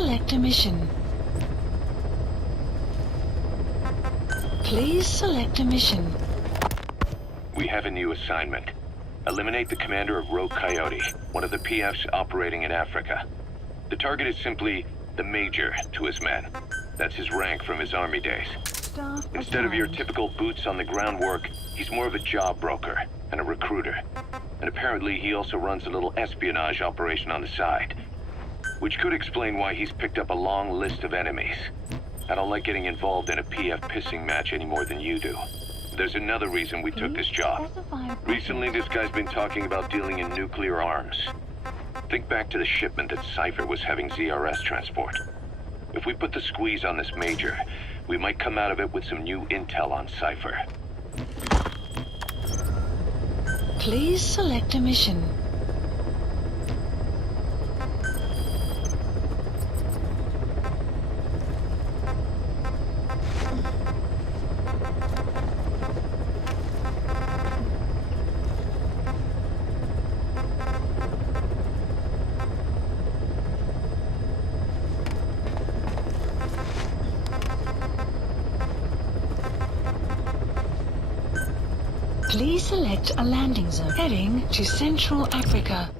select a mission. Please select a mission. We have a new assignment. Eliminate the commander of Rogue Coyote, one of the PFs operating in Africa. The target is simply the Major to his men. That's his rank from his army days. Instead of your typical boots-on-the-ground work, he's more of a job broker and a recruiter. And apparently he also runs a little espionage operation on the side, which could explain why he's picked up a long list of enemies. I don't like getting involved in a PF pissing match any more than you do. There's another reason we took this job. Recently, this guy's been talking about dealing in nuclear arms. Think back to the shipment that Cypher was having ZRS transport. If we put the squeeze on this Major, we might come out of it with some new intel on Cypher. Please select a mission. Please select a landing zone heading to Central Africa.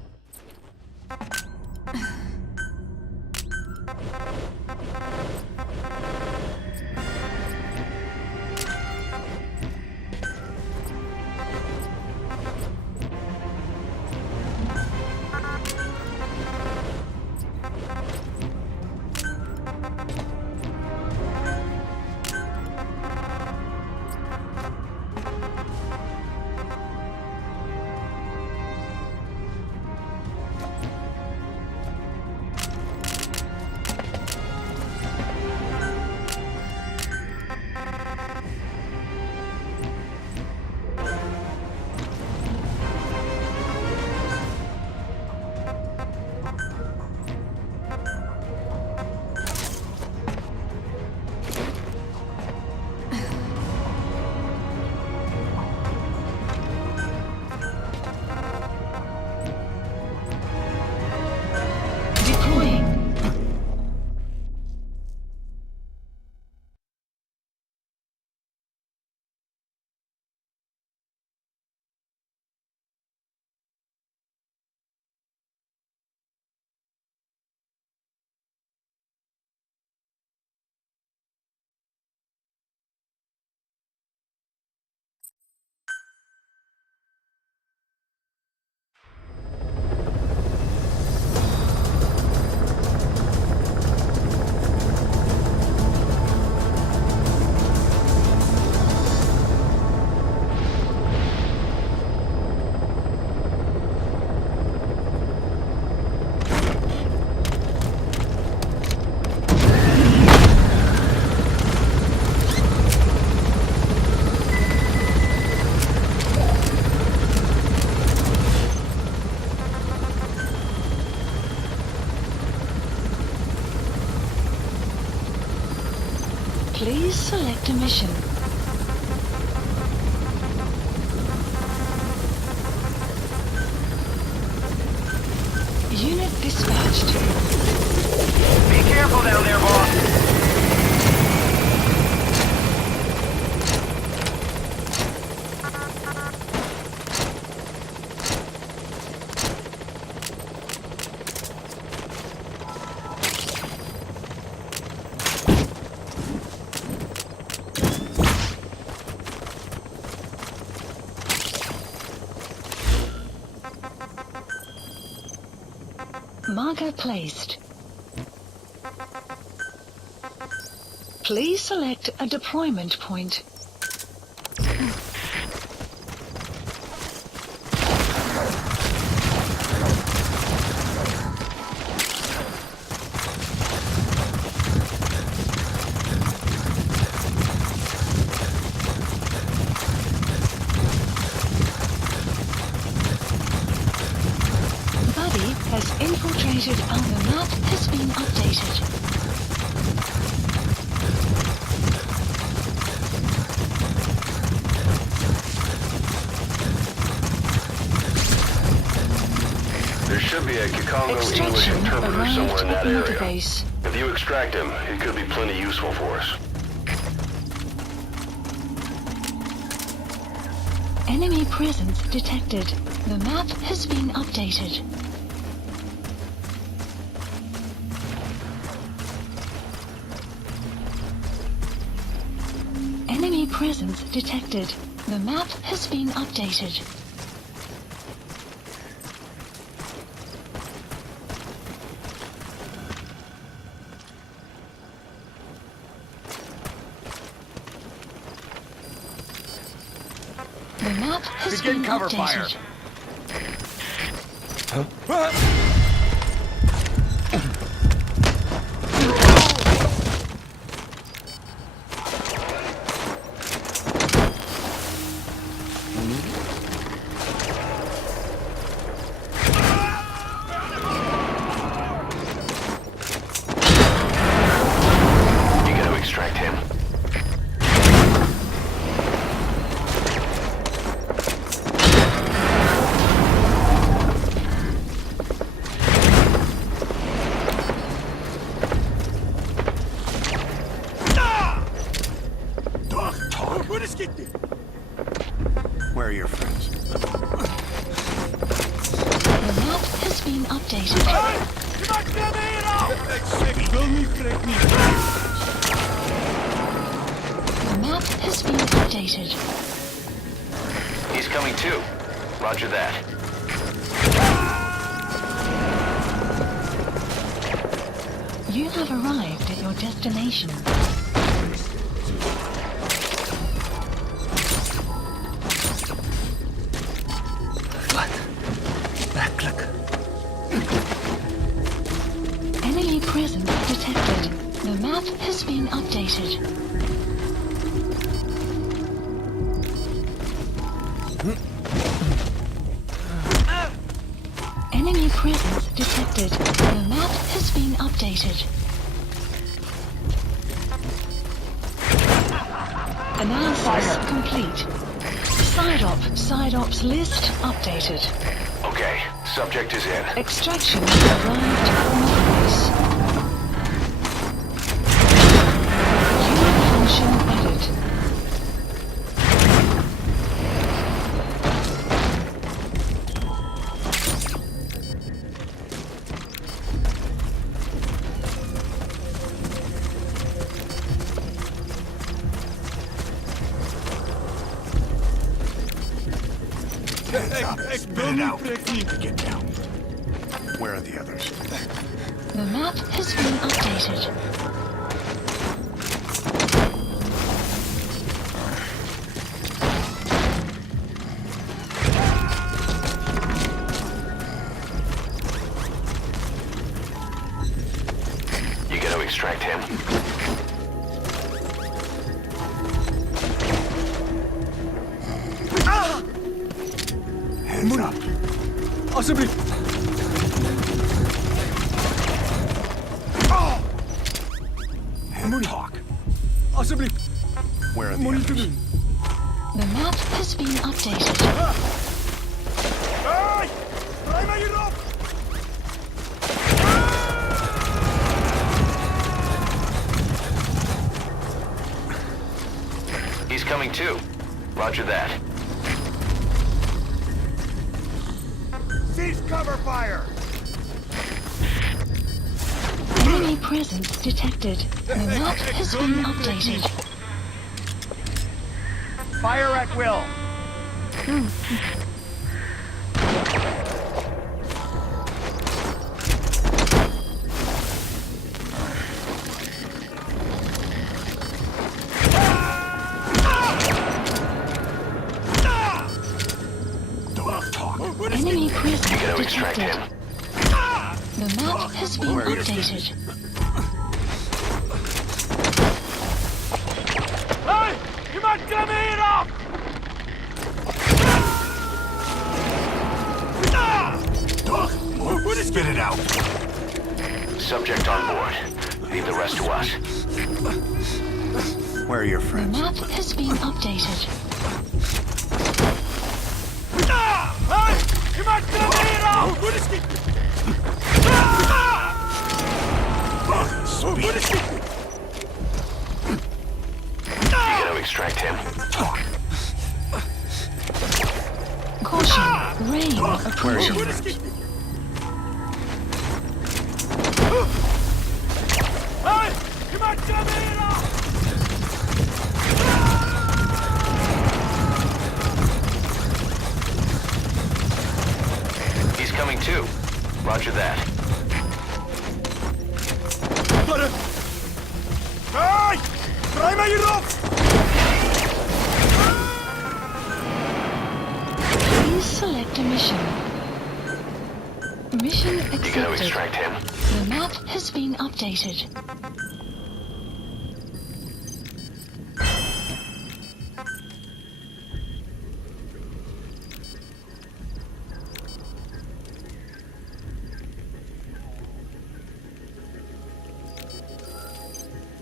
Please select a mission. Unit dispatched. Be careful down there, boss. Marker placed. Please select a deployment point. Has infiltrated and the map has been updated. There should be a Congo English Extraction interpreter somewhere arrived in that at Mother area. Base. If you extract him, he could be plenty useful for us. Enemy presence detected. The map has been updated. Enemy presence detected. The map has been updated. The map has Begin been cover updated. fire. You gotta extract him. Where are your friends? The map has been updated. The map has been updated. He's coming too. Roger that. You have arrived at your destination. Enemy presence detected. The map has been updated. Enemy presence detected. The map has been updated. Analysis complete. Side ops list updated. Okay, subject is in. Extraction arrived at Mother Base. Unit function added. Get down. Where are the others? The map has been updated. You gotta extract him. Hands up. And talk. Where are the others? The map has been updated. He's coming too. Roger that. Cease cover fire! Enemy presence detected. The map has been updated. Fire at will. Don't talk. Enemy presence You gotta extract detected. him. The map has been updated. Hey! You might come in off! Spit it out. Subject on board. Leave the rest to us. Where are your The friends? map has been updated. Hey! You might come in off! You gotta extract him. Caution, rain approaching. He's coming too. Roger that. Please select a mission. Mission You gotta accepted. extract him. The map has been updated.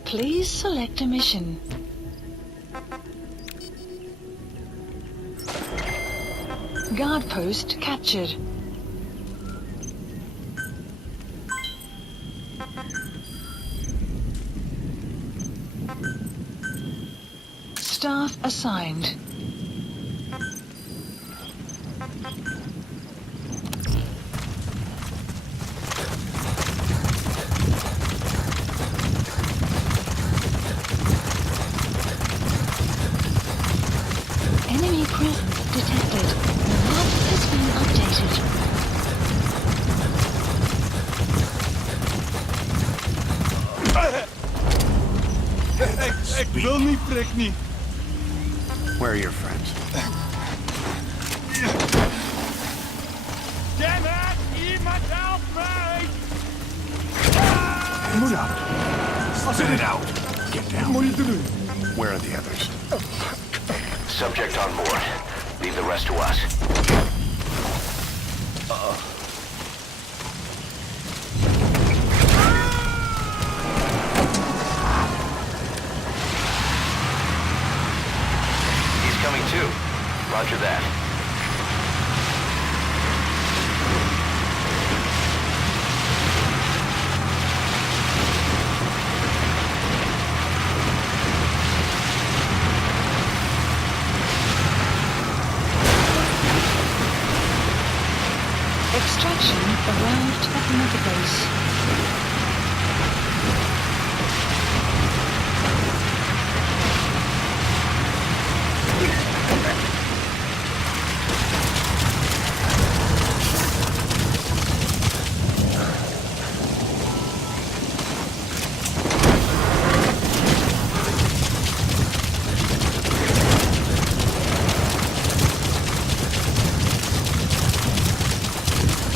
Please select a mission. Guard post captured. Staff assigned. Enemy presence detected. The map has been updated. Ik wil niet, prik niet. Where are your friends? Damn it! Iemand help me! Move out. Spit it out. Get down. Moet je doen? Where are the others? Subject on board. Leave the rest to us. He's coming too. Roger that. Extraction arrived at Mother Base.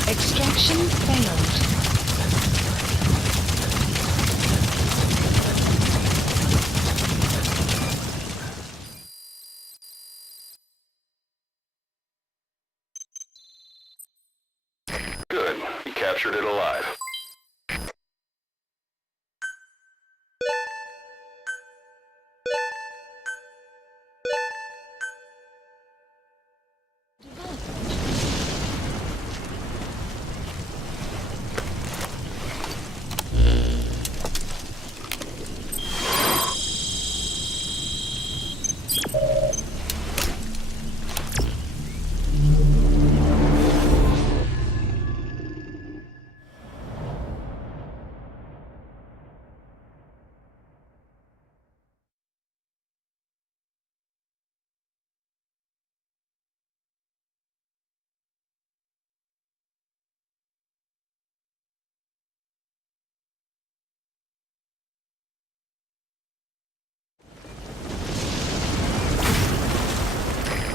Extraction failed. Good. You captured it alive.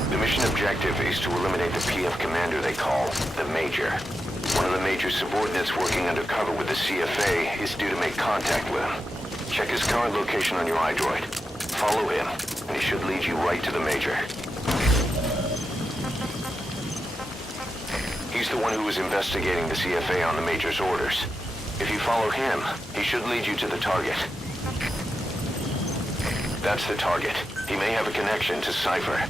The mission objective is to eliminate the PF commander they call the Major. One of the Major's subordinates working undercover with the CFA is due to make contact with him. Check his current location on your iDroid. Follow him, and he should lead you right to the Major. He's the one who was investigating the CFA on the Major's orders. If you follow him, he should lead you to the target. That's the target. He may have a connection to Cypher.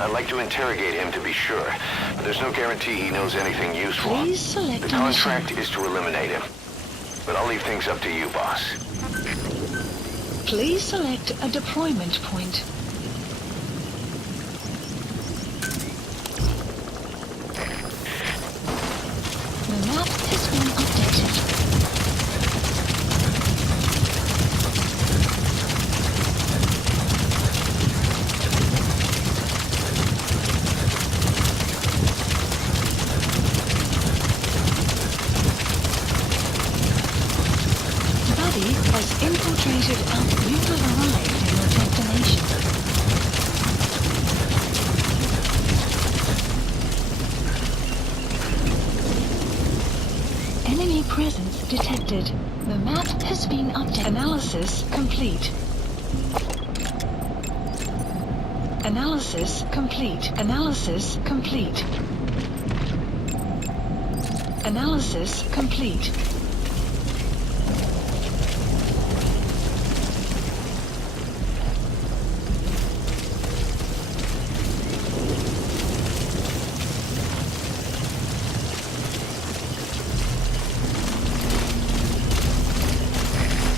I'd like to interrogate him to be sure, but there's no guarantee he knows anything useful. Please select The a mission. contract is to eliminate him, but I'll leave things up to you, boss. Please select a deployment point. The map has been updated. Has infiltrated and you have arrived in your destination. Enemy presence detected. The map has been updated. Analysis complete. Analysis complete. Analysis complete. Analysis complete.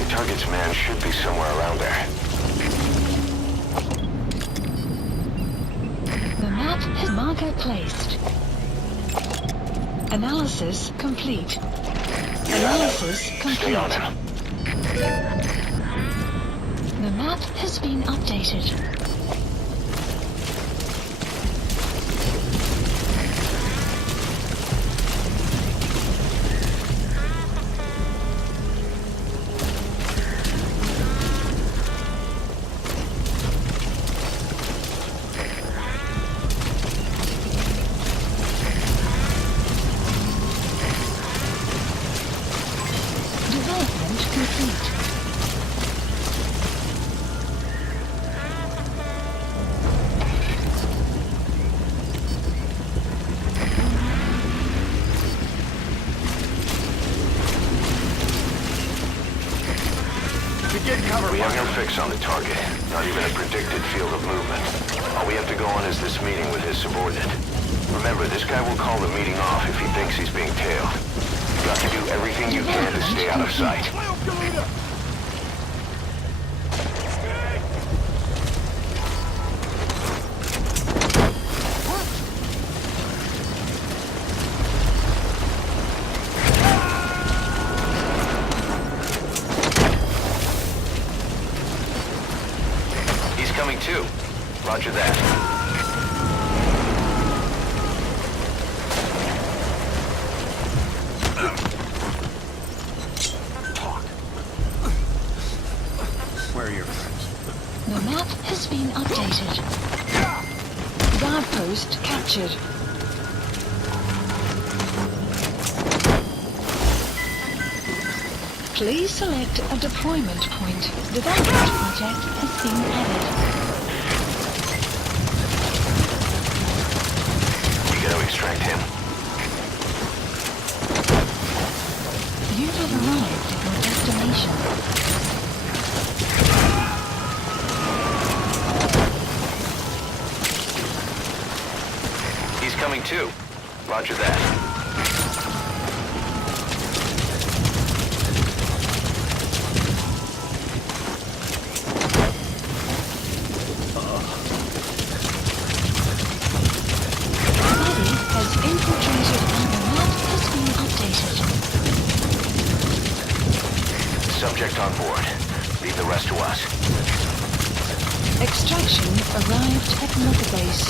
Target's man should be somewhere around there. The map has marker placed. Analysis complete. Analysis Stay complete. on him. The map has been updated. Development complete. We have no fix on the target, not even a predicted field of movement. All we have to go on is this meeting with his subordinate. Remember, this guy will call the meeting off if he thinks he's being tailed. You've got to do everything you can to stay out of sight. He's coming too. Roger that. Where are your friends? The map has been updated. Guard post captured. Please select a deployment point. Development project has been added. You gotta extract him. You have arrived at your destination. He's coming too. Roger that. Body has infiltrated and the map has been updated. Subject on board. Leave the rest to us. Extraction arrived at Mother Base.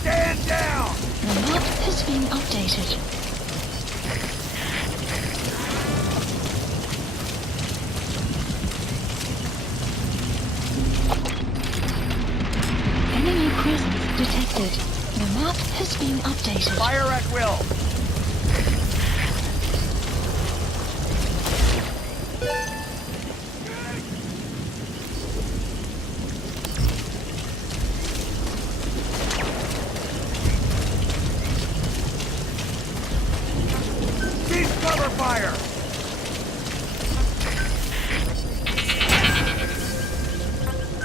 Stand down! The map has been updated. Enemy presence detected. The map has been updated. Fire at will! Cease cover fire!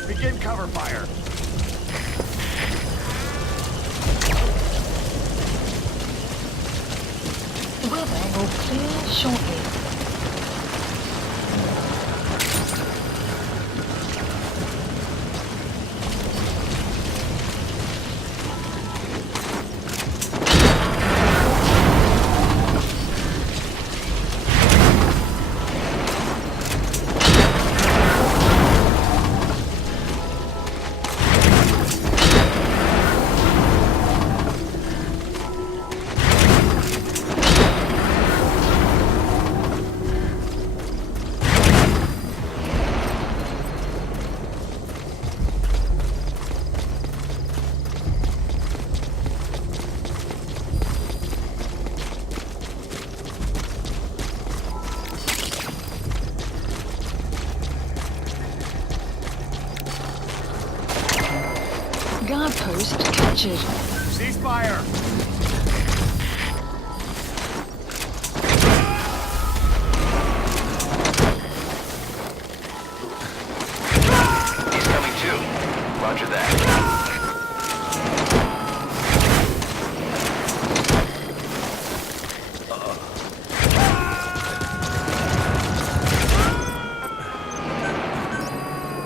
Begin cover fire. Weather will clear shortly. Guard post captured. Cease fire! He's coming too. Roger that.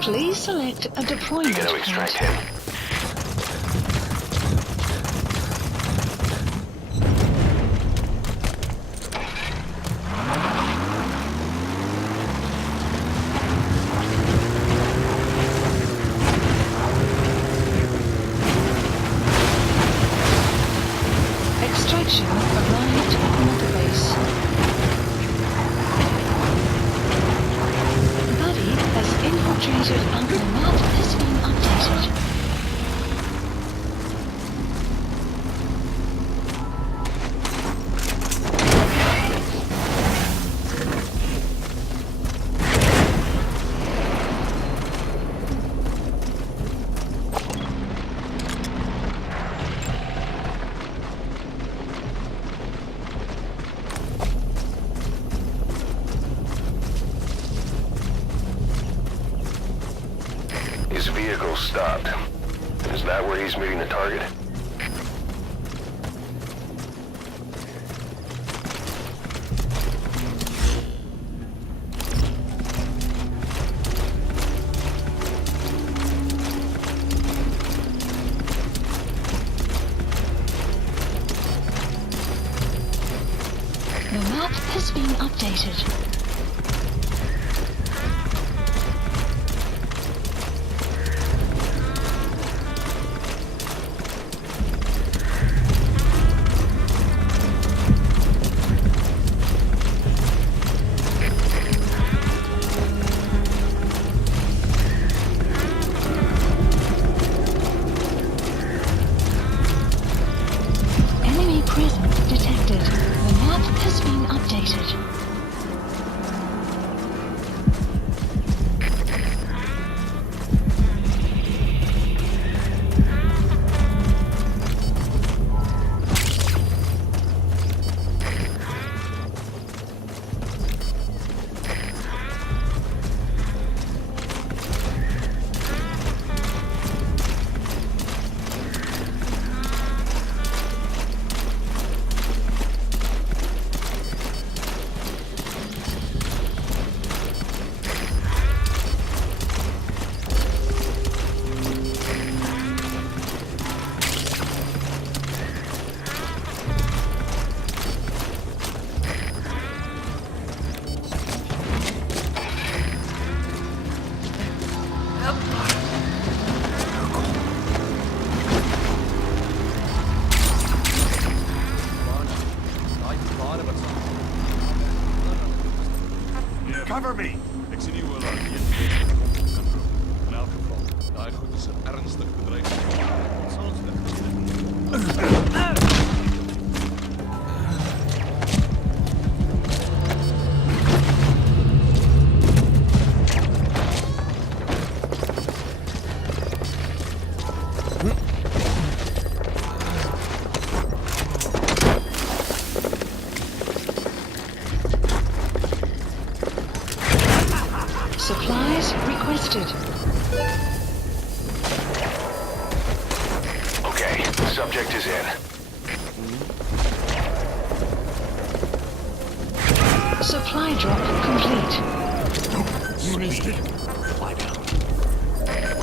Please select a deployment Begin to point. extract him. Extraction arrived on the base. Buddy has infiltrated and the map has been updated. His vehicle stopped. Is that where he's meeting the target? The map has been updated. Enemy presence detected. The map has been updated. Cover me! Ik zie nieuwe alarm hier. In elk geval, daar goed is een ernstig bedrijf. Wat zal ons Supplies requested. Okay, subject is in. Supply drop complete.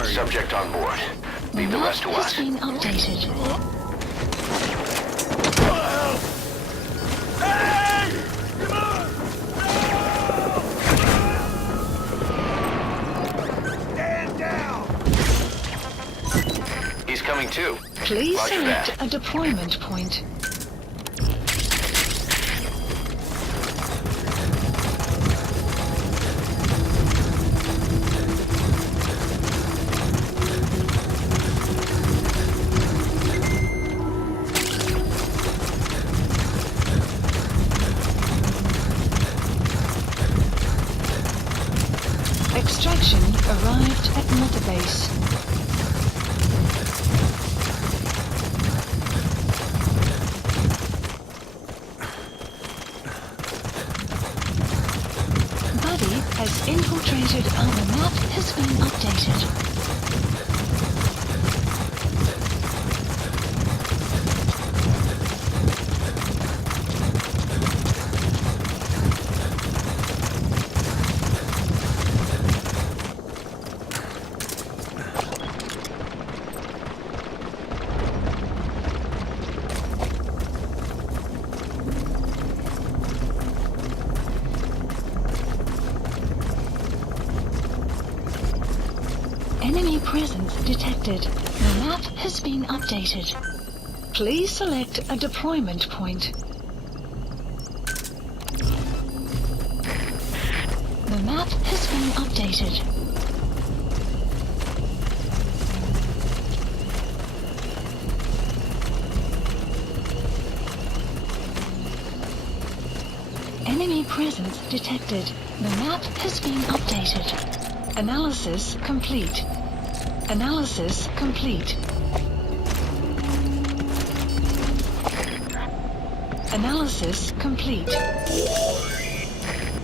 Subject on board. Leave the Map rest to has us. been updated. Stand down! He's coming too. Please Roger select that. a deployment point. Extraction arrived at Mother Base. Buddy has infiltrated our map has been updated. Enemy presence detected. The map has been updated. Please select a deployment point. The map has been updated. Enemy presence detected. The map has been updated. Analysis complete. Analysis complete. Analysis complete. The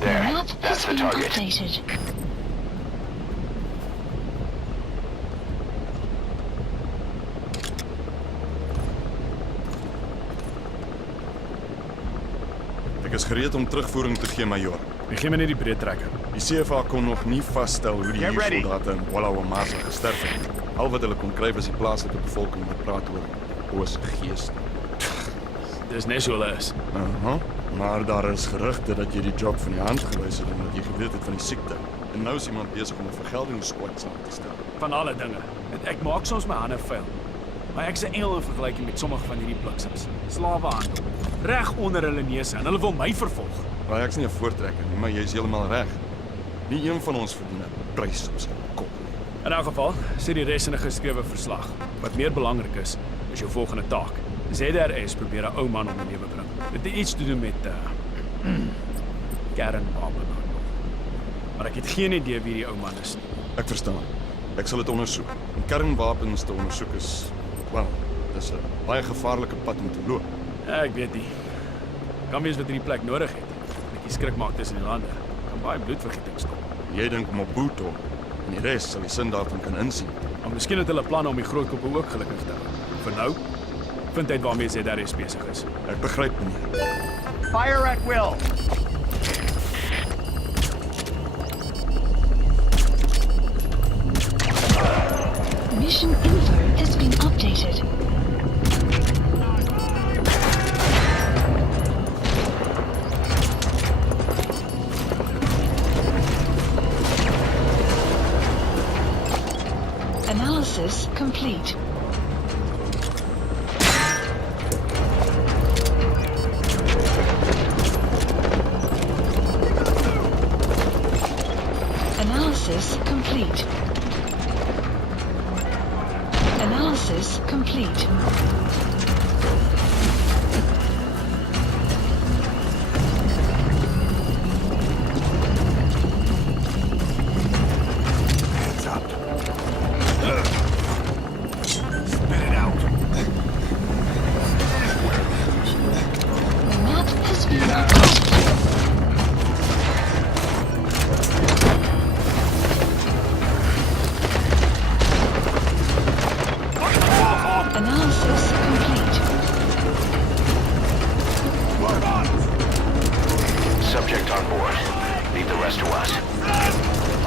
There, map that's has the been target. updated. Ek is gereed om terugvoering te gee, majoor. Gee my net die breedtrekker. Die CFA kon nog nie vasstel hoe die Get ready. soldate in Wallawamasa gesterf het. Al wat hulle kon kry was die plaaslike bevolking wat praat oor bose geeste. Dis net so hulle is. Aha. Maar daar is gerugte dat jy die job van die hand gewys het omdat jy geweet het van die siekte. En nou is iemand besig om 'n vergeldingssquad saam te stel. Van alle dinge. Ek maak soms my hande vuil. Maar ek's 'n engel in vergelyking met sommige van hierdie bliksems. Slawehandel. Reg onder hulle neuse en hulle wil my vervolg. Maar ek's nie 'n voortrekker nie, maar jy's heeltemal reg. Nie een van ons verdien 'n prys op sy kop nie. In elk geval, sê die res in 'n geskrewe verslag. Wat meer belangrik is jou volgende taak. ZRS probeer 'n ou man om die lewe bring. Dit het iets te doen met kernwapenhandel. Maar ek het geen idee wie die ou man is nie. Ek verstaan. Ek sal dit ondersoek. En kernwapens te ondersoek is, wel, dis 'n baie gevaarlike pad om te loop. Ja, ek weet nie. Kan wees wat hierdie plek nodig het. Net skrik maak tussen die lande. Kan baie bloedvergieting stop. Jy dink Mobutu en die res sal die sin daarvan kan insien. Maar miskien het hulle planne om die groot koppe ook gelukkig te hou. Vir nou, vind uit waarmee ZRS besig is. Ek begryp, meneer. Fire at will! Mission info has been updated. Analysis complete. Analysis complete. Analysis complete. Hands up. Spit it out. The map has been updated. rest to us.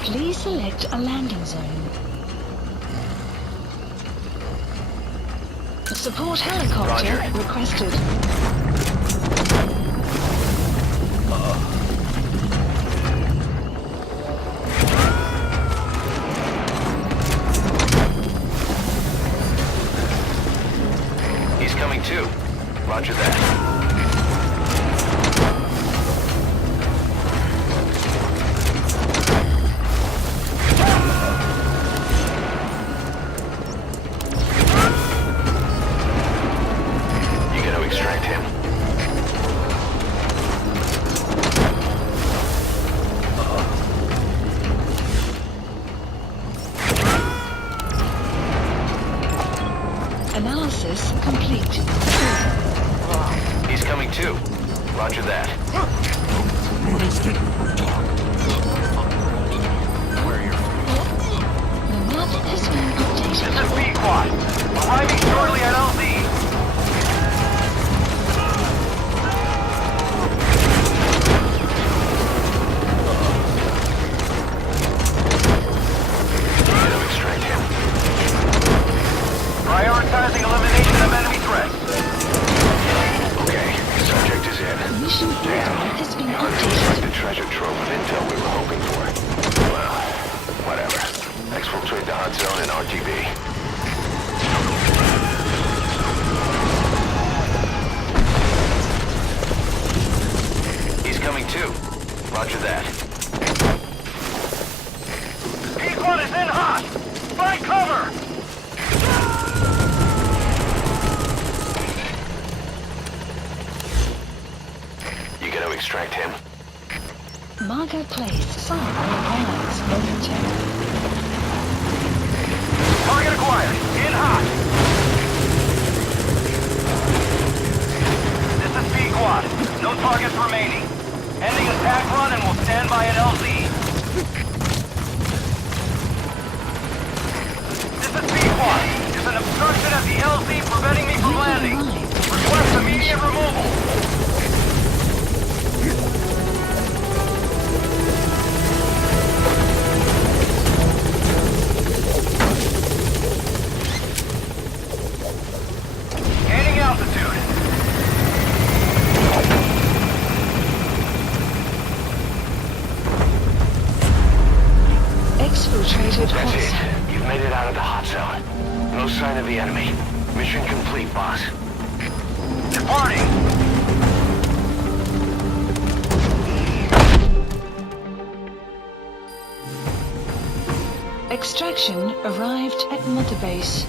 Please select a landing zone. Support helicopter Roger. requested. He's coming too. Roger that. Extract him. Analysis complete. He's coming too. Roger that. The map has been This is updated. B-Quad. Arriving shortly at LZ. Extract him. Prioritizing elimination of enemy threats. Okay, subject is in. Mission order has been Hard to expect updated. the treasure trove of intel we were hoping for. Well, whatever. Exfiltrate the hot zone and RTB. He's coming too. Roger that. B-Quad is in hot. Find cover. You gonna extract him? Marker placed. Sign requirements momentarily. Target acquired. In hot. This is B-Quad. No targets remaining. Ending attack run and we'll stand by at LZ. This is B-Quad. There's an obstruction at the LZ preventing me from landing. Request immediate removal. Gaining altitude. Exfiltrated That's hot it. zone. You've made it out of the hot zone. No sign of the enemy. Mission complete, boss. Departing. Extraction arrived at Mother Base.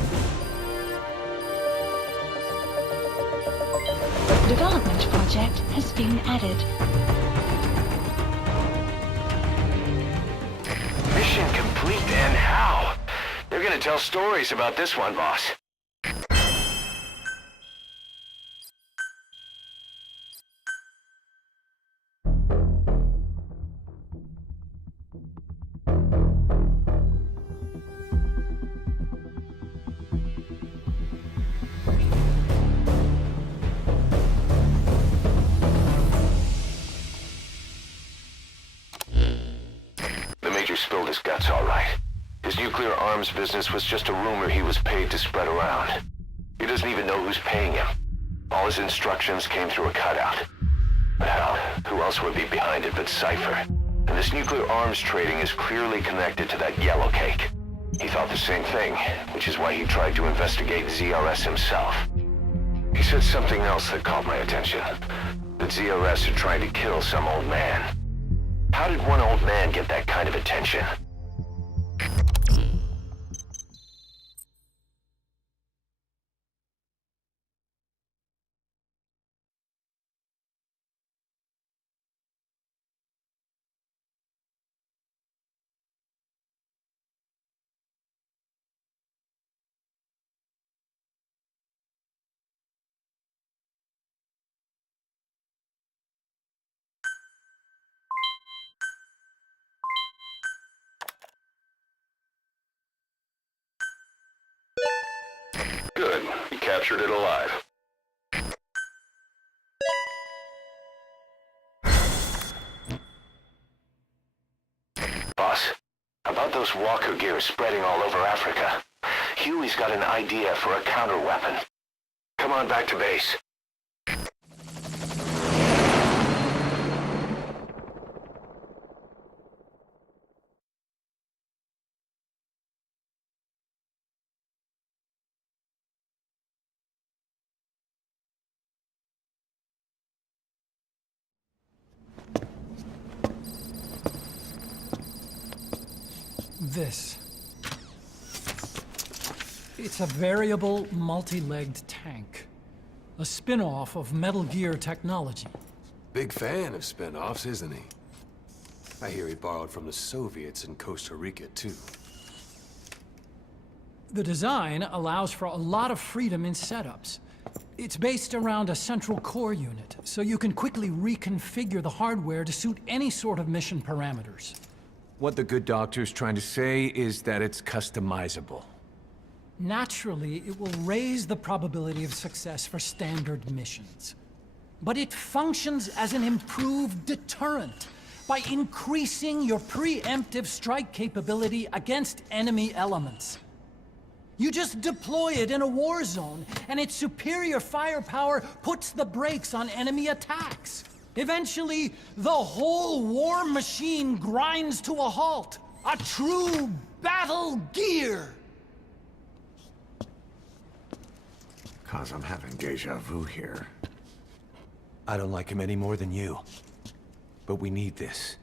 Development project has been added. Mission complete, and how? They're gonna tell stories about this one, boss. The Major spilled his guts all right. His nuclear arms business was just a rumor he was paid to spread around. He doesn't even know who's paying him. All his instructions came through a cutout. But hell, who else would be behind it but Cypher? And this nuclear arms trading is clearly connected to that yellow cake. He thought the same thing, which is why he tried to investigate ZRS himself. He said something else that caught my attention. That ZRS are trying to kill some old man. How did one old man get that kind of attention? Good. You captured it alive. Boss, about those walker gears spreading all over Africa, Huey's got an idea for a counter-weapon. Come on back to base. This. It's a variable, multi-legged tank. A spin-off of Metal Gear technology. Big fan of spin-offs, isn't he? I hear he borrowed from the Soviets in Costa Rica, too. The design allows for a lot of freedom in setups. It's based around a central core unit, so you can quickly reconfigure the hardware to suit any sort of mission parameters. What the good doctor's trying to say is that it's customizable. Naturally, it will raise the probability of success for standard missions. But it functions as an improved deterrent by increasing your preemptive strike capability against enemy elements. You just deploy it in a war zone, and its superior firepower puts the brakes on enemy attacks. Eventually, the whole war machine grinds to a halt. A true battle gear! Cause I'm having deja vu here. I don't like him any more than you. But we need this.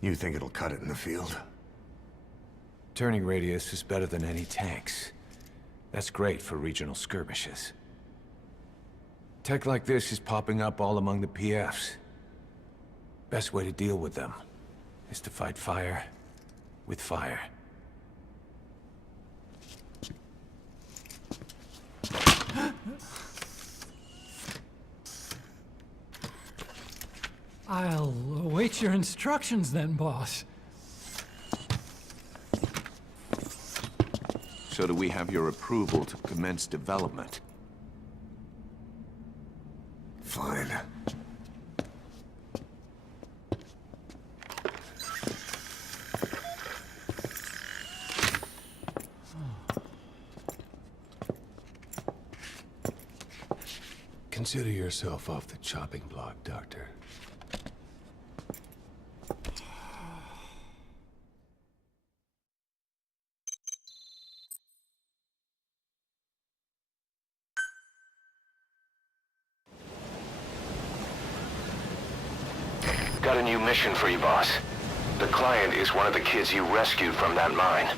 You think it'll cut it in the field? Turning radius is better than any tanks. That's great for regional skirmishes. Tech like this is popping up all among the PFs. Best way to deal with them is to fight fire with fire. I'll await your instructions then, boss. So do we have your approval to commence development? Fine. Consider yourself off the chopping block, Doctor. Got a new mission for you, boss. The client is one of the kids you rescued from that mine.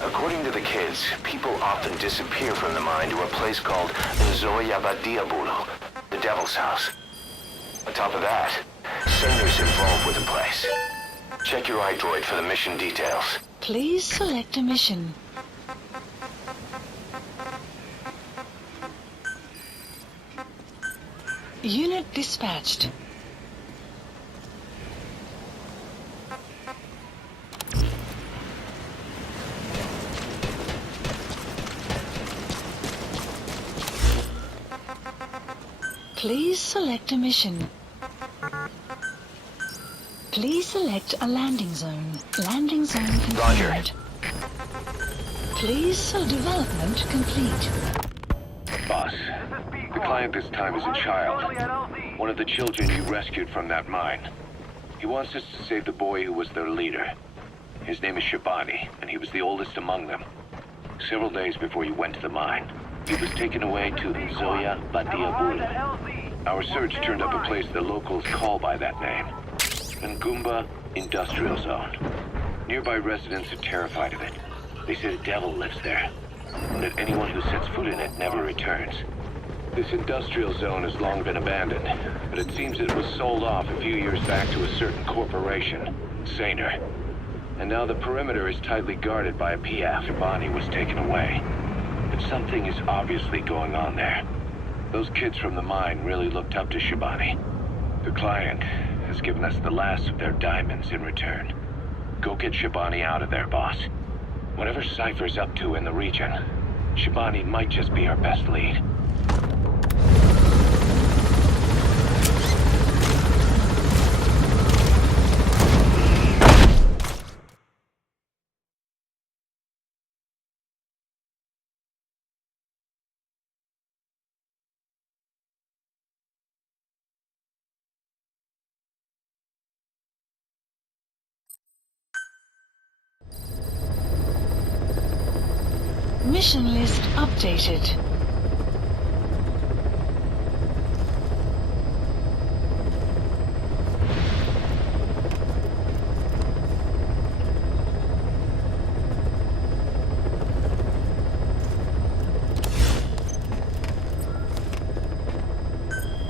According to the kids, people often disappear from the mine to a place called Nzoya, the Devil's House. On top of that, Sender's involved with the place. Check your iDroid for the mission details. Please select a mission. Unit dispatched. Please select a mission. Please select a landing zone. Landing zone confirmed. Roger. Please select development complete. Boss, the client this time is a child. One of the children you rescued from that mine. He wants us to save the boy who was their leader. His name is Shabani, and he was the oldest among them. Several days before you went to the mine, he was taken away to Nzoya, Our search turned up a place the locals call by that name. Ngumba Industrial Zone. Nearby residents are terrified of it. They say the devil lives there, and that anyone who sets foot in it never returns. This industrial zone has long been abandoned, but it seems it was sold off a few years back to a certain corporation, Saner. And now the perimeter is tightly guarded by a PF. Shabani was taken away. But something is obviously going on there. Those kids from the mine really looked up to Shabani. The client has given us the last of their diamonds in return. Go get Shabani out of there, boss. Whatever Cypher's up to in the region, Shabani might just be our best lead. Mission list updated.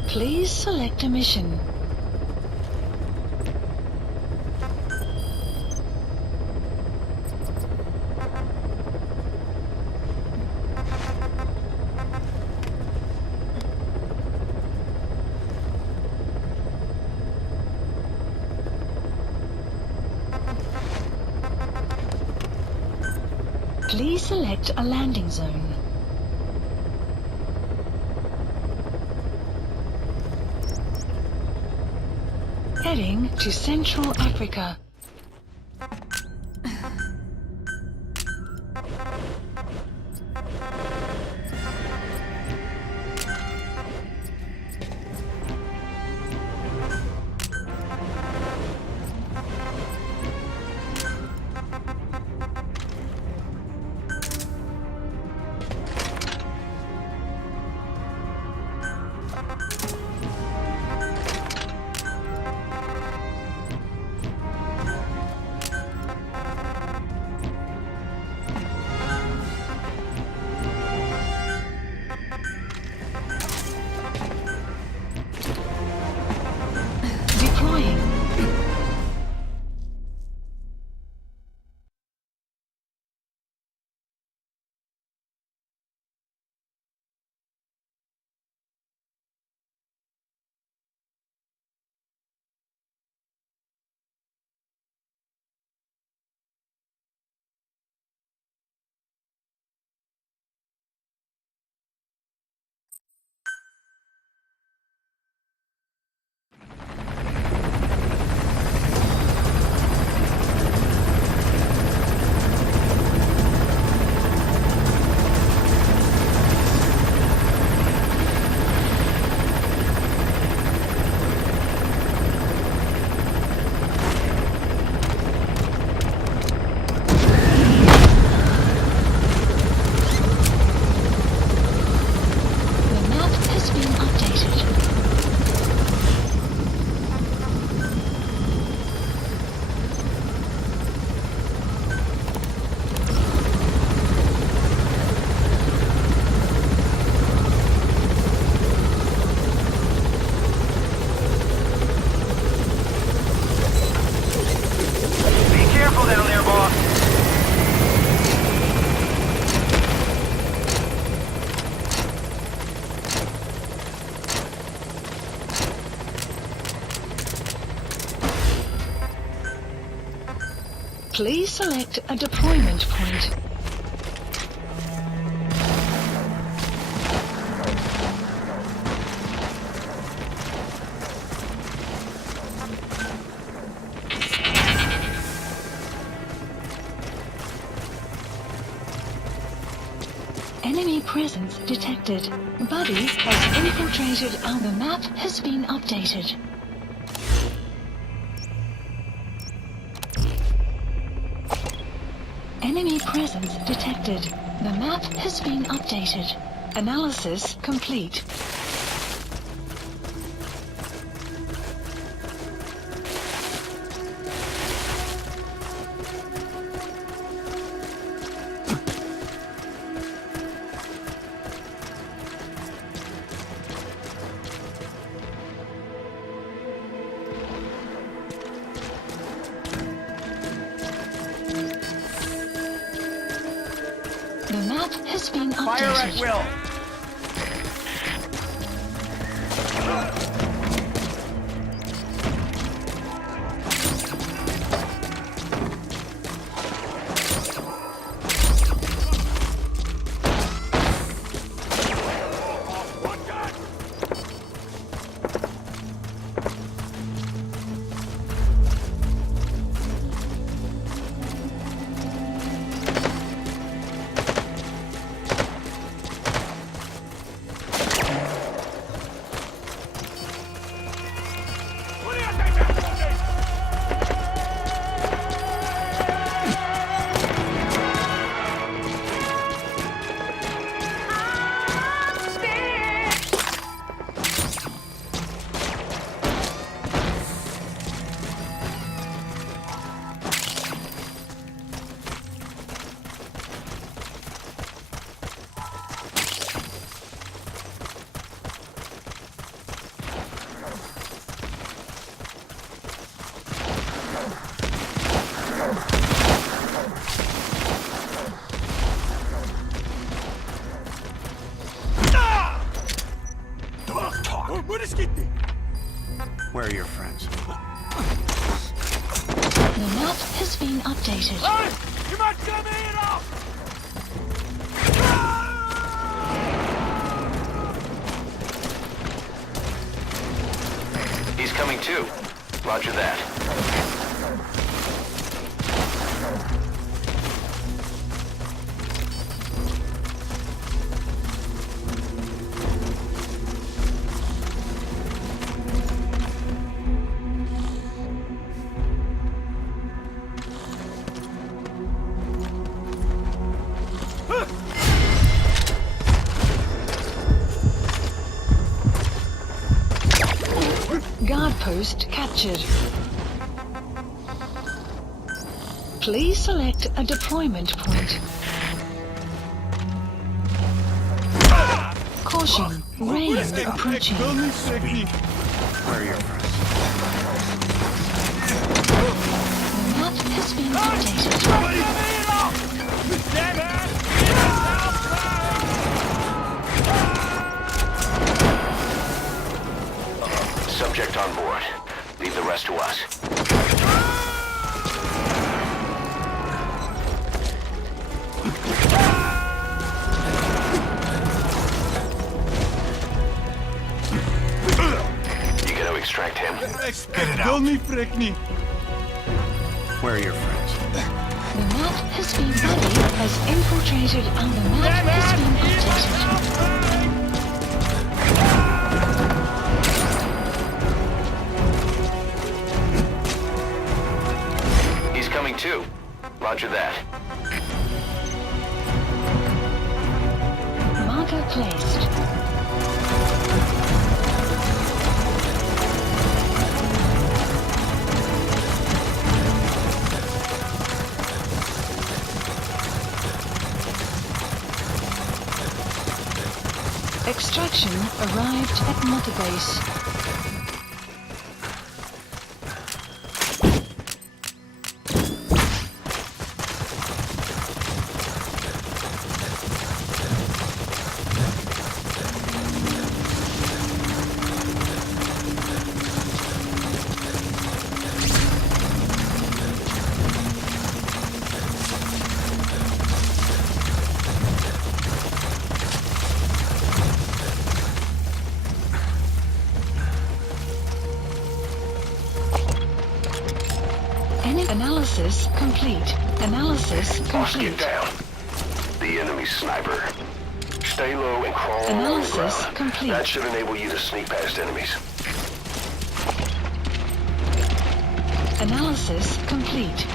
Please select a mission. Please select a landing zone. Heading to Central Africa. Please select a deployment point. Enemy presence detected. Buddy has infiltrated our map has been updated. Enemy presence detected. The map has been updated. Analysis complete. map has been Fire at updated. will. Where are your friends? The map has been updated. He's coming too. Roger that. Guard post captured. Please select a deployment point. Caution, rain approaching. Where are your friends? The map has been updated. Subject on board. Leave the rest to us. You gonna extract him? Get it out. Where are your friends? The map has been Buddy has infiltrated and the map has been updated. He's coming too. Roger that. Marker placed. Extraction arrived at Mother Base. Analysis complete. Analysis Boss, complete. get down. The enemy sniper. Stay low and crawl along the Analysis ground. complete. That should enable you to sneak past enemies. Analysis complete.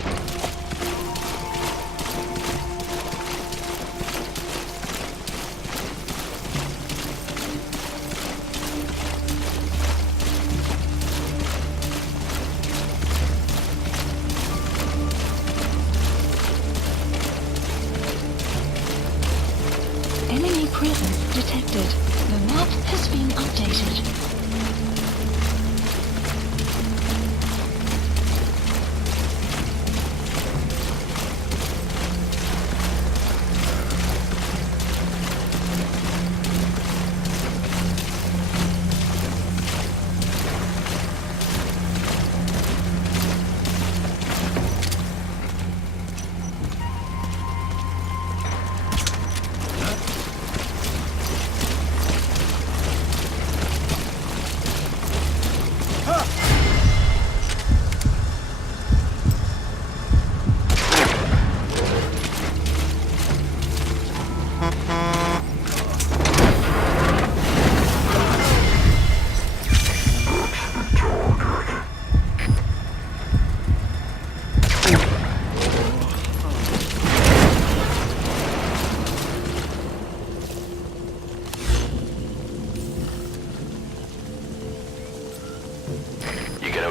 Enemy presence detected. The map has been updated.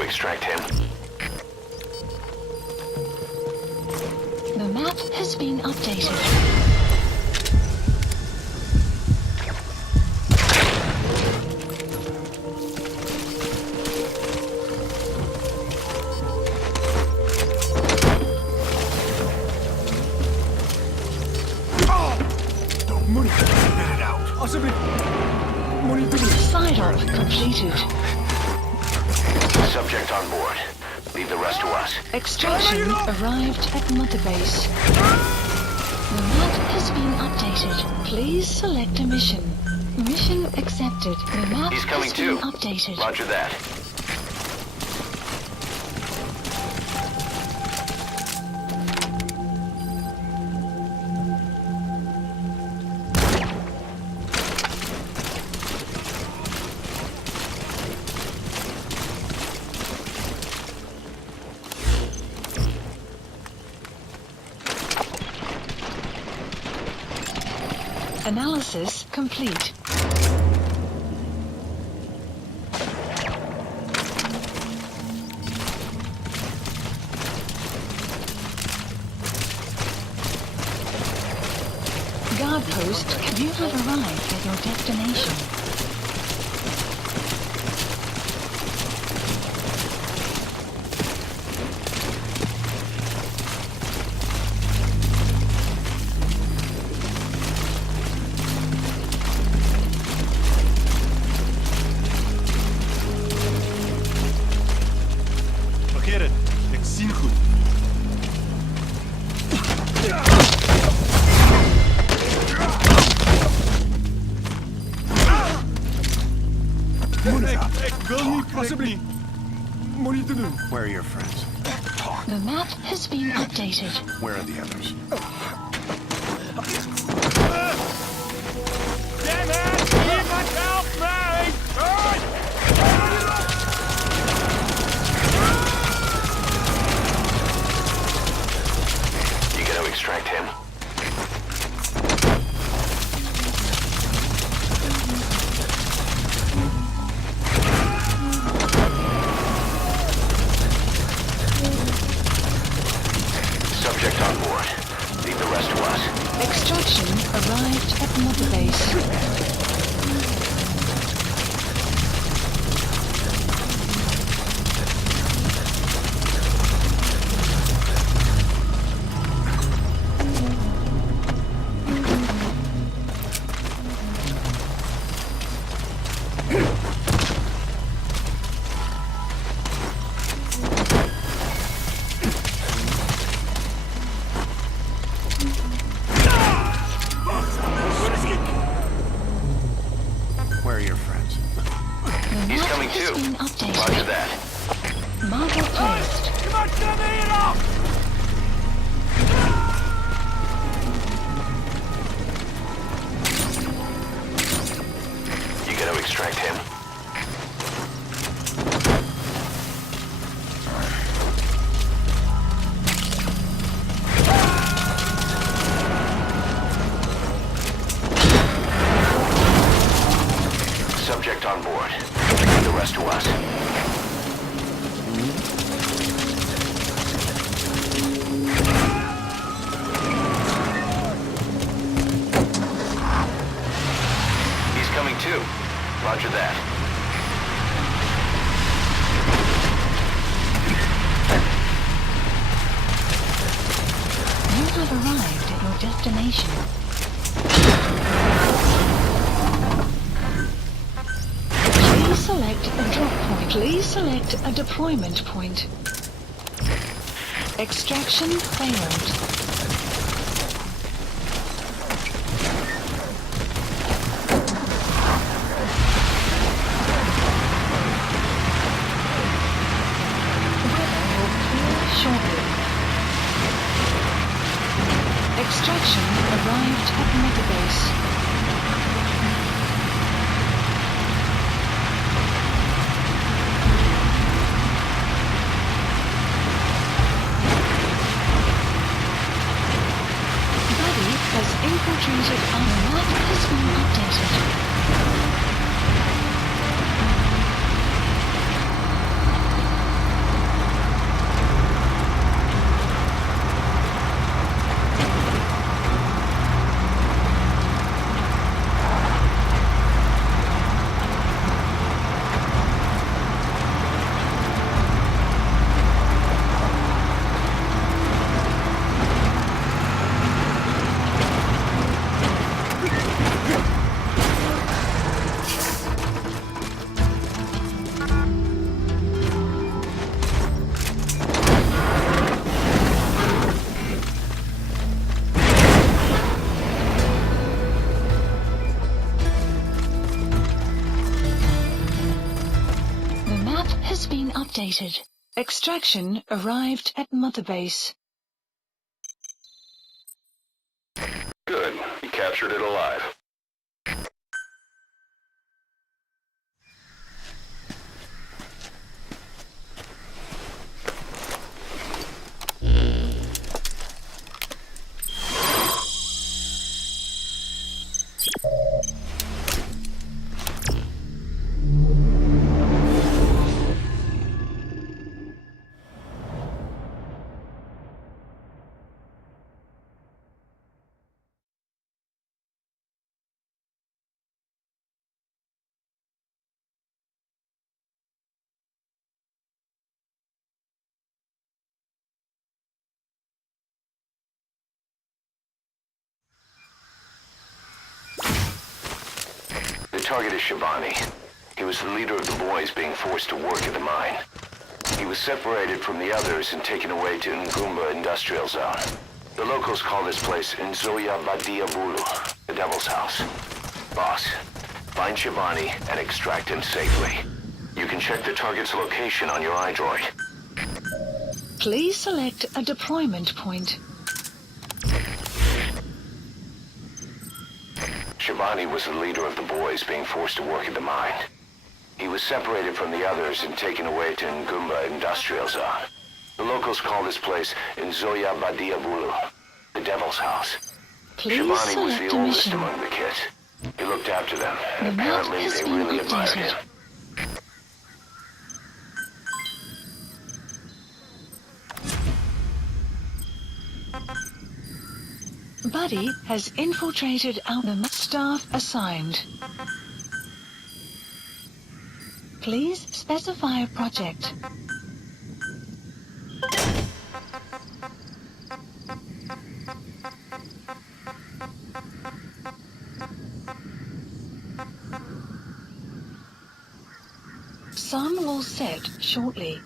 extract him? The map has been updated. Side-off completed. Subject on board. Leave the rest to us. Extraction arrived at Mother Base. The map has been updated. Please select a mission. Mission accepted. The map He's coming has been too. updated. Roger that. Analysis complete. Guard post, you have arrived at your destination. Vergeet dit. Ek sien goed. Ek wil nie asseblief. Moenie te doen. Where are your friends? Talk. The map has been updated. Where are the others? Damn it! Iemand help me! You gotta extract him. Subject on board. Leave the rest to us. Extraction arrived at Mother Base. Where are your friends? The He's map coming has too. been Roger updated. that. Marker placed. Iemand kom hier af! You gotta extract him. Subject on board. Leave the rest to us. He's coming too. Roger that. You have arrived at your destination. Please select a drop point. Please select a deployment point. Extraction failed. Shortly. Extraction arrived at Mother Base. has been updated. Extraction arrived at Mother Base. Good. You captured it alive. The target is Shivani. He was the leader of the boys being forced to work at the mine. He was separated from the others and taken away to Ngumba Industrial Zone. The locals call this place Nzoya Badia Bulu, the Devil's House. Boss, find Shivani and extract him safely. You can check the target's location on your iDroid. Please select a deployment point. Shivani was the leader of the boys being forced to work at the mine. He was separated from the others and taken away to Ngumba Industrial Zone. The locals call this place Nzoya Badia Bulu, the Devil's House. Please Shivani was select the a oldest mission. among the kids. He looked after them, and The map apparently has they been really admired updated. him. Buddy has infiltrated our staff assigned. Please specify a project. Sun will set shortly.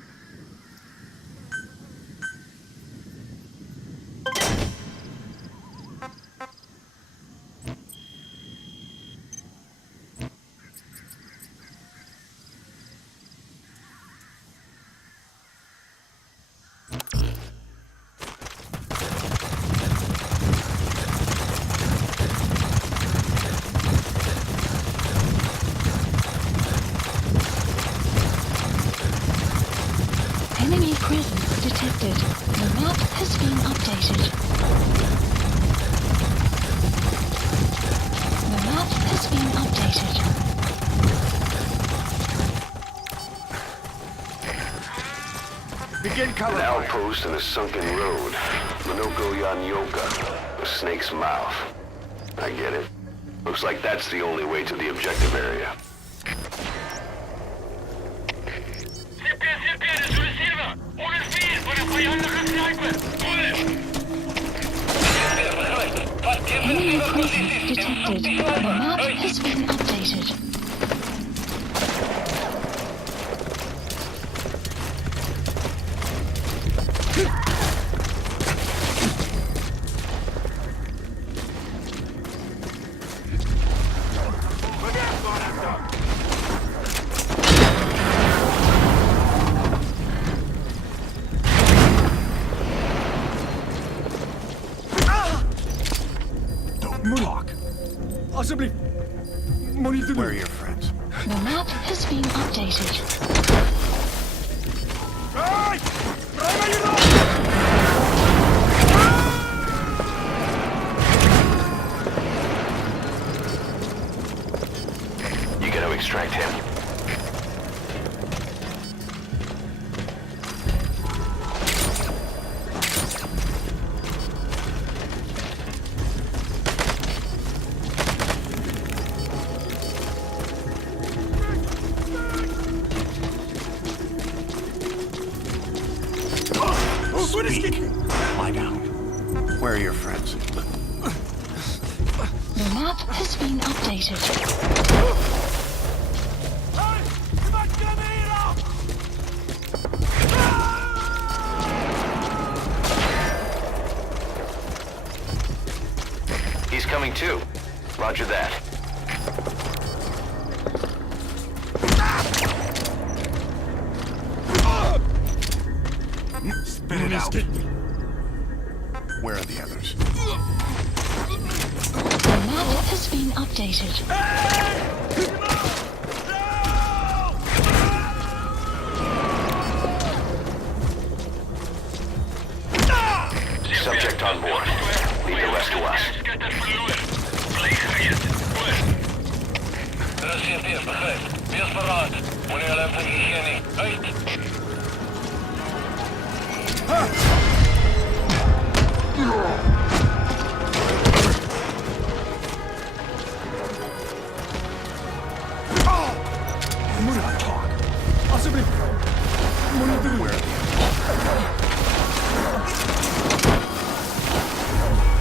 Enemy presence detected. The map has been updated. The map has been updated. Begin cover An fire. outpost in a sunken road. Minoko Yanyoka, the snake's mouth. I get it. Looks like that's the only way to the objective area. Enemy presence detected. The map has been updated. Talk. Alsjeblieft. Moet niet doen. Where are your friends? The map has been updated. Hey! Draai mij hier You gotta extract him. Speak. Lie down. Where are your friends? The map has been updated. He's coming too. Roger that. out. Where are the others? The map has been updated. Subject on board. Leave the rest to us. CFD, begrijp. Wees verraad. Wanneer hulle vergeen nie. Uit! Moenie talk. Asseblief. Moenie doen.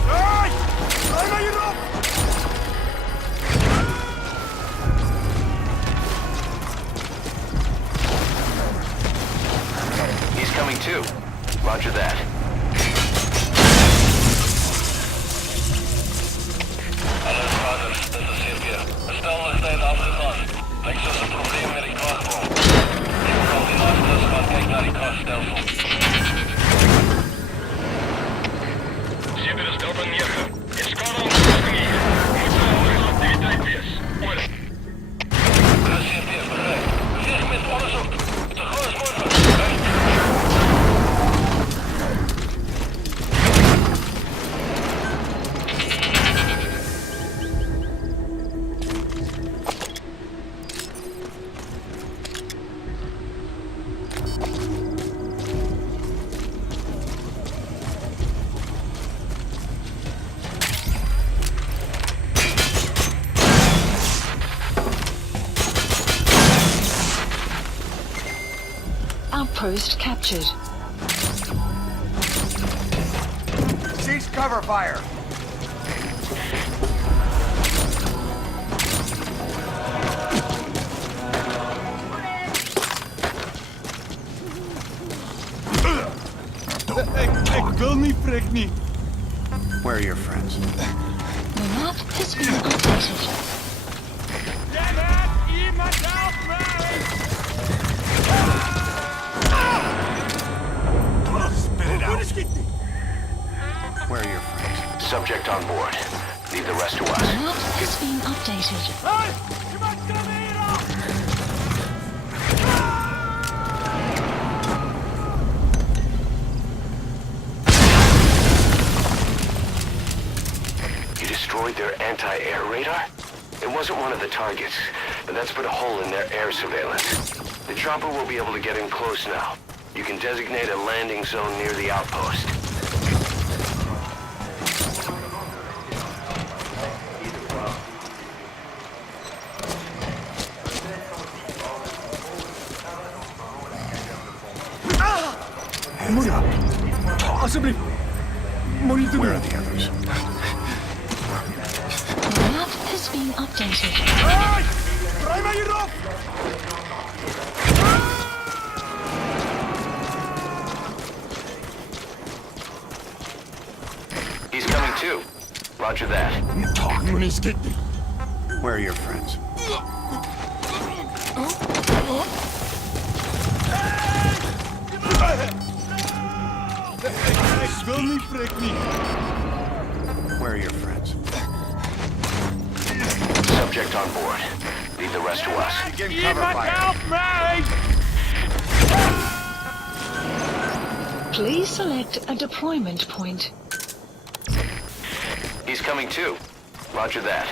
Hey! Laat mij hierop! He's coming too. Roger that. Hallo vaders, dit is CFD. De stel is tijd afgegaan. Lijkt zoals een probleem met die krachtbron. Ik kan die laatste gaan kijken naar die krachtstelsel. CFD is erop neerge. Je skade ontwikkeling hier. Moet er al activiteit wees. Oor. CFD, begrijp. Beweeg met onderzoek. Zo gauw als mogelijk. Outpost captured. Cease cover fire. Ik wil niet prik niet. Where are your friends? The map has been updated. Iemand help mij! Spit it out. Where are your friends? Subject on board. Leave the rest to The us. map has been updated. Hey! Iemand kom hier af! You destroyed their anti-air radar? It wasn't one of the targets, but that's put a hole in their air surveillance. The chopper will be able to get in close now. You can designate a landing zone near the outpost. Alsjeblieft. Moenie doen. Where are the others? The map has been updated. Hey! Draai mij hierop! He's coming too. Roger that. Talk. Where are your friends? Ik wil niet prik niet. Where are your friends? Subject on board. Leave the rest to us. Iemand help mij! Please select a deployment point. He's coming too. Roger that.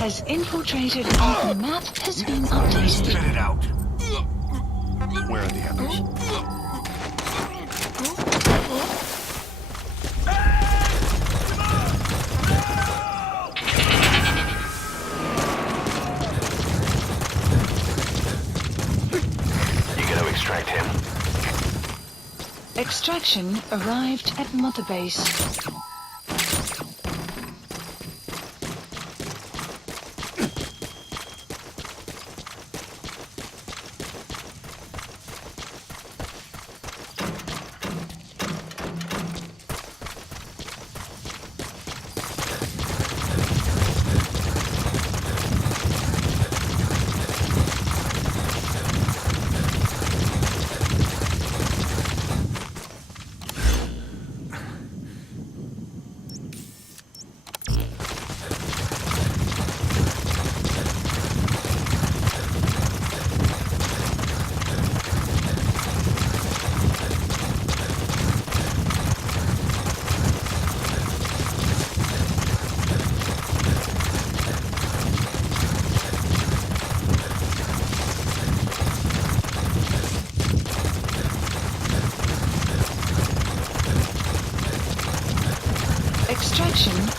Has infiltrated and the map has been updated. Spit it out. Where are the others? You gotta extract him. Extraction arrived at Mother Base.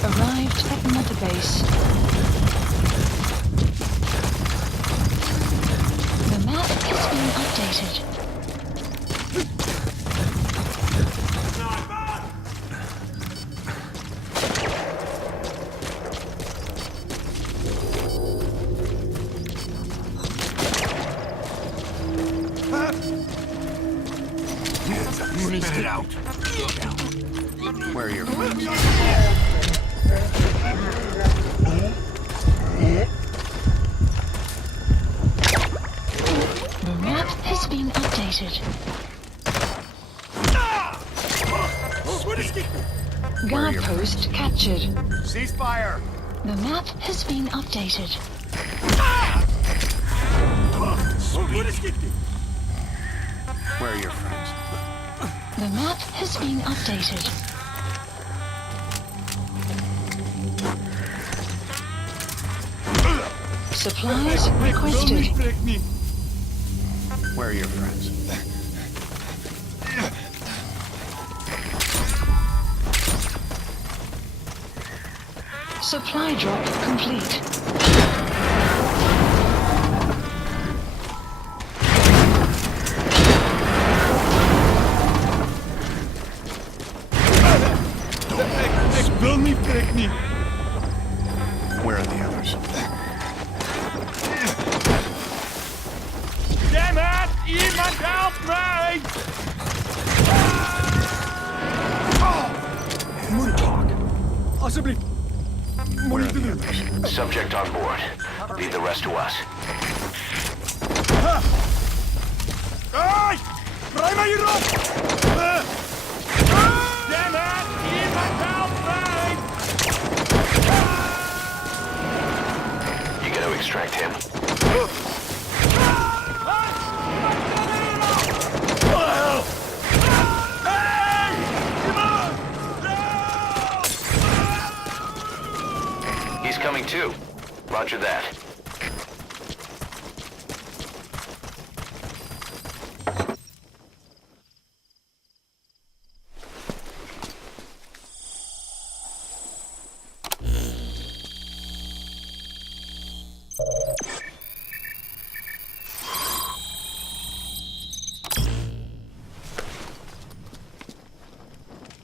arrived at Mother Base. The map is being updated. Spit it out. Where are your friends? The map has been updated. Guard post captured. Ceasefire! The map has been updated. Where are your friends? The map has been updated. Supplies requested. Where are your friends? Supply drop complete. Where are the others? Damn it! Iemand help me! Alsjeblieft. Where are the others? Subject on board. Leave the rest to us. Hey! Draai maar hierop! Damn it! Iemand help me! You gotta extract him. He's coming too. Roger that.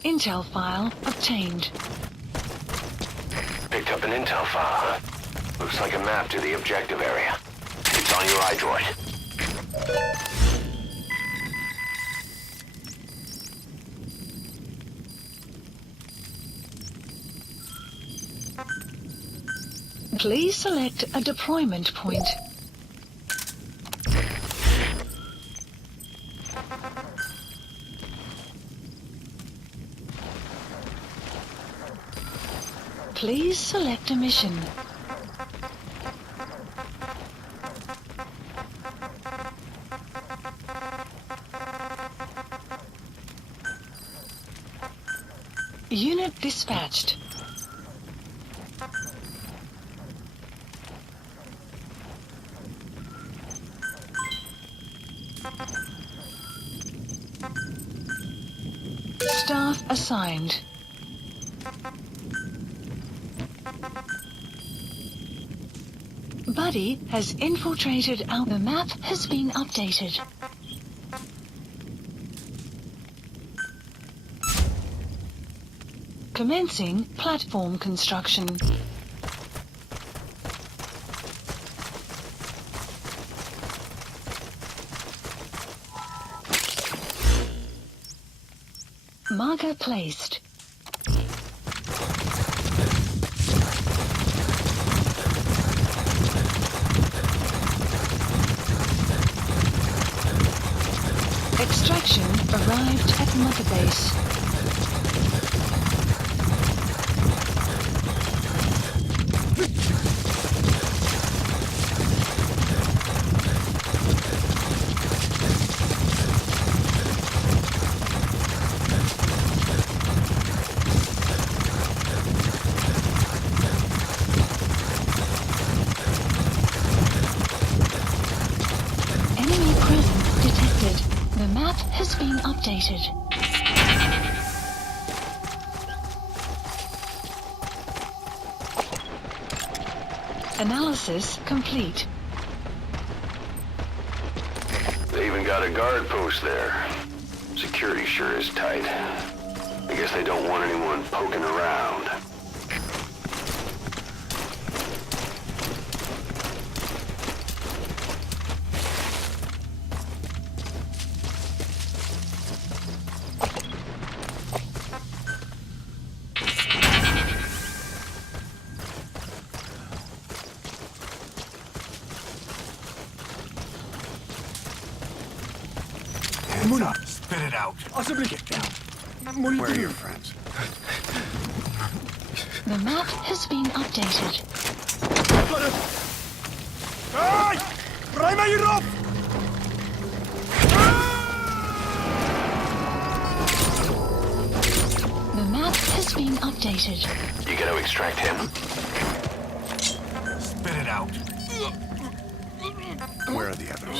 Intel file obtained. Picked up an intel file, huh? Looks like a map to the objective area. It's on your iDroid. Please select a deployment point. Please select a mission. Unit dispatched. Staff assigned. Buddy has infiltrated our... The map has been updated. Commencing platform construction. Marker placed. Extraction arrived at Mother Base. Enemy presence detected. The map has been updated. Analysis complete. They even got a guard post there. Security sure is tight. I guess they don't want anyone poking around. Spit it out. Alsjeblieft. Where are your friends? The map has been updated. Hey! Draai mij hierop! The map has been updated. You gotta extract him. Spit it out. Where are the others?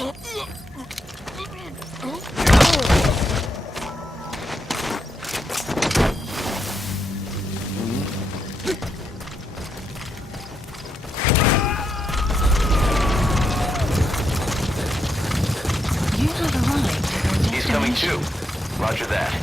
You have arrived. He's coming too. Roger that.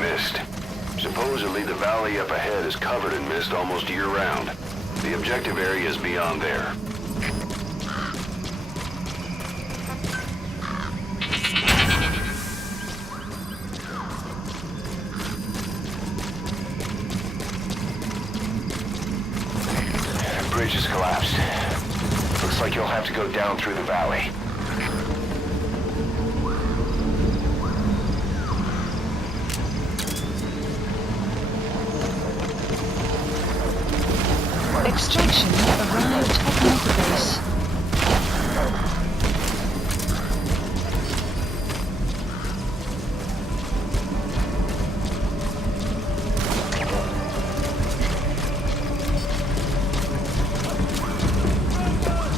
Mist. Supposedly the valley up ahead is covered in mist almost year-round. The objective area is beyond there. Bridge has collapsed. Looks like you'll have to go down through the valley. Extraction arrived at Mother Base.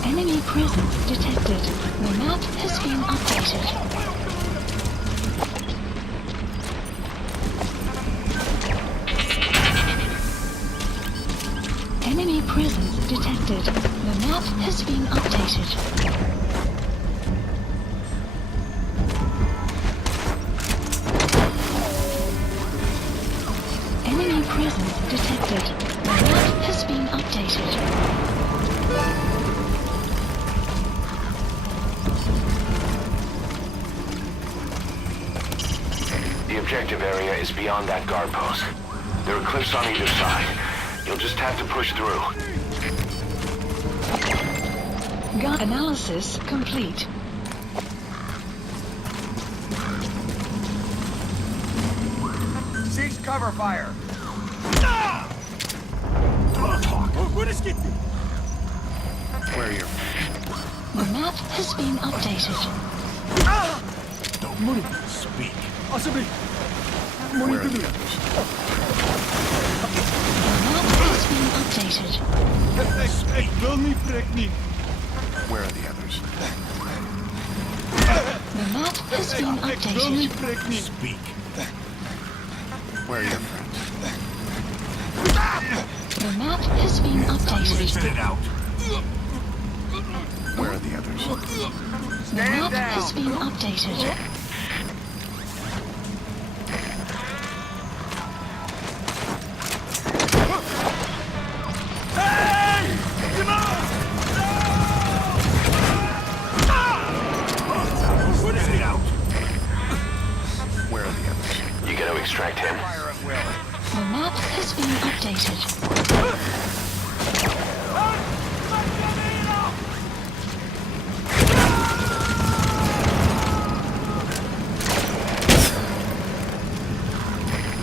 Enemy presence detected. The map has been updated. Enemy presence detected. The map has been updated. Enemy presence detected. The map has been updated. The objective area is beyond that guard post. There are cliffs on either side. You'll just have to push through. Gun analysis complete. Cease cover fire! Where are your friends? The map has been updated. Don't speak. Alsjeblieft. Where are the others? The map has been updated. Ik wil niet, prik niet. Where are the others? The map has been Ik wil updated. niet, prik niet. Speak. Where are your friends? The map has been updated. Spit it out. Where are the others? The map has been updated. Spit it out. Where are the others? You gotta extract him. Fire at will. The map has been updated.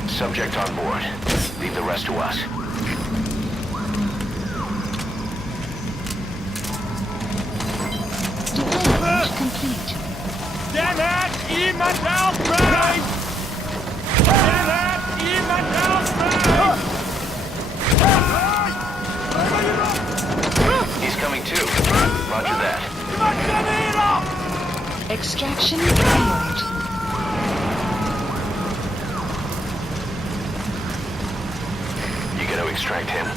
Subject on board. Leave the rest to us. Development complete. Damn it! Iemand help me! Damn it! He's coming too. Roger that. Extraction failed. You gotta extract him.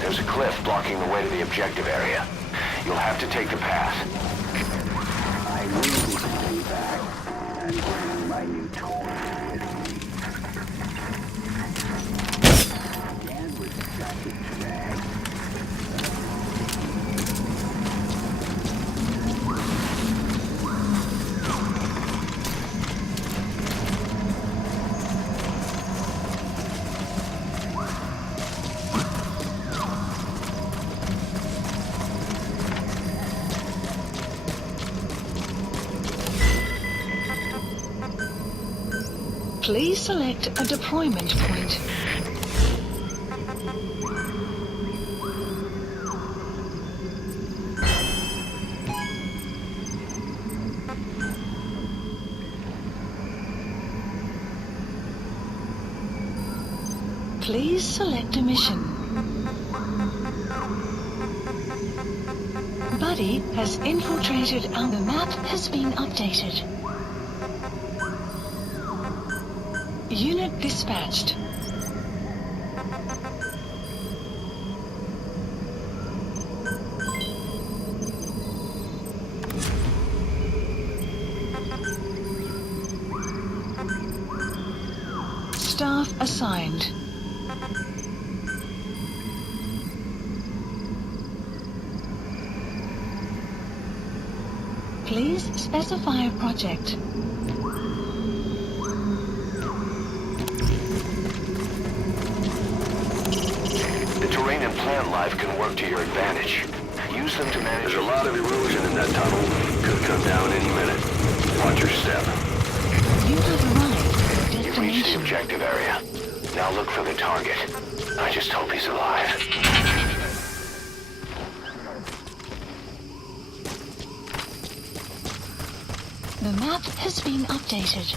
There's a cliff blocking the way to the objective area. You'll have to take the path. I will be coming back and bring my new toy with me. Dad was distracted today. Please select a deployment point. Please select a mission. Buddy has infiltrated and the map has been updated. Unit dispatched. Staff assigned. Please specify a project. The terrain and plant life can work to your advantage. Use them to manage. There's a lot of erosion in that tunnel. Could come down any minute. Watch your step. You have arrived at your You've reached the destination. objective area. Now look for the target. I just hope he's alive. The map has been updated.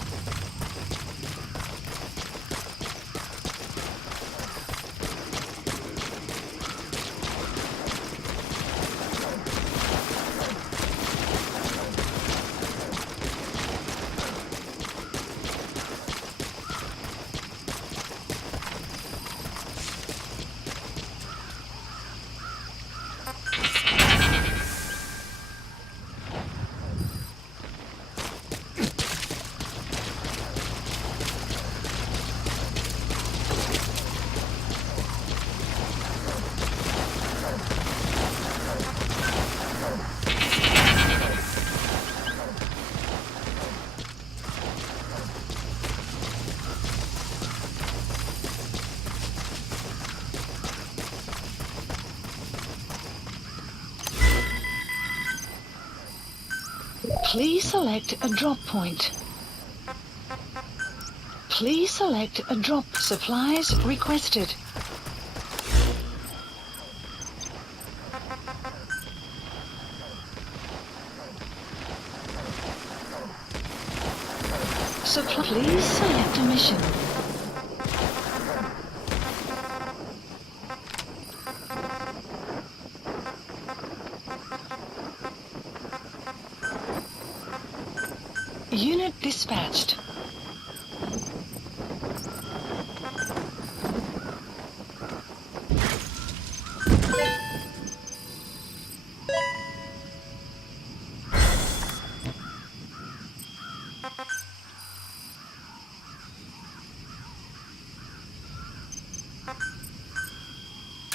Please select a drop point. Please select a drop. Supplies requested. Please select a mission. Unit dispatched.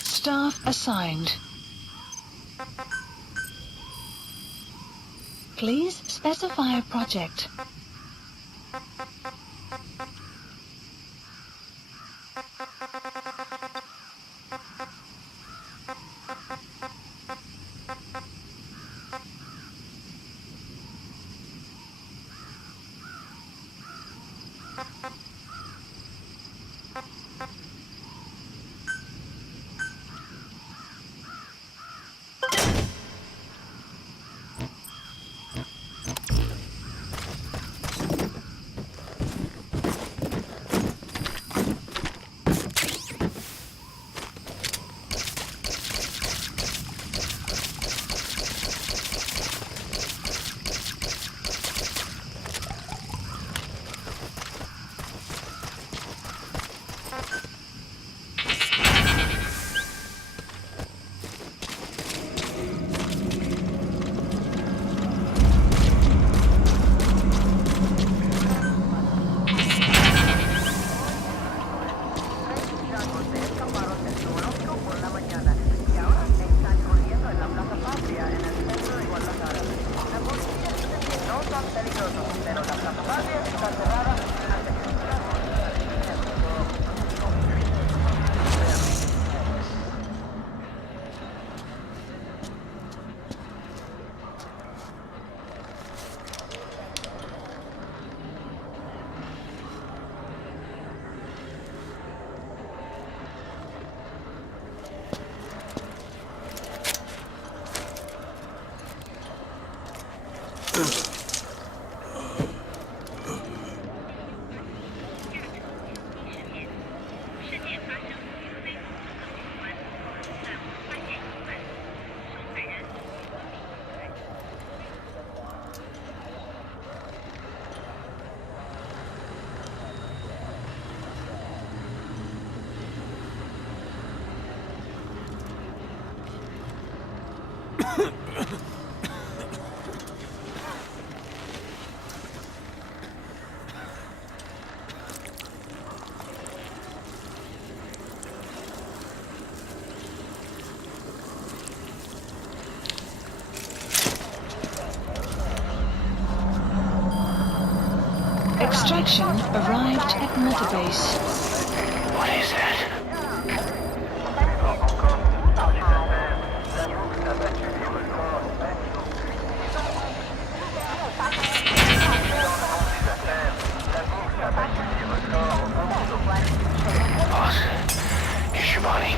Staff assigned. Please specify a project. Extraction arrived at Mother Base. What is that? Boss, here's your body.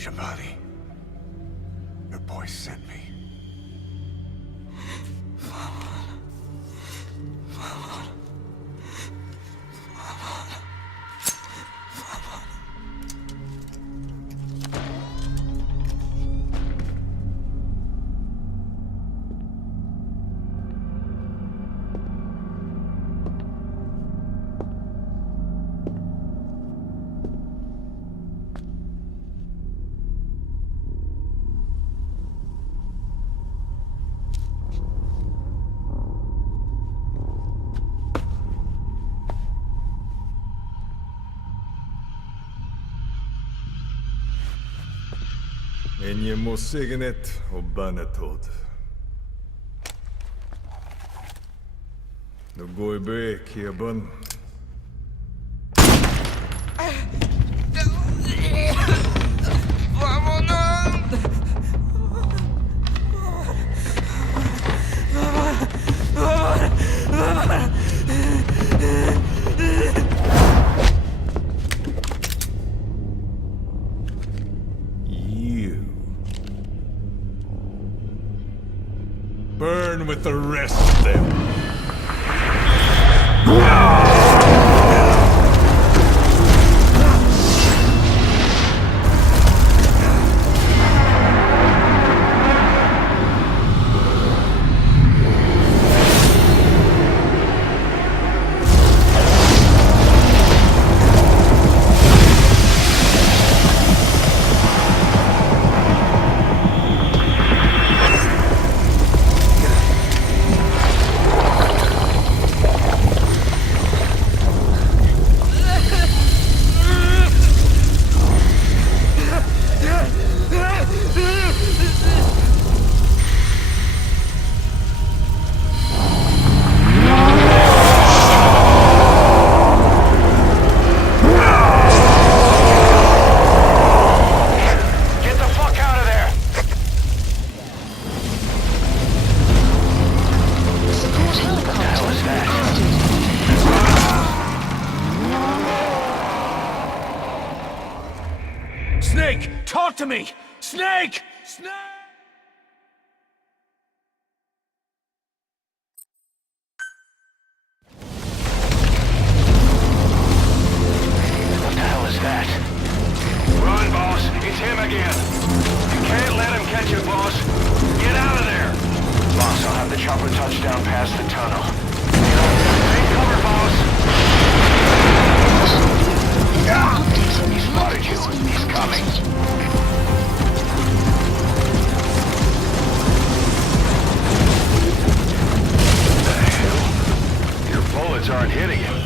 Shabani, your boy sent me. En je moet zeggen het op bijna dood. Nu ga je bij, Kieban. Burn with the rest of them. to me! Snake! Snake! What the hell is that? Run, boss! It's him again! You can't let him catch you, boss! Get out of there! Boss, I'll have the chopper touch down past the tunnel. Take cover, boss! He spotted you. He's coming. What the hell? Your bullets aren't hitting him.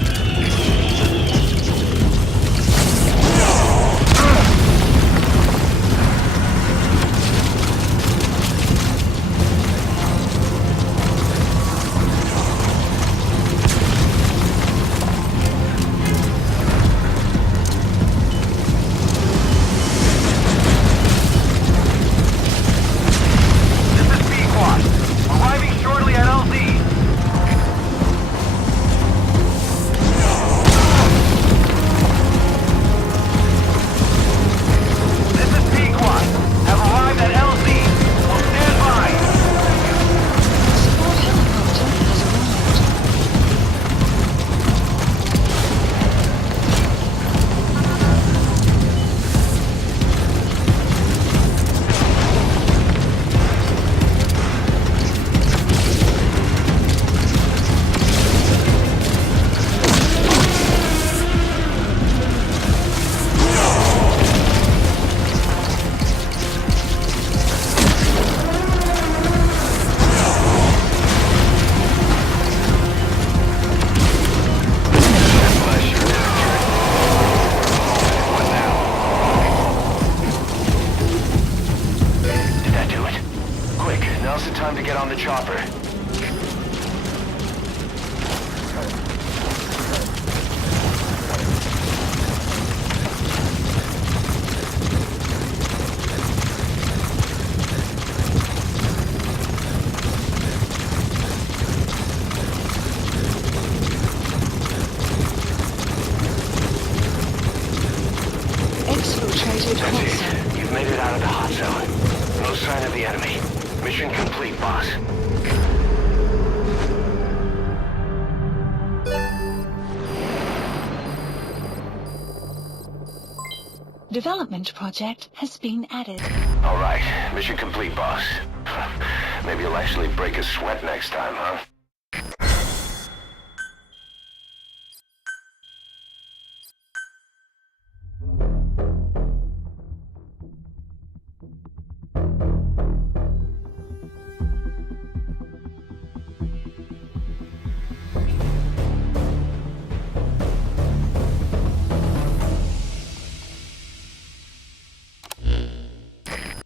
Chopper. Exfiltrated hot zone. You've made it out of the hot zone. No sign of the enemy. Mission complete, boss. Development project has been added. All right, mission complete, boss. Maybe you'll actually break a sweat next time, huh?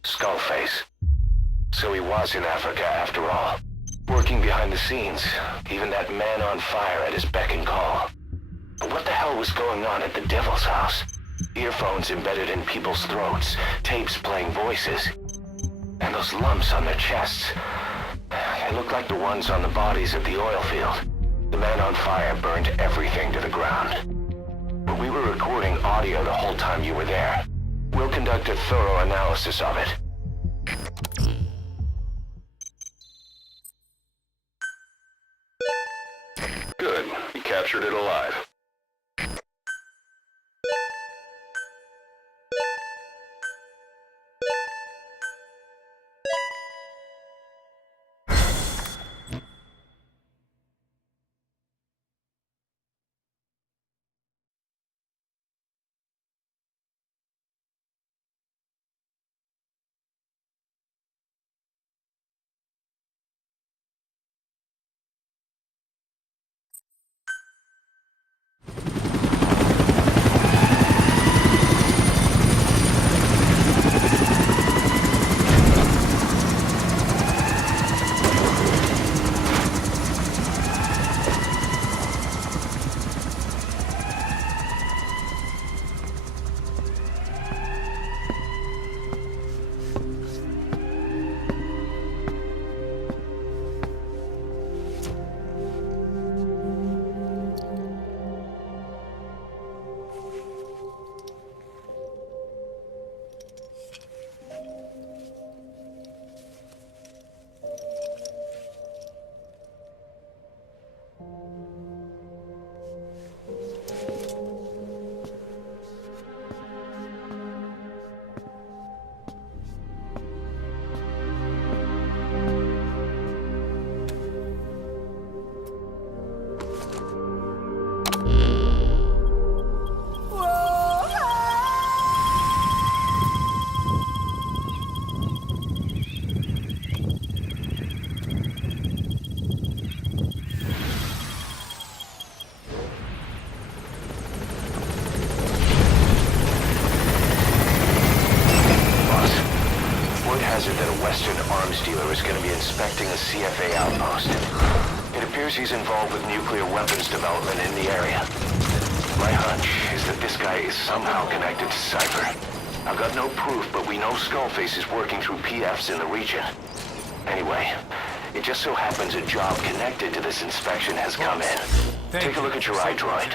Skullface. So he was in Africa after all. Working behind the scenes. Even that man on fire at his beck and call. But what the hell was going on at the Devil's house? Earphones embedded in people's throats. Tapes playing voices. And those lumps on their chests. They look like the ones on the bodies at the oil field. The man on fire burned everything to the ground. But we were recording audio the whole time you were there. We'll conduct a thorough analysis of it. Good. We captured it alive. CFA outpost. It appears he's involved with nuclear weapons development in the area. My hunch is that this guy is somehow connected to Cypher. I've got no proof, but we know Skullface is working through PFs in the region. Anyway, it just so happens a job connected to this inspection has come in. Take a look at your iDroid.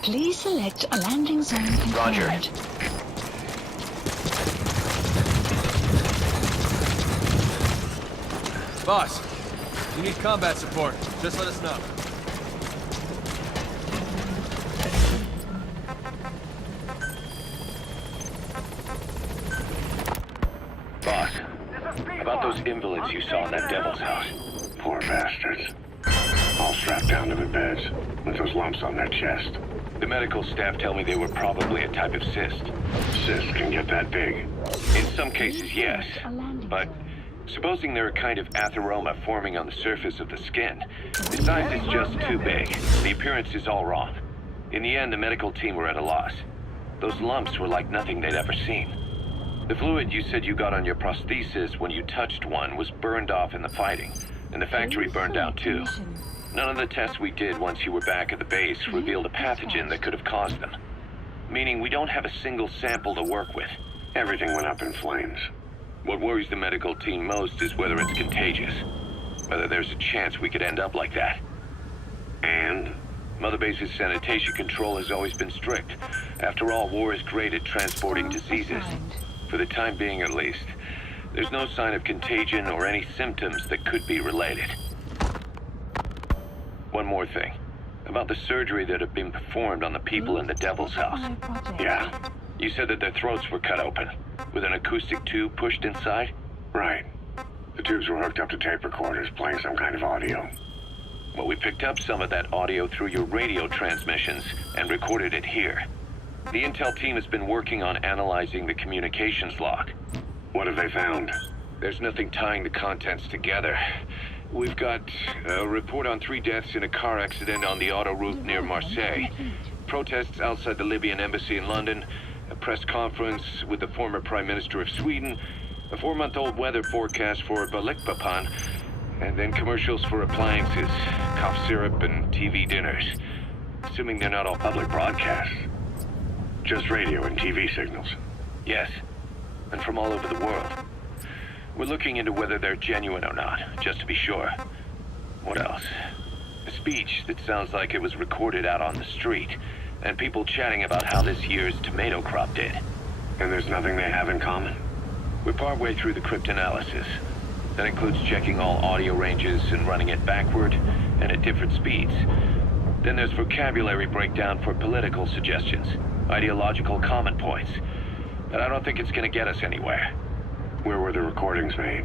Please select a landing zone confirmed. Roger. Boss, you need combat support. Just let us know. Boss, about those invalids you saw in that devil's house. Poor bastards. All strapped down to their beds, with those lumps on their chest. The medical staff tell me they were probably a type of cyst. Cysts can get that big. In some cases, yes. But supposing they're a kind of atheroma forming on the surface of the skin, the size is just too big. The appearance is all wrong. In the end, the medical team were at a loss. Those lumps were like nothing they'd ever seen. The fluid you said you got on your prosthesis when you touched one was burned off in the fighting, and the factory burned down too. None of the tests we did once you were back at the base revealed a pathogen that could have caused them. Meaning we don't have a single sample to work with. Everything went up in flames. What worries the medical team most is whether it's contagious. Whether there's a chance we could end up like that. And? Mother Base's sanitation control has always been strict. After all, war is great at transporting diseases. For the time being, at least. There's no sign of contagion or any symptoms that could be related. One more thing. About the surgery that had been performed on the people in the Devil's House. Yeah. You said that their throats were cut open, with an acoustic tube pushed inside? Right. The tubes were hooked up to tape recorders, playing some kind of audio. Well, we picked up some of that audio through your radio transmissions and recorded it here. The intel team has been working on analyzing the communications log. What have they found? There's nothing tying the contents together. We've got a report on 3 deaths in a car accident on the autoroute near Marseille. Protests outside the Libyan embassy in London. A press conference with the former Prime Minister of Sweden. A 4-month-old weather forecast for Balikpapan. And then commercials for appliances, cough syrup, and TV dinners. Assuming they're not all public broadcasts. Just radio and TV signals. Yes, and from all over the world. We're looking into whether they're genuine or not, just to be sure. What else? A speech that sounds like it was recorded out on the street, and people chatting about how this year's tomato crop did. And there's nothing they have in common? We're partway through the cryptanalysis. That includes checking all audio ranges and running it backward and at different speeds. Then there's vocabulary breakdown for political suggestions, ideological comment points. But I don't think it's gonna get us anywhere. Where were the recordings made?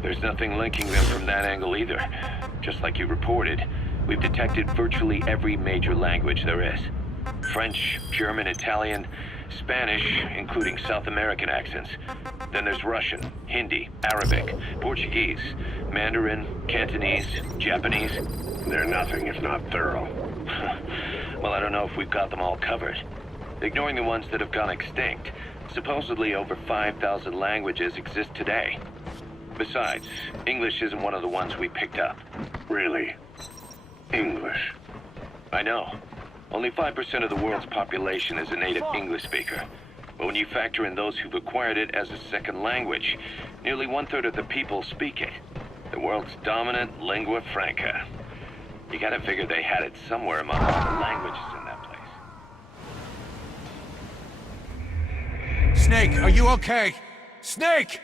There's nothing linking them from that angle either. Just like you reported, we've detected virtually every major language there is. French, German, Italian, Spanish, including South American accents. Then there's Russian, Hindi, Arabic, Portuguese, Mandarin, Cantonese, Japanese. They're nothing if not thorough. Well, I don't know if we've got them all covered. Ignoring the ones that have gone extinct, supposedly over 5,000 languages exist today. Besides, English isn't one of the ones we picked up. Really? English? I know. Only 5% of the world's population is a native English speaker. But when you factor in those who've acquired it as a second language, nearly 1/3 of the people speak it. The world's dominant lingua franca. You gotta figure they had it somewhere among all the languages in that place. Snake, are you okay? Snake!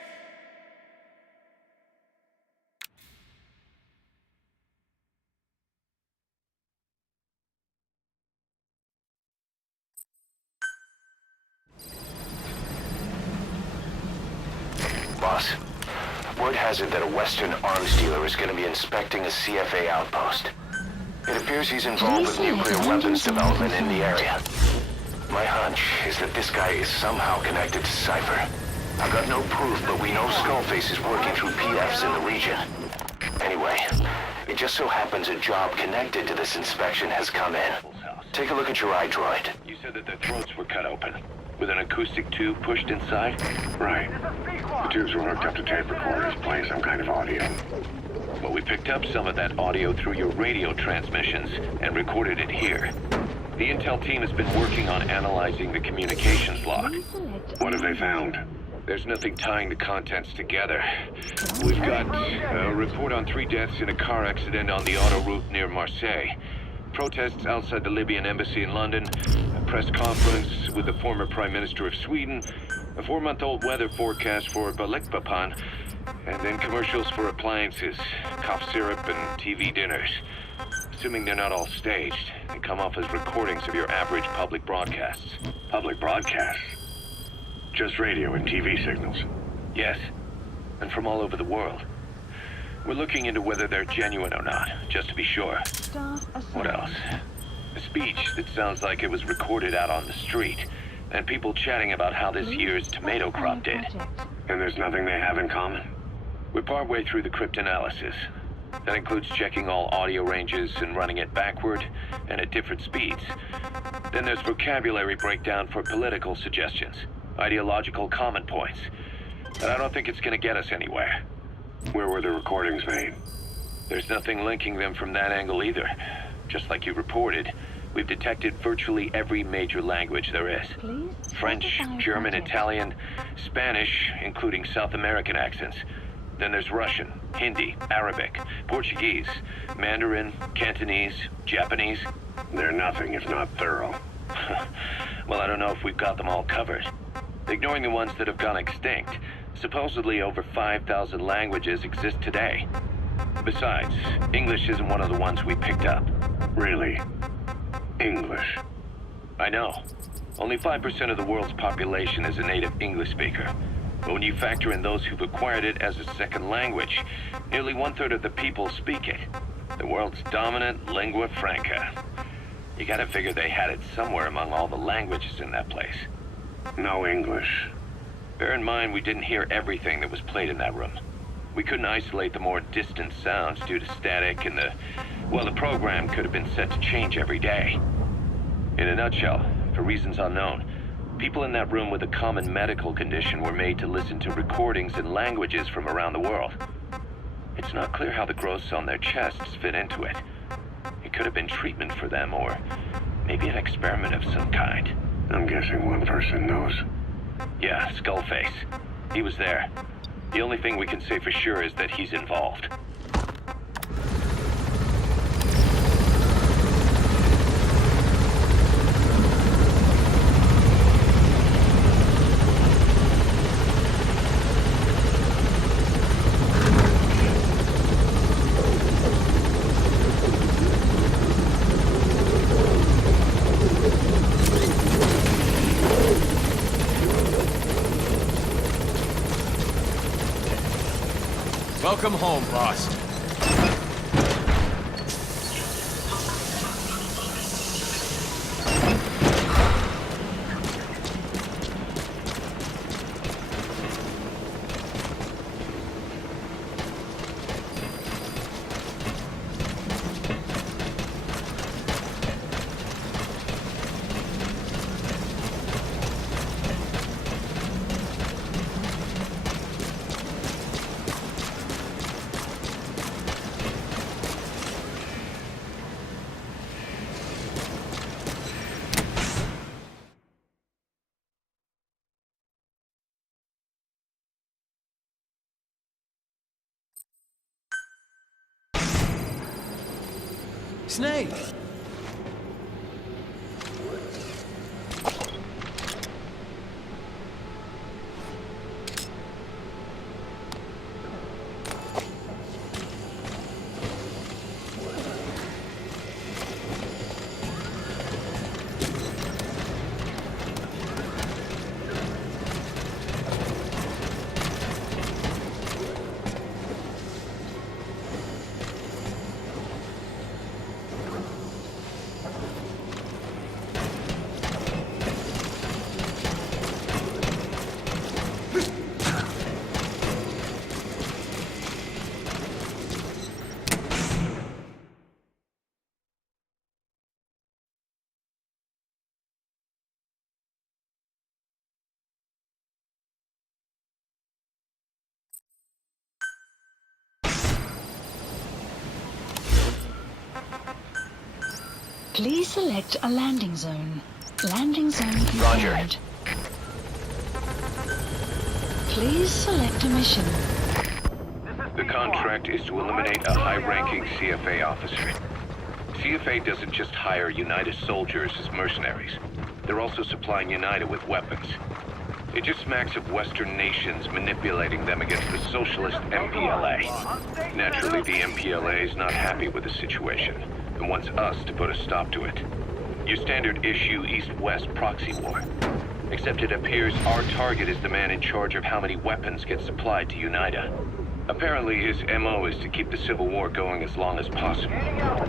Boss, word has it that a Western arms dealer is going to be inspecting a CFA outpost. It appears he's involved with nuclear weapons development in the area. My hunch is that this guy is somehow connected to Cypher. I've got no proof, but we know Skullface is working through PFs in the region. Anyway, it just so happens a job connected to this inspection has come in. Take a look at your iDroid. You said that their throats were cut open, with an acoustic tube pushed inside? Right. The tubes were hooked up to tape recorders, playing some kind of audio. Well, we picked up some of that audio through your radio transmissions and recorded it here. The intel team has been working on analyzing the communications log. What have they found? There's nothing tying the contents together. We've got a report on 3 deaths in a car accident on the autoroute near Marseille. Protests outside the Libyan embassy in London, a press conference with the former Prime Minister of Sweden, a 4-month-old weather forecast for Balikpapan, and then commercials for appliances, cough syrup, and TV dinners. Assuming they're not all staged, they come off as recordings of your average public broadcasts. Public broadcasts? Just radio and TV signals? Yes, and from all over the world. We're looking into whether they're genuine or not, just to be sure. What else? A speech that sounds like it was recorded out on the street, and people chatting about how this year's tomato crop did. And there's nothing they have in common? We're partway through the cryptanalysis. That includes checking all audio ranges and running it backward and at different speeds. Then there's vocabulary breakdown for political suggestions, ideological comment points. But I don't think it's gonna get us anywhere. Where were the recordings made? There's nothing linking them from that angle either. Just like you reported, we've detected virtually every major language there is. French, German, Italian, Spanish, including South American accents. Then there's Russian, Hindi, Arabic, Portuguese, Mandarin, Cantonese, Japanese. They're nothing if not thorough. Well, I don't know if we've got them all covered. Ignoring the ones that have gone extinct, supposedly over 5,000 languages exist today. Besides, English isn't one of the ones we picked up. Really? English? I know. Only 5% of the world's population is a native English speaker. But when you factor in those who've acquired it as a second language, nearly 1/3 of the people speak it. The world's dominant lingua franca. You gotta figure they had it somewhere among all the languages in that place. No English. Bear in mind, we didn't hear everything that was played in that room. We couldn't isolate the more distant sounds due to static and the program could have been set to change every day. In a nutshell, for reasons unknown, people in that room with a common medical condition were made to listen to recordings in languages from around the world. It's not clear how the growths on their chests fit into it. It could have been treatment for them, or maybe an experiment of some kind. I'm guessing one person knows. Yeah, Skullface. He was there. The only thing we can say for sure is that he's involved. Welcome home, boss. Snake! Please select a landing zone. Landing zone confirmed. Please select a mission. The contract is to eliminate a high-ranking CFA officer. CFA doesn't just hire United soldiers as mercenaries. They're also supplying United with weapons. It just smacks of Western nations manipulating them against the socialist MPLA. Naturally, the MPLA is not happy with the situation and wants us to put a stop to it. Your standard issue East-West proxy war. Except it appears our target is the man in charge of how many weapons get supplied to UNITA. Apparently his MO is to keep the Civil War going as long as possible,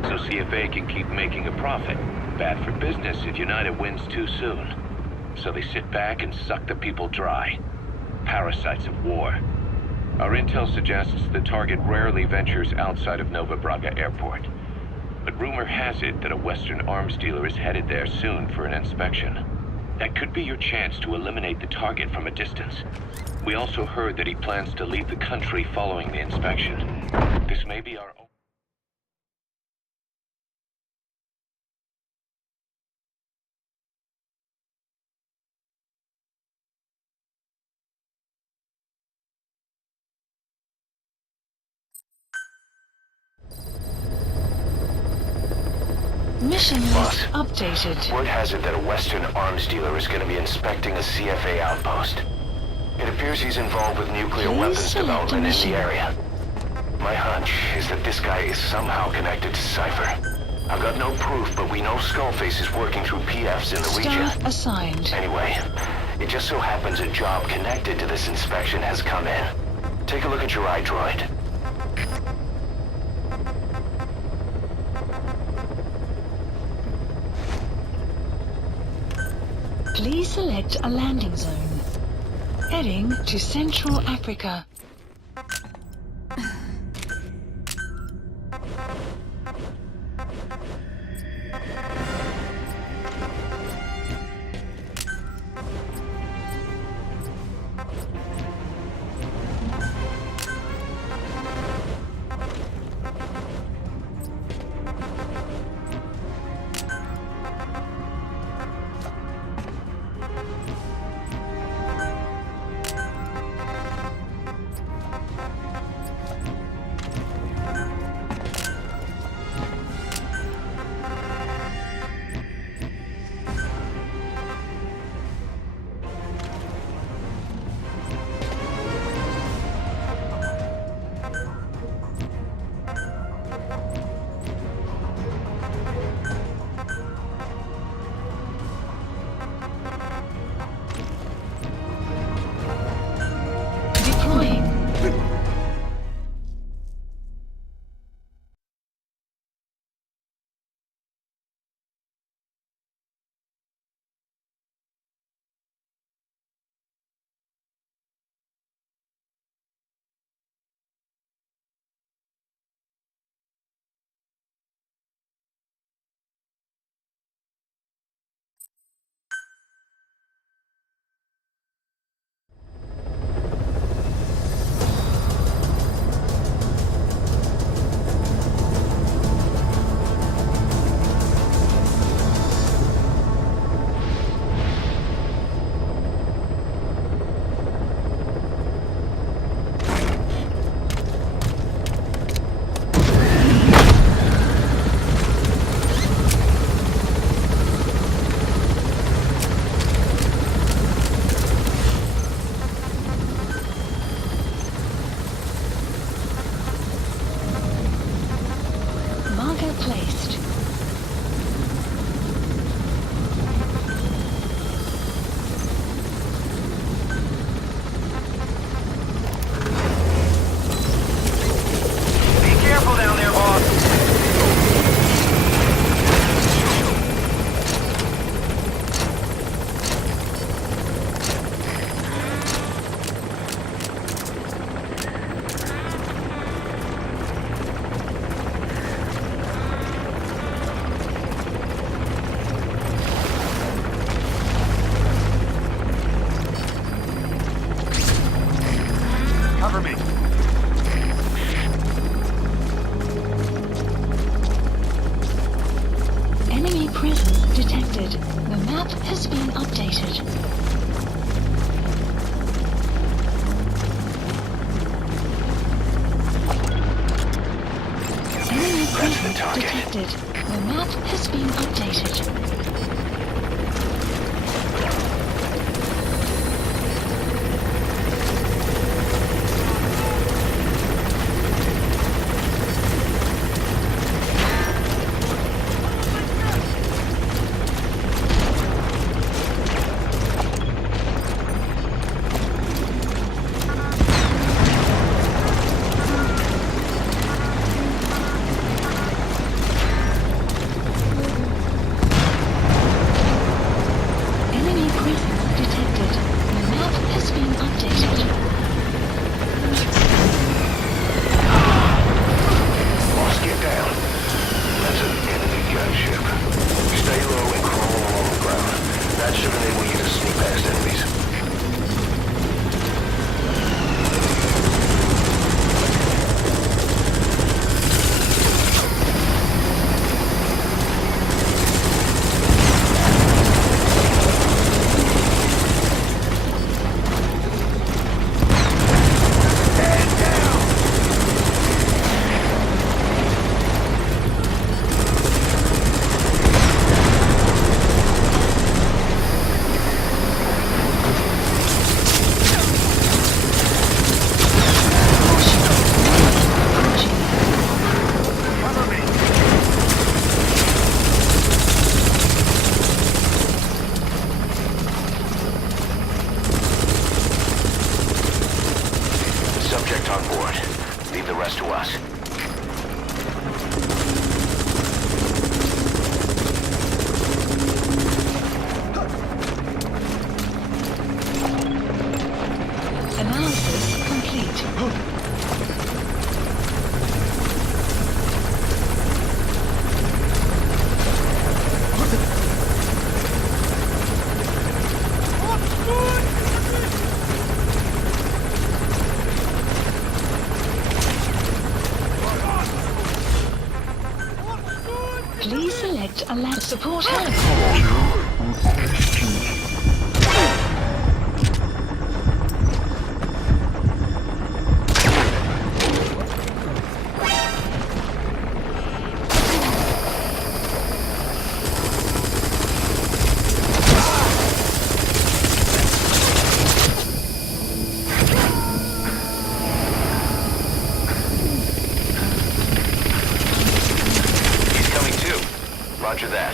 so CFA can keep making a profit. Bad for business if UNITA wins too soon. So they sit back and suck the people dry. Parasites of war. Our intel suggests the target rarely ventures outside of Nova Braga Airport. But rumor has it that a Western arms dealer is headed there soon for an inspection. That could be your chance to eliminate the target from a distance. We also heard that he plans to leave the country following the inspection. This may be our... Mission list updated. Word has it that a Western arms dealer is going to be inspecting a CFA outpost. It appears he's involved with nuclear weapons development in the area. My hunch is that this guy is somehow connected to Cypher. I've got no proof, but we know Skullface is working through PFs in the region. Staff assigned. Anyway, it just so happens a job connected to this inspection has come in. Take a look at your iDroid. Please select a landing zone. Heading to Central Africa. detected. The map has been updated. Enemy presence detected. The map has been updated. Analysis complete. Please select a lab support helicopter. Roger that.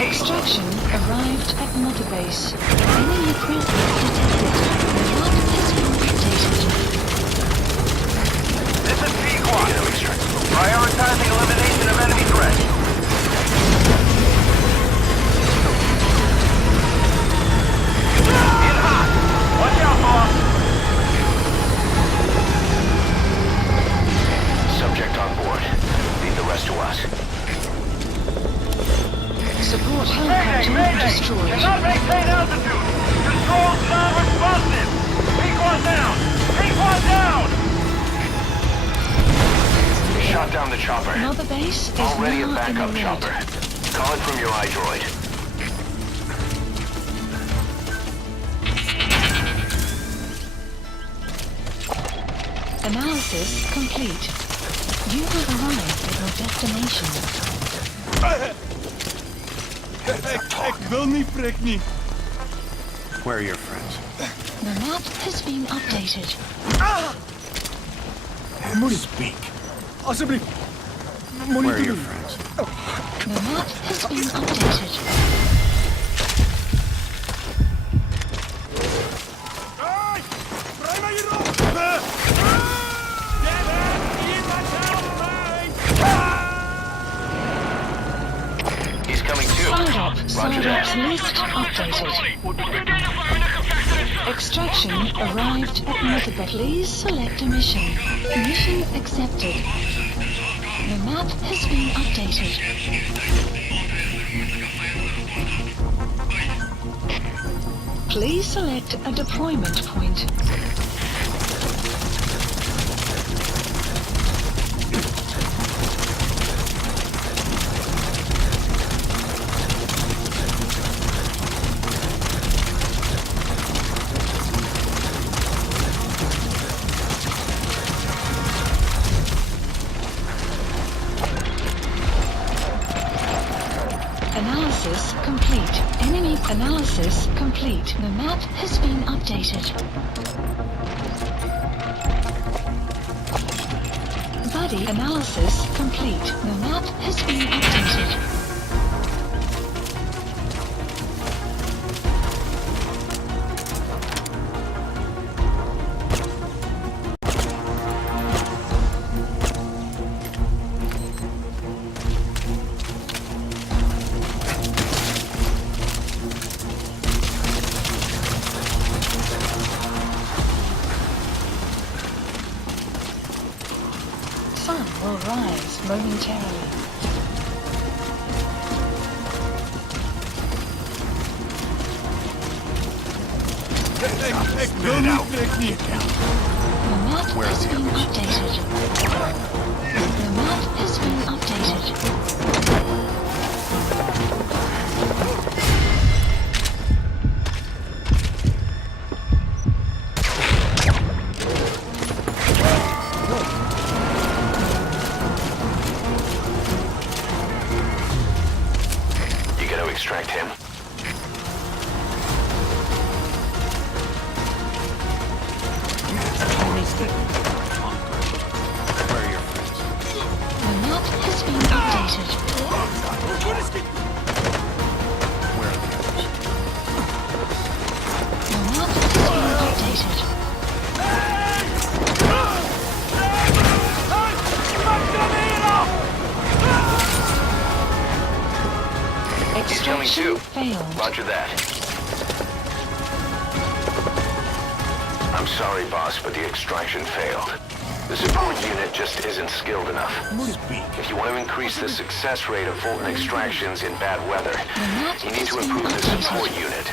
Extraction arrived at Mother Base. Enemy presence detected. The map has been updated. This is P-Quad. Prioritizing elimination of enemy threats. In hot. Watch out, boss. Subject on board. Leave the rest to us. Support helicopter destroyed. Cannot maintain altitude. Controls non-responsive. P-Quad down. P-Quad down. Shot down the chopper. Mother Base is already now a backup in the chopper. red. Call it from your iDroid. Analysis complete. You have arrived at your destination. Ik wil niet prik niet. Where are your friends? The map has been updated. Moenie speak. Alsjeblieft. Where are your friends? The map has been updated. Subject list updated. Extraction arrived at Mother. Please select a mission. Mission accepted. The map has been updated. Please select a deployment point. Analysis complete. Enemy analysis complete. The map has been updated. Buddy analysis complete. The map has been updated. Sun will rise momentarily. Spit it out. The map Where are has the been others? updated. The map has been updated. You gotta extract him. Where are your friends? The map has been updated. Where are the others? The map has been updated. He's coming Extraction too. failed. Roger that. I'm sorry, boss, but the extraction failed. The support unit just isn't skilled enough. If you want to increase the success rate of Fulton extractions in bad weather, you need to improve the support unit.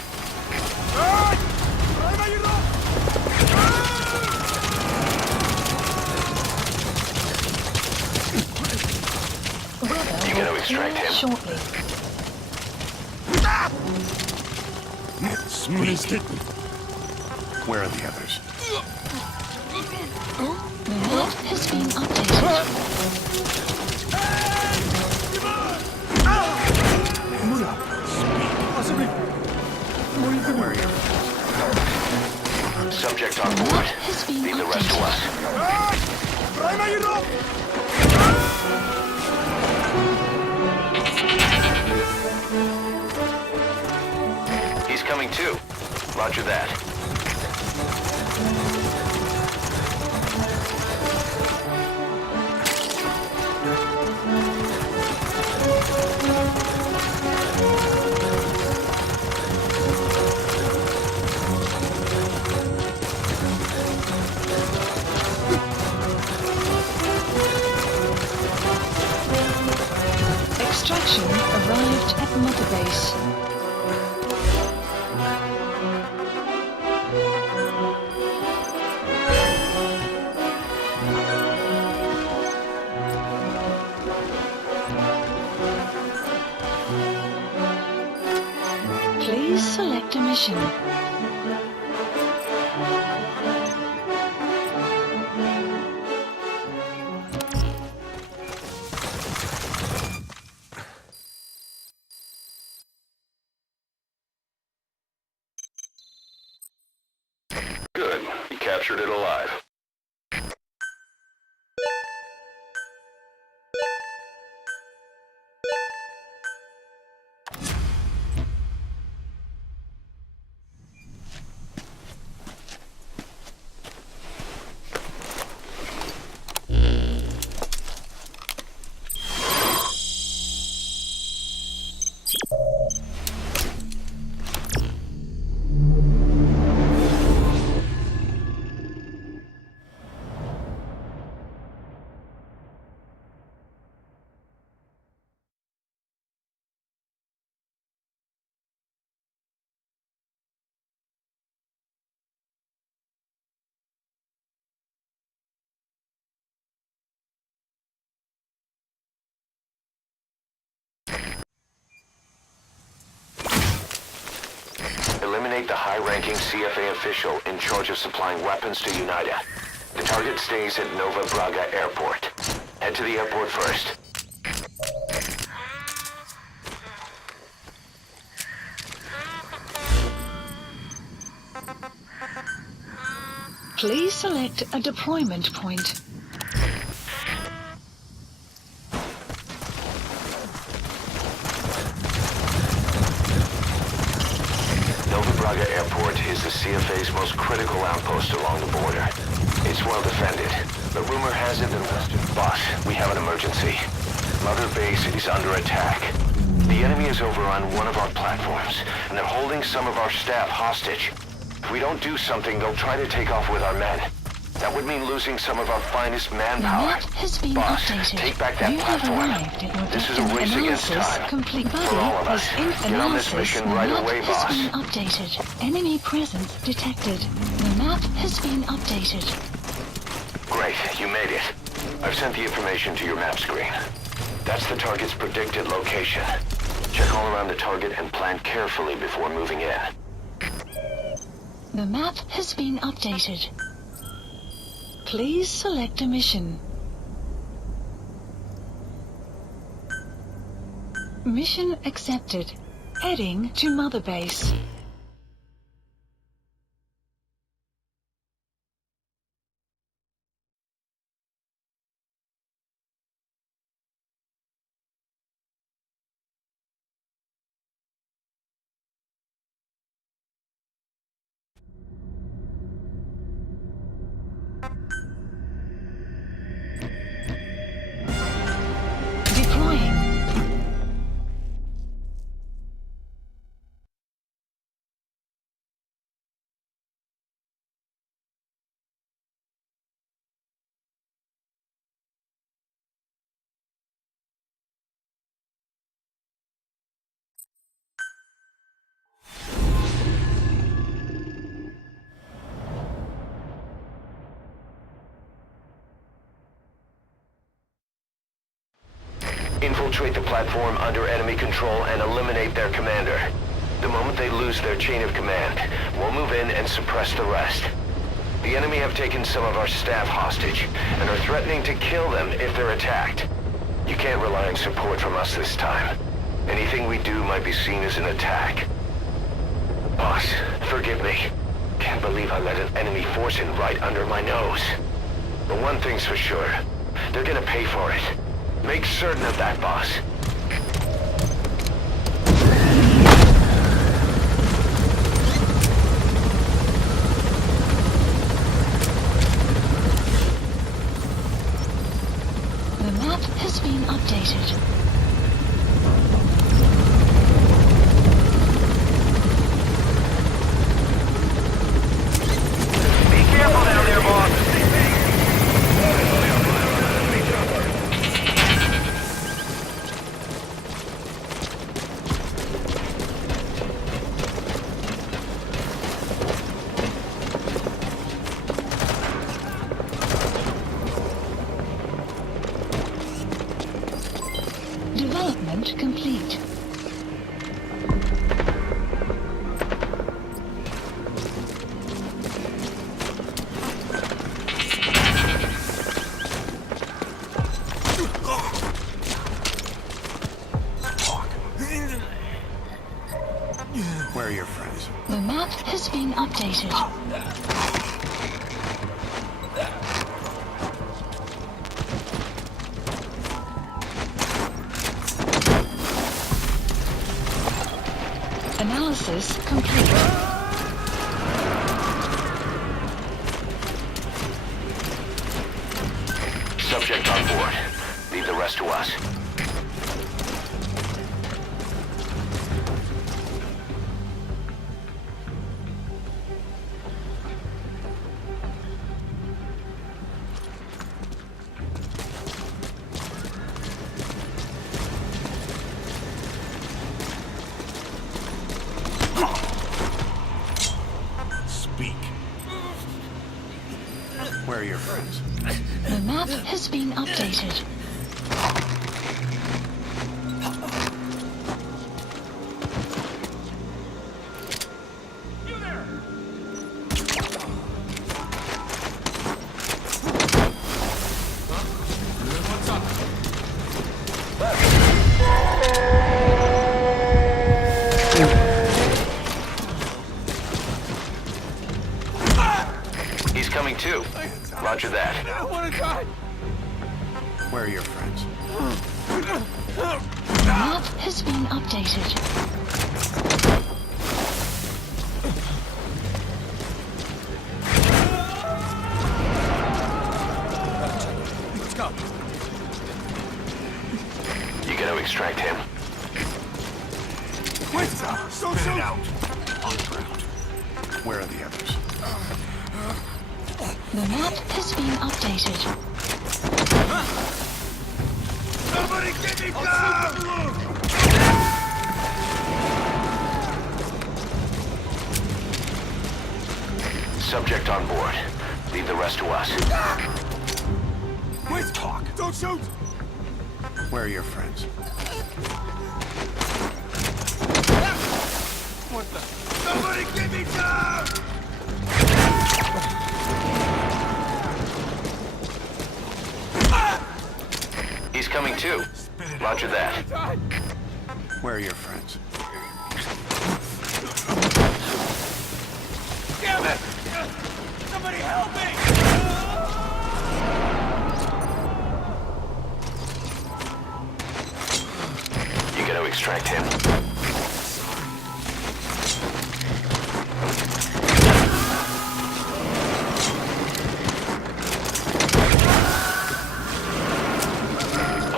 Weather You gotta will extract clear him. shortly. Where are the others? The map has been updated. Where are your friends? Subject on The board. map has been Leave the rest to updated. us. He's coming too. Roger that. Extraction arrived at Mother Base. Please select a mission. Good. You captured it alive. eliminate the high-ranking CFA official in charge of supplying weapons to UNITA. The target stays at Nova Braga Airport. Head to the airport first. Please select a deployment point. Nova Braga Airport is the CFA's most critical outpost along the border. It's well defended, but rumor has it that Western... Boss, we have an emergency. Mother Base is under attack. The enemy has overrun one of our platforms, and they're holding some of our staff hostage. If we don't do something, they'll try to take off with our men. That would mean losing some of our finest manpower. Boss, take back that platform. This is a race against time. Complete For all of us. Get on this mission right away, boss. Has been updated. Enemy presence detected. The map has been updated. Great, you made it. I've sent the information to your map screen. That's the target's predicted location. Check all around the target and plan carefully before moving in. The map has been updated. Please select a mission. Mission accepted. Heading to Mother Base. Infiltrate the platform under enemy control and eliminate their commander. The moment they lose their chain of command, we'll move in and suppress the rest. The enemy have taken some of our staff hostage and are threatening to kill them if they're attacked. You can't rely on support from us this time. Anything we do might be seen as an attack. Boss, forgive me. Can't believe I let an enemy force in right under my nose. But one thing's for sure. They're gonna pay for it. Make certain of that, boss. The map has been updated. Be careful down there, boss. Development complete. Where are your friends? The map has been updated. Analysis complete. Subject on board. Leave the rest to us. Where are your friends? The map has been updated. I don't want to die! Where are your friends? The map has been updated. Let's go. You gotta extract him. Wait! Don't Spit shoot! it out. On the ground. Where are the others? The map has been updated. Somebody get me down! Subject on board. Leave the rest to us. Wait! Talk! Don't shoot! Where are your friends? What the? Somebody get me down! He's coming too. Roger that. Where are your friends? Damn it! Somebody help me! You gotta extract him.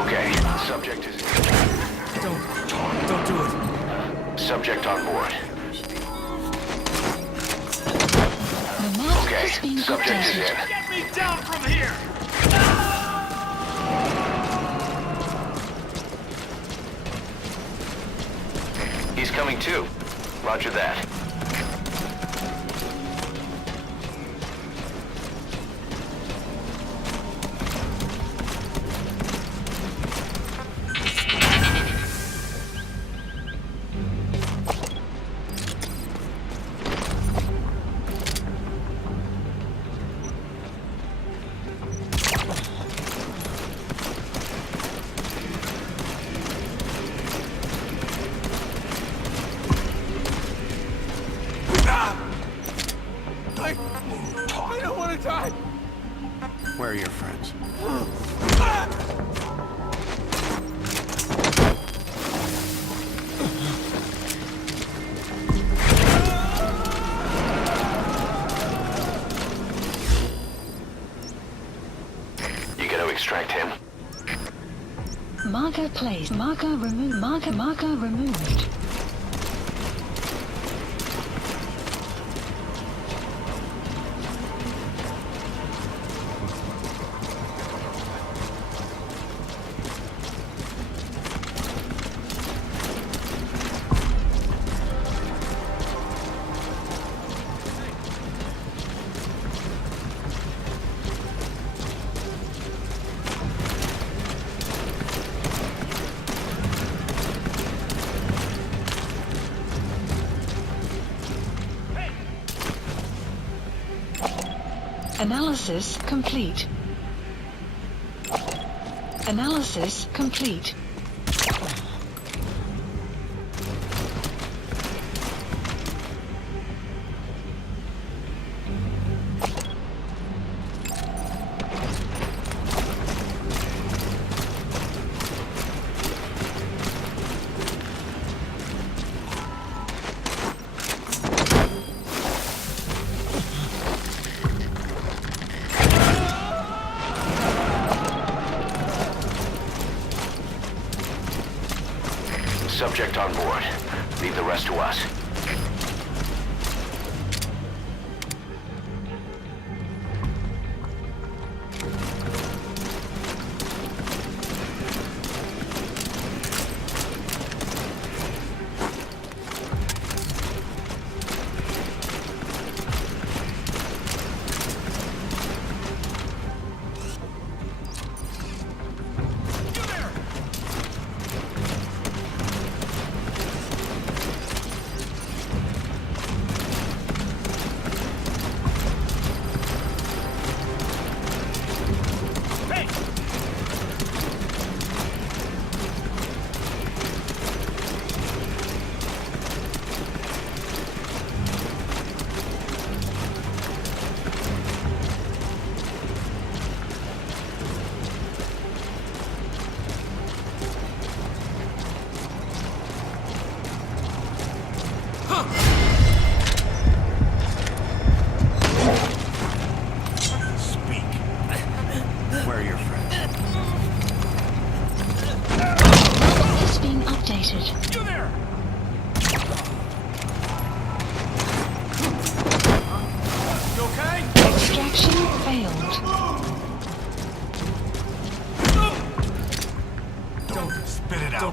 Okay, subject is... Don't do it. Subject on board. The map Okay, has been subject is updated. in. Get me down from here! He's coming too. Roger that. I don't want to die! Where are your friends? You gotta extract him. Marker placed. Marker removed. Marker removed. Analysis complete. Analysis complete. Subject on board. Leave the rest to us.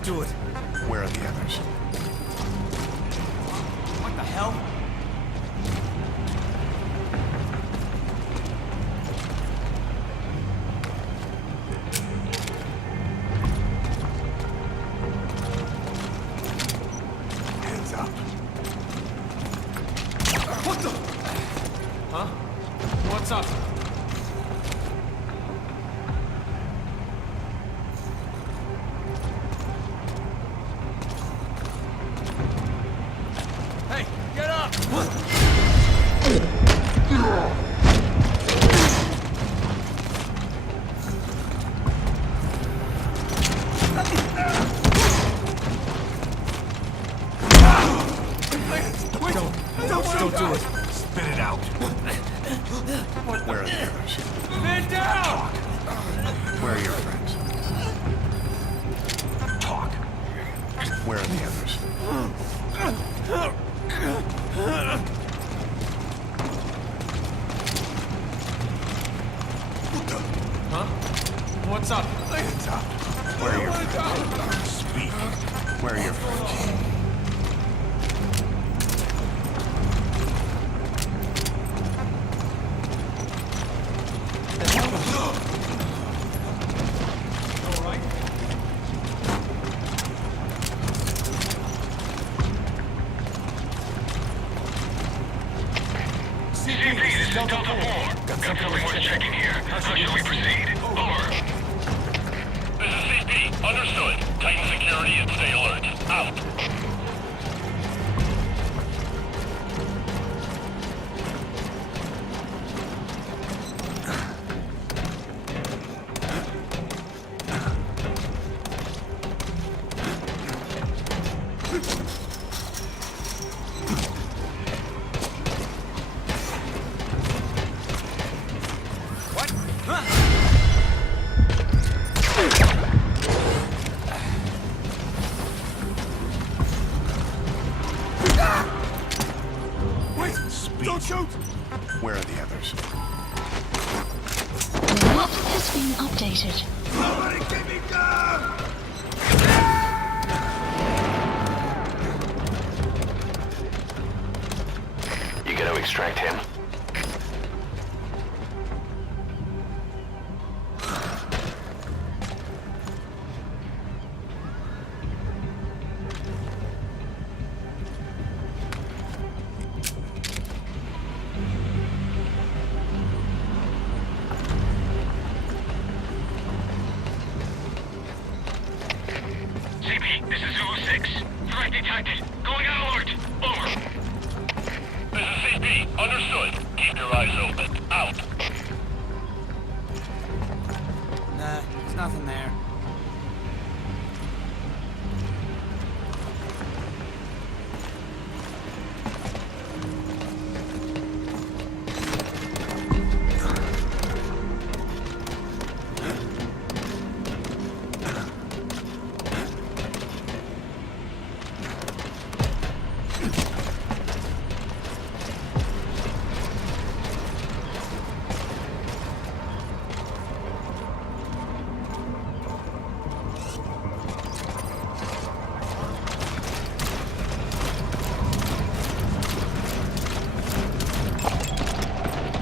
do it. Where are the others? What the hell? Hands up. What the? Huh? What's up? Hey, get up! Don't do it. Spit it out. Where are the others? Man down! Where are your friends? Talk. Where are the others? Huh? What's up? Hands up. Where are your friends? Speak. Where are your friends? CP, this is Delta 4. Got something worth checking here. How should we proceed? Over. This is CP. Understood. Tighten security and stay alert. Out. Don't shoot! Where are the others? The map has been updated. Somebody get me down! You gotta extract him. CP, this is Zulu 6. Threat detected. Going on alert. Over. This is CP. Understood. Keep your eyes open. Out. Nah, there's nothing there.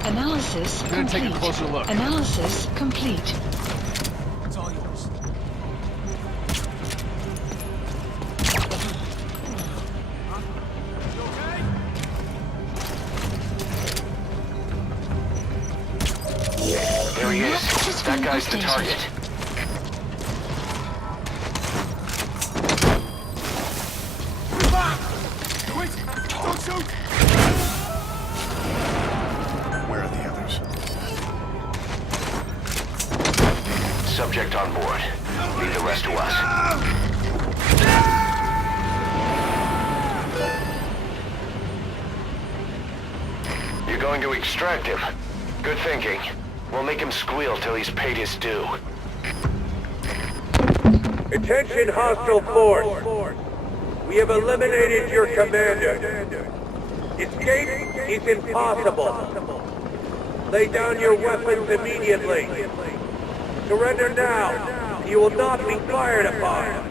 Analysis I'm gonna complete. take a closer look. Analysis complete. It's all yours. There he is. That guy's the target. Wait! Don't shoot! Where are the others? Subject on board. Leave the rest to us. You're going to extract him. Good thinking. We'll make him squeal till he's paid his due. Attention hostile force. We have eliminated your commander. Escape is impossible. Lay down your weapons immediately. Surrender now. You will not be fired upon.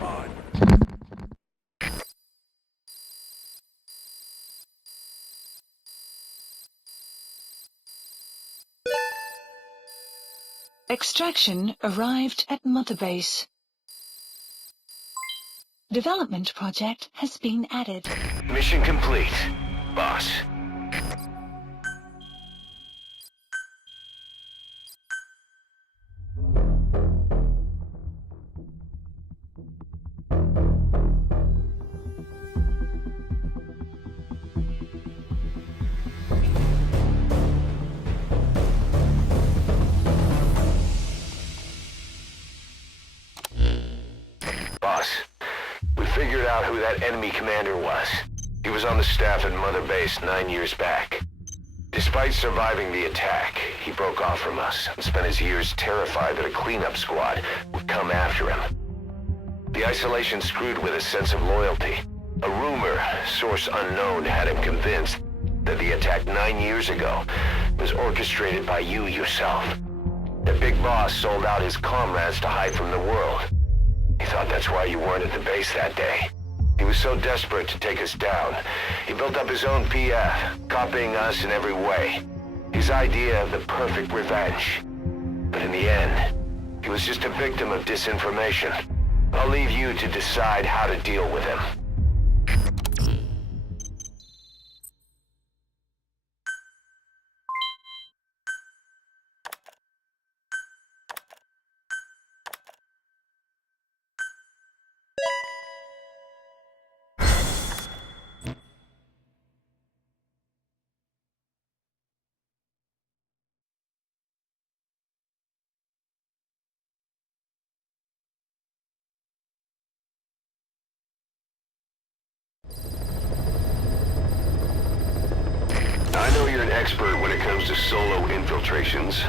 Extraction arrived at Mother Base. Development project has been added. Mission complete, boss. Boss, we figured out who that enemy commander was. He was on the staff at Mother Base 9 years back. Despite surviving the attack, he broke off from us and spent his years terrified that a cleanup squad would come after him. The isolation screwed with his sense of loyalty. A rumor, source unknown, had him convinced that the attack 9 years ago was orchestrated by you yourself. The big boss sold out his comrades to hide from the world. He thought that's why you weren't at the base that day. He was so desperate to take us down, he built up his own PF, copying us in every way. His idea of the perfect revenge. But in the end, he was just a victim of disinformation. I'll leave you to decide how to deal with him. I know you're an expert when it comes to solo infiltrations,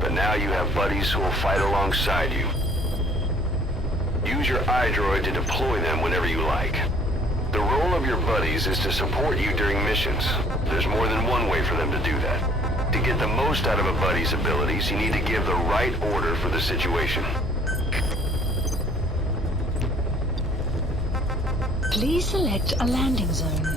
but now you have buddies who will fight alongside you. Use your iDroid to deploy them whenever you like. The role of your buddies is to support you during missions. There's more than one way for them to do that. To get the most out of a buddy's abilities, you need to give the right order for the situation. Please select a landing zone.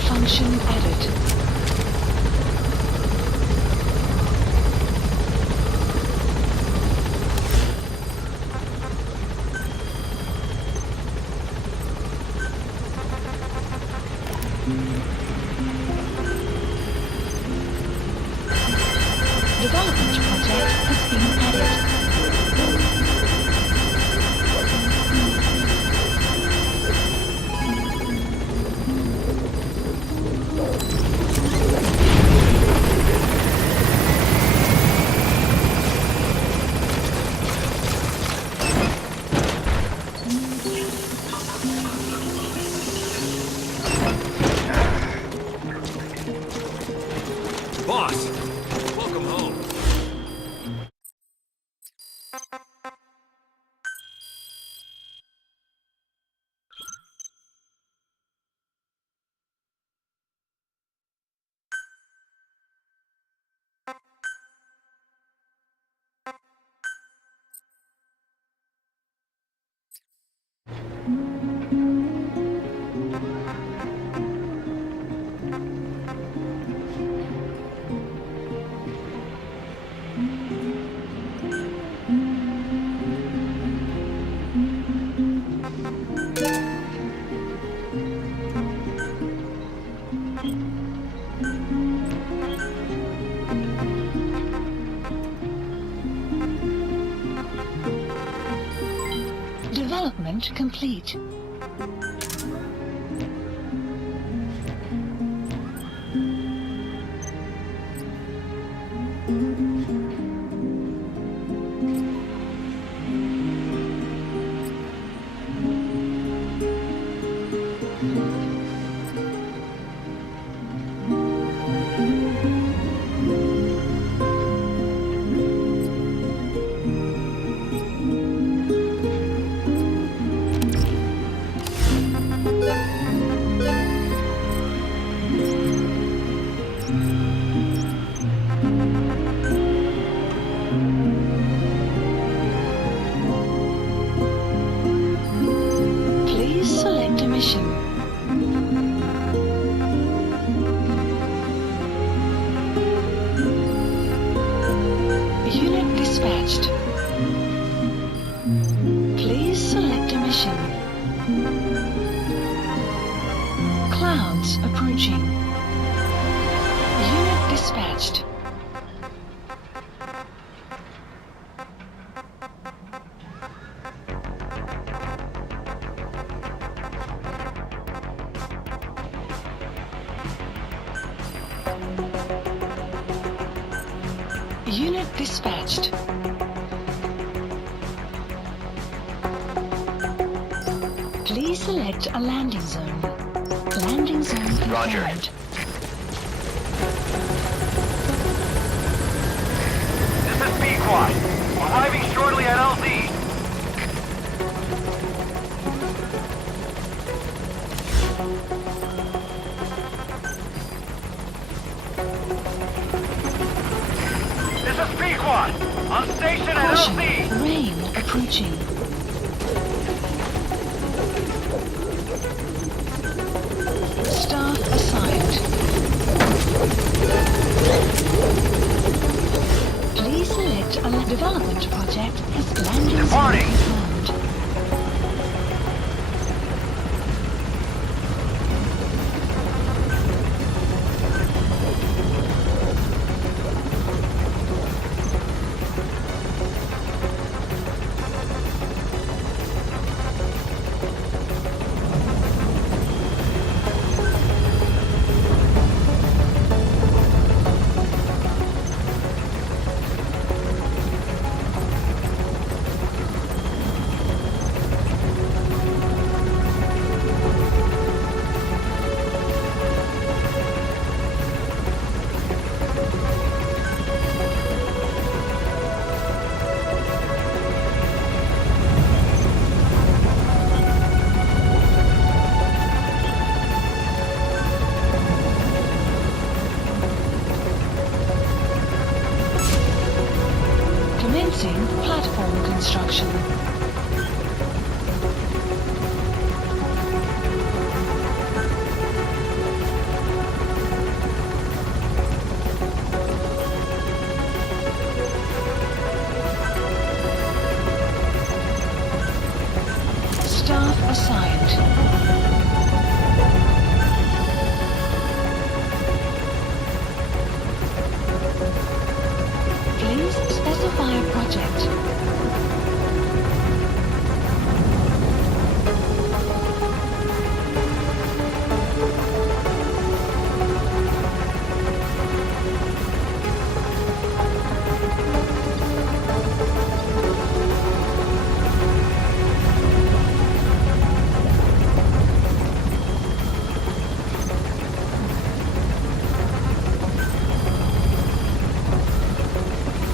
Function added. Development project has been added. Boss! Welcome home. Development complete. Please select a mission. Unit dispatched. Please select a mission. Clouds approaching. Unit dispatched. Unit dispatched. Please select a landing zone. Landing zone confirmed. Roger. This is B-Quad. Arriving shortly at LZ. This is B-Quad. On station at Caution, LZ. rain approaching. Staff assigned. Please select a development project as landing zone Departing. confirmed. Commencing platform construction. Staff assigned. Please specify a project.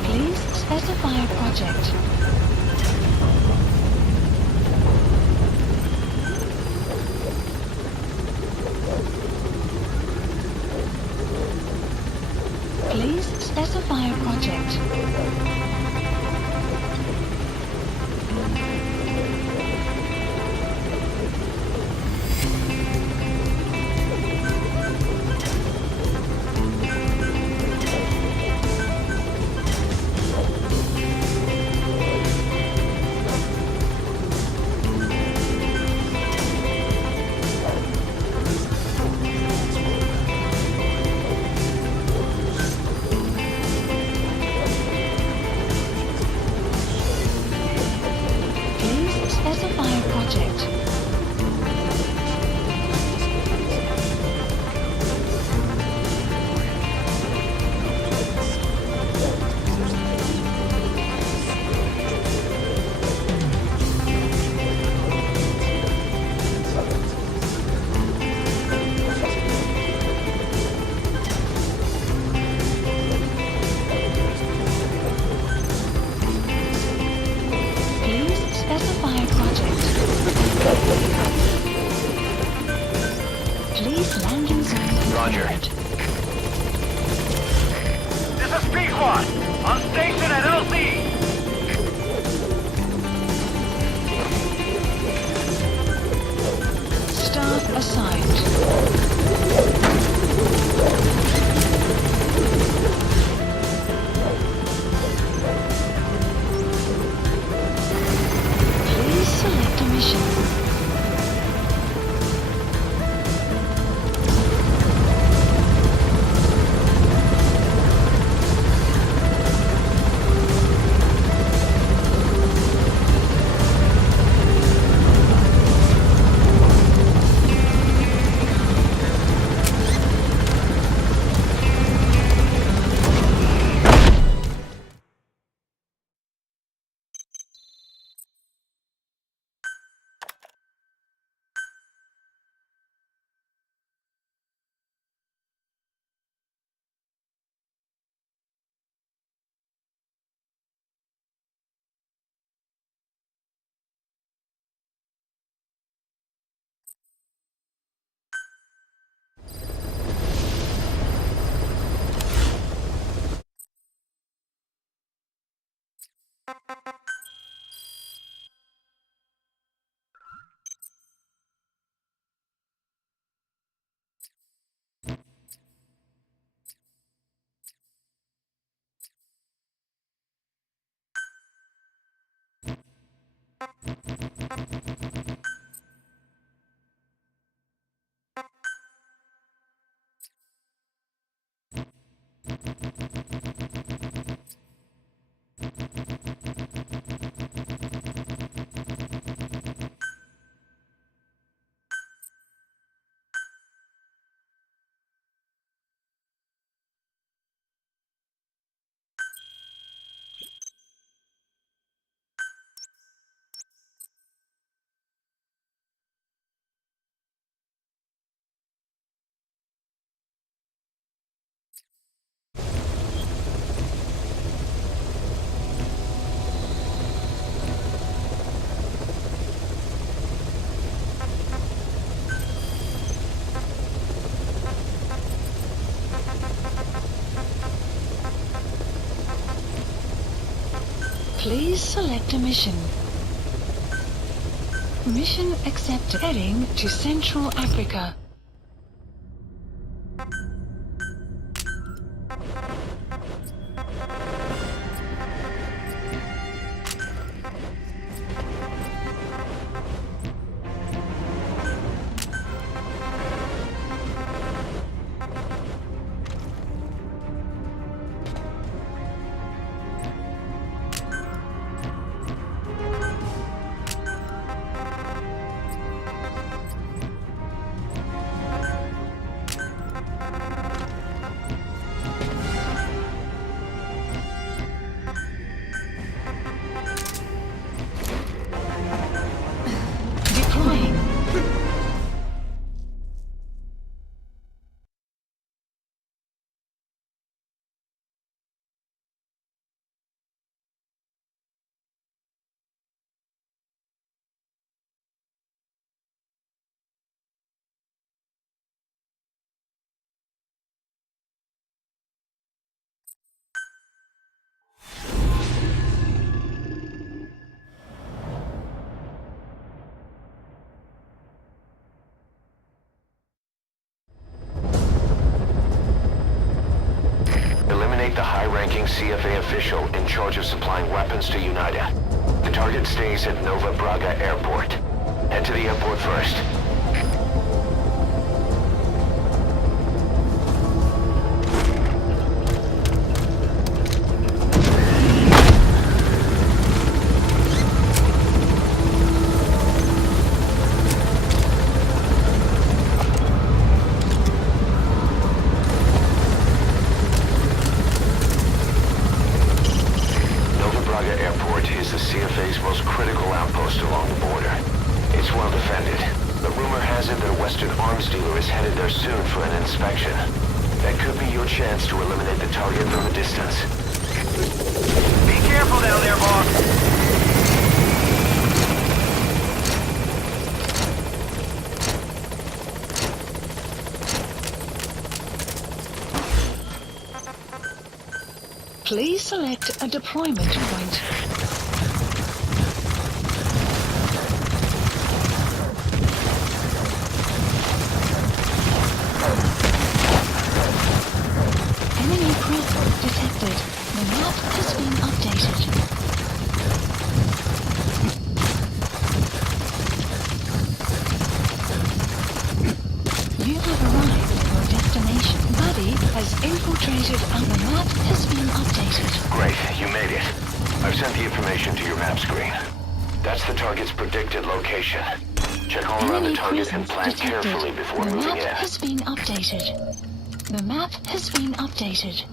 Please specify a project. Please specify a project. Roger. This is P-Squad. On station at LZ. Staff assigned. Please select a mission. Please select a mission. Mission accepted. Heading to Central Africa. The high-ranking CFA official in charge of supplying weapons to United. The target stays at Nova Braga Airport. Head to the airport first. Please select a deployment point. Enemy presence detected. The map has been updated. You have arrived at your destination. Buddy has infiltrated and the map has been updated. Great, you made it. I've sent the information to your map screen. That's the target's predicted location. Check all around the target and plan carefully before moving in. The map has been updated. The map has been updated.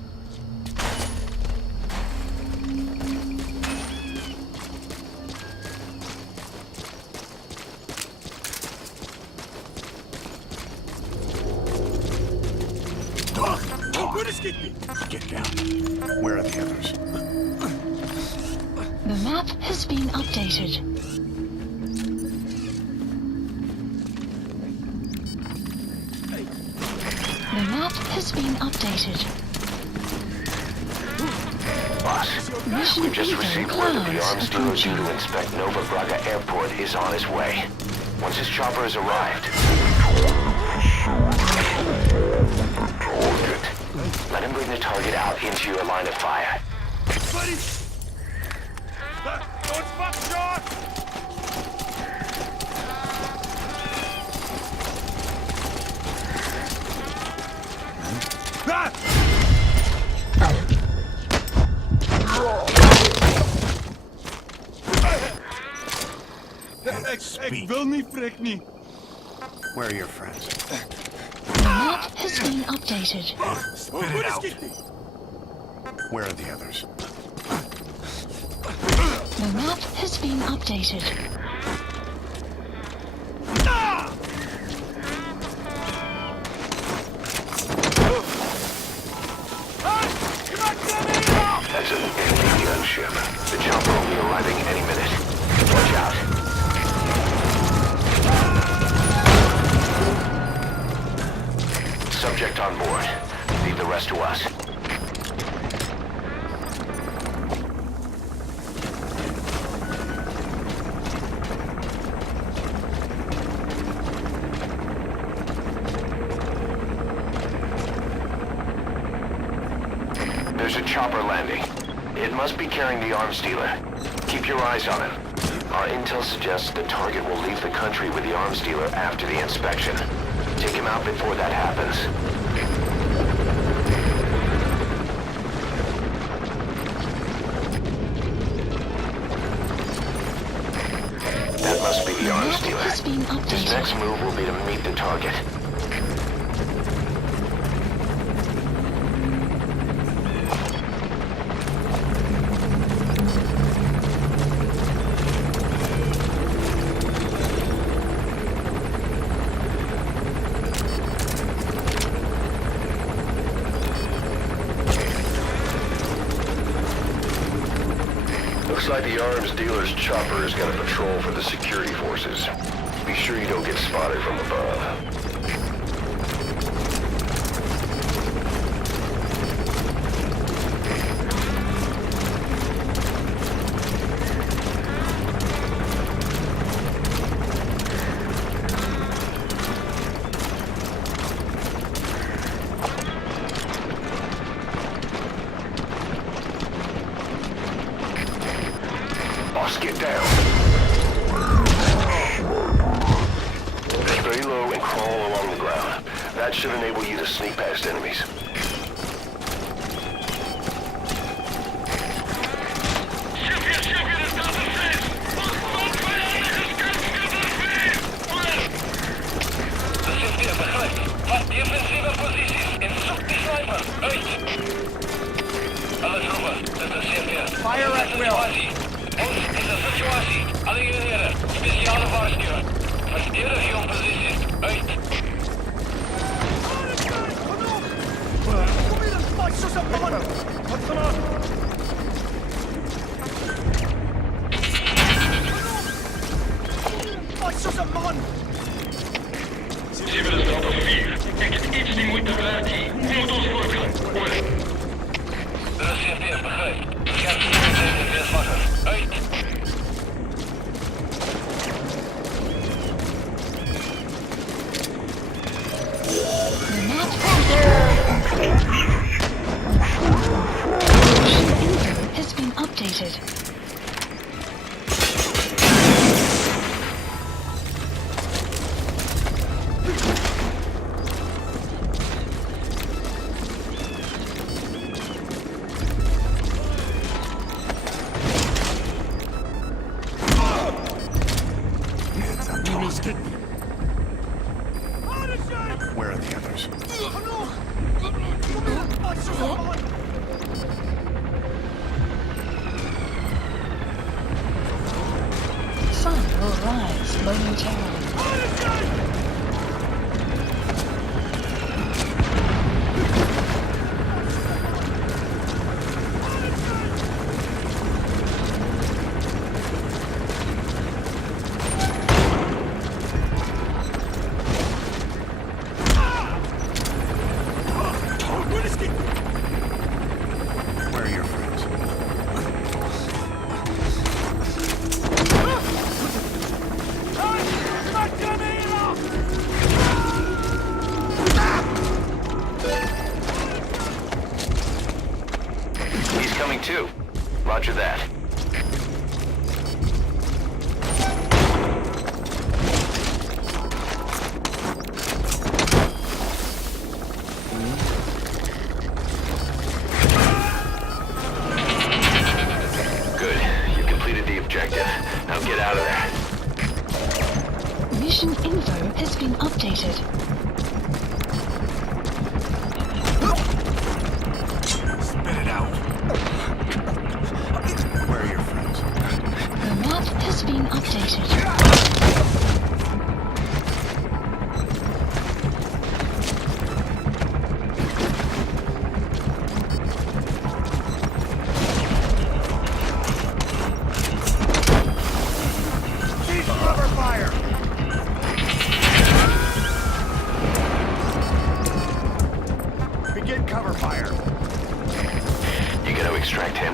Get down. Where are the others? The map has been updated. The map has been updated. Boss, we've just received word that the arms dealer due to inspect Nova Braga Airport is on his way. Once his chopper has arrived, let him bring the target out into your line of fire. Buddy! Don't fuck shot! Ik wil niet, Frik, niet. Where are your friends? The map has been updated. Spit it out. Where are the others? The map has been updated. That's an enemy gunship. The chopper will be arriving any minute. Watch out. Subject on board. Leave the rest to us. There's a chopper landing. It must be carrying the arms dealer. Keep your eyes on him. Our intel suggests the target will leave the country with the arms dealer after the inspection. Take him out before that happens. That must be the arms dealer. His next move will be to meet the target. Looks like the arms dealer's chopper is gonna patrol for the security forces. Be sure you don't get spotted from above. Boss, get down. Stay low and crawl along the ground. That should enable you to sneak past enemies. Fire at will. Ons is een situatie. Alle eenheden. Speciale waarschuwing. Verdedig je positie. Uit. Kom hier, fight zoals een man. Wat gedaan? Fight zoals een man. 7 is op 4. Ik heb iets die moeite waard hier. We moeten ons voortgaan. Hoor. De CFD Mission info has been updated. Spit it out. Where are your friends? The map has been updated. Extract him.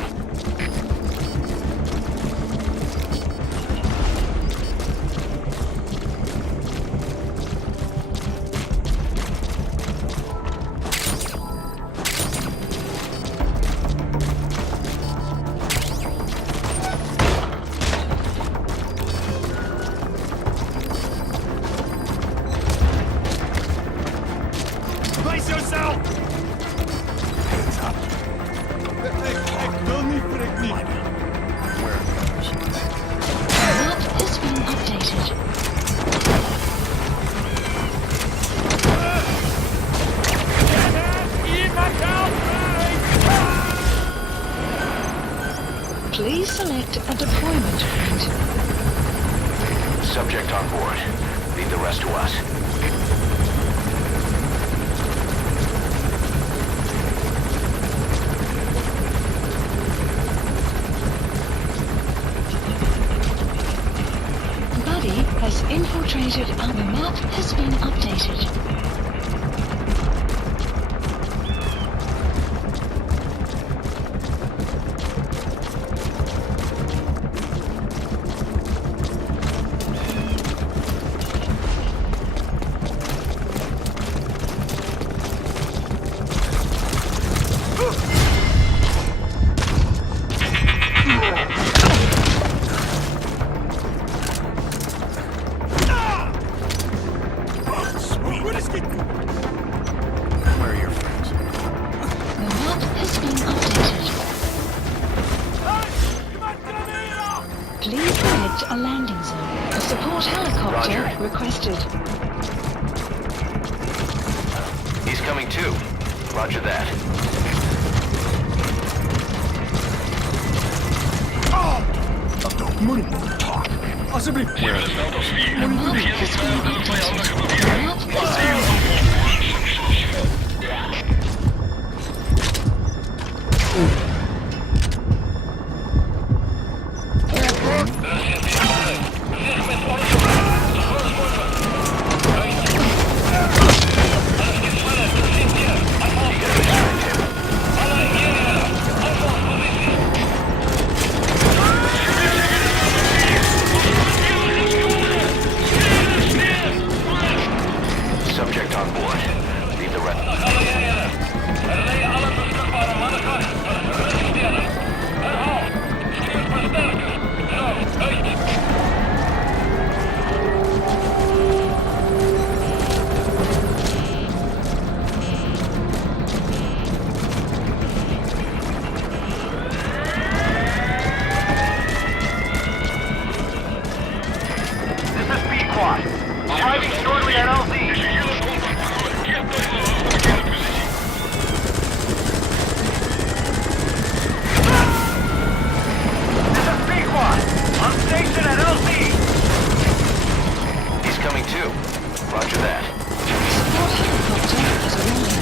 Place yourself! Hands up. Wil niet, prik niet. Where are the others? The map has been updated. Please select a deployment point. Subject on board. Leave the rest to us. Buddy has infiltrated and the map has been updated. Where are your friends? The map has been updated. Please select a landing zone. A support helicopter Roger. requested. He's coming too. Roger that. Moet ik talk? Alsjeblieft. Where are the others? The map has been updated. The map has been Subject on board. Leave the rest. This is B-Quad. Arriving shortly at LZ. This is B-Quad. On station at LZ. He's coming too. Roger that. support helicopter has arrived.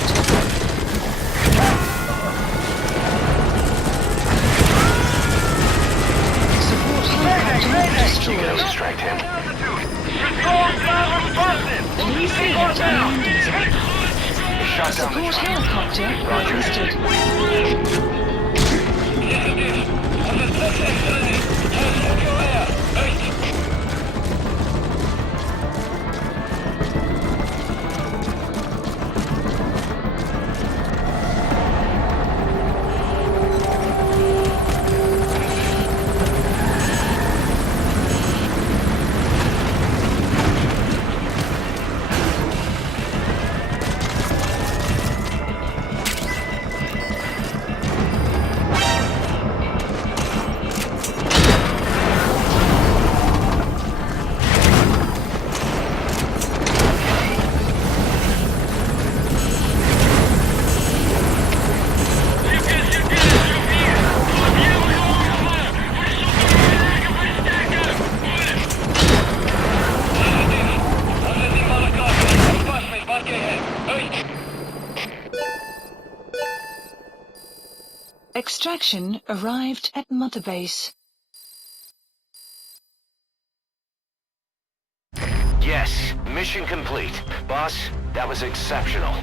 Support helicopter You gotta destroyed. extract him. Control ground person. Please select a landing zone. Shot down the Support target. helicopter requested. Extraction arrived at Mother Base. Yes, mission complete. Boss, that was exceptional.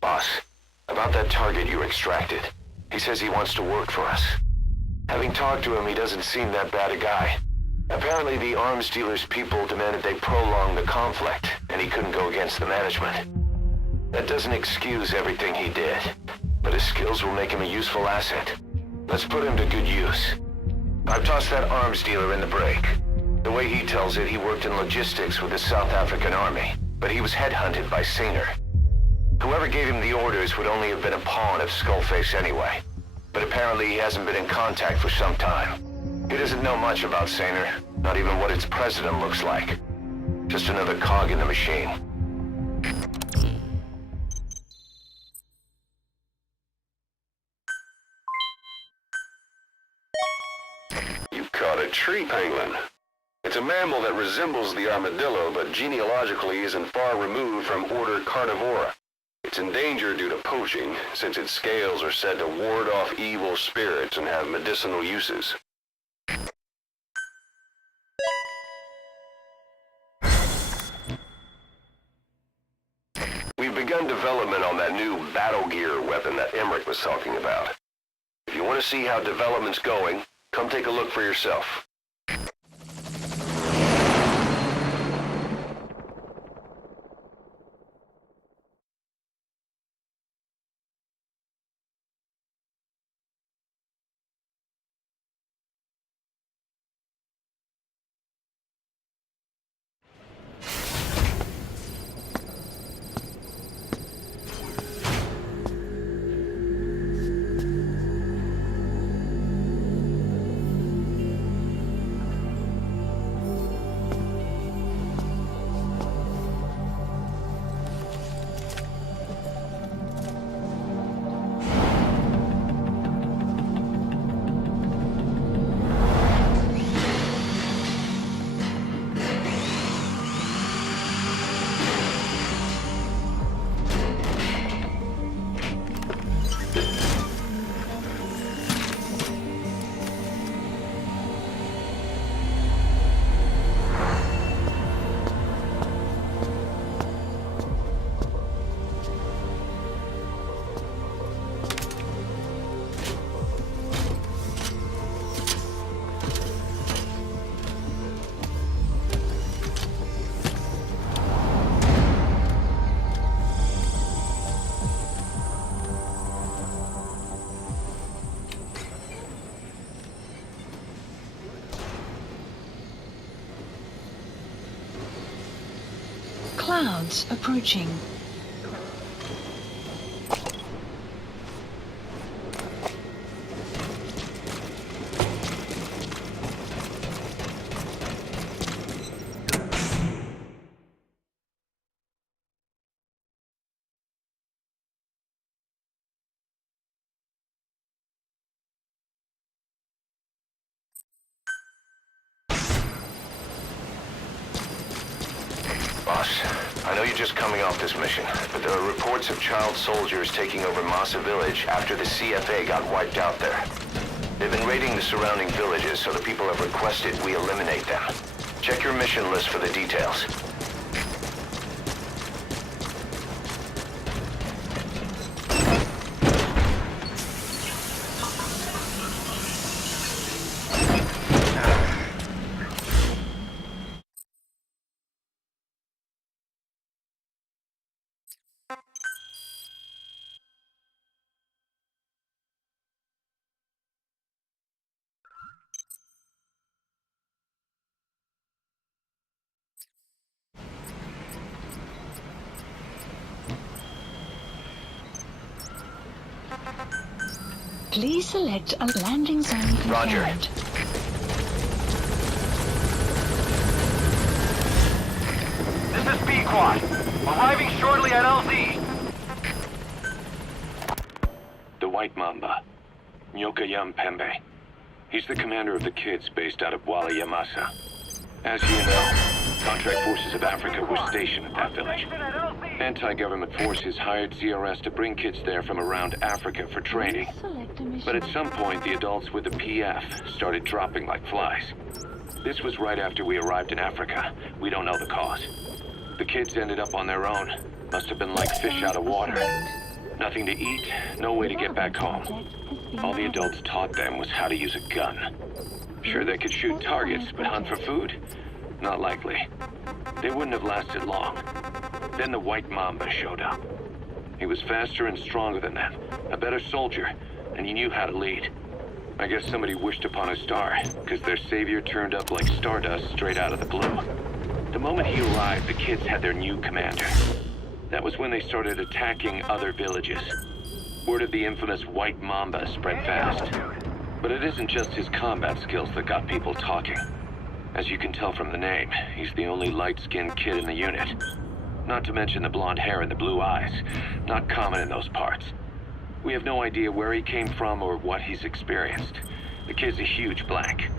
Boss, about that target you extracted. He says he wants to work for us. Having talked to him, he doesn't seem that bad a guy. Apparently the arms dealer's people demanded they prolong the conflict, and he couldn't go against the management. That doesn't excuse everything he did, but his skills will make him a useful asset. Let's put him to good use. I've tossed that arms dealer in the break. The way he tells it, he worked in logistics with the South African army, but he was headhunted by Sainer. Whoever gave him the orders would only have been a pawn of Skullface anyway. But apparently he hasn't been in contact for some time. He doesn't know much about Sainer, not even what its president looks like. Just another cog in the machine. You've caught a tree penguin. It's a mammal that resembles the armadillo, but genealogically isn't far removed from order Carnivora. It's endangered due to poaching, since its scales are said to ward off evil spirits and have medicinal uses. We've begun development on that new battle gear weapon that Emmerich was talking about. If you want to see how development's going, come take a look for yourself. Clouds approaching. Boss, I know you're just coming off this mission, but there are reports of child soldiers taking over Massa Village after the CFA got wiped out there. They've been raiding the surrounding villages, so the people have requested we eliminate them. Check your mission list for the details. Please select a landing zone confirmed. Roger. squad. Arriving shortly at LZ. The White Mamba, Nyokayam Pembe. He's the commander of the kids based out of Wala Yamasa. As you know, contract forces of Africa were stationed at that village. Anti-government forces hired ZRS to bring kids there from around Africa for training. But at some point, the adults with the PF started dropping like flies. This was right after we arrived in Africa. We don't know the cause. The kids ended up on their own. Must have been like fish out of water. Nothing to eat, no way to get back home. All the adults taught them was how to use a gun. Sure, they could shoot targets, but hunt for food? Not likely. They wouldn't have lasted long. Then the White Mamba showed up. He was faster and stronger than them, a better soldier, and he knew how to lead. I guess somebody wished upon a star, because their savior turned up like stardust straight out of the blue. The moment he arrived, the kids had their new commander. That was when they started attacking other villages. Word of the infamous White Mamba spread fast. But it isn't just his combat skills that got people talking. As you can tell from the name, he's the only light-skinned kid in the unit. Not to mention the blonde hair and the blue eyes. Not common in those parts. We have no idea where he came from or what he's experienced. The kid's a huge blank.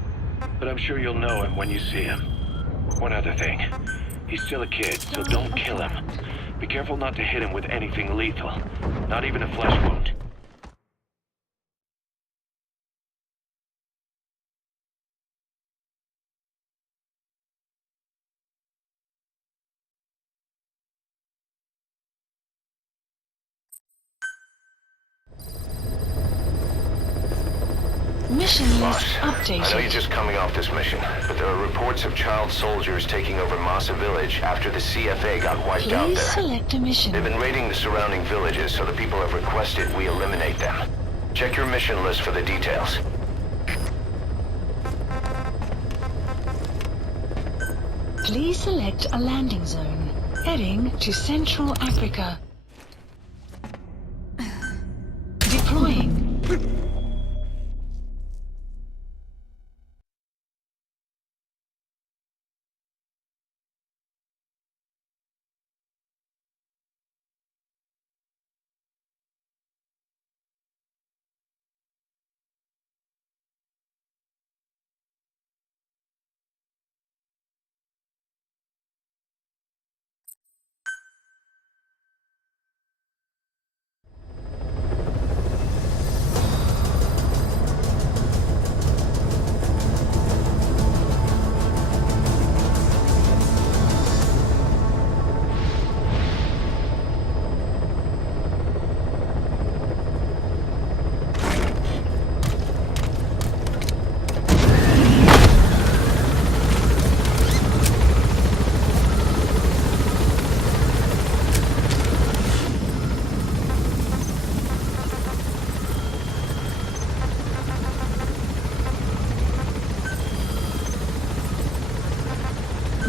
But I'm sure you'll know him when you see him. One other thing. He's still a kid, so don't kill him. Be careful not to hit him with anything lethal. Not even a flesh wound. Mission list updated. I know you're just coming off this mission, but there are reports of child soldiers taking over Masa Village after the CFA got wiped out Please there. select a mission. They've been raiding the surrounding villages, so the people have requested we eliminate them. Check your mission list for the details. Please select a landing zone. Heading to Central Africa. Deploying.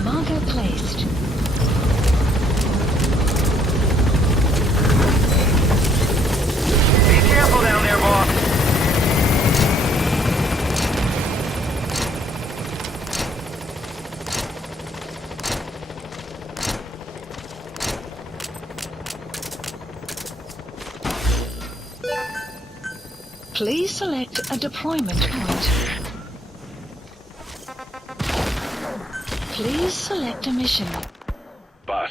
Marker placed. Be careful down there, boss. Please select a deployment point. Please select a mission. Boss,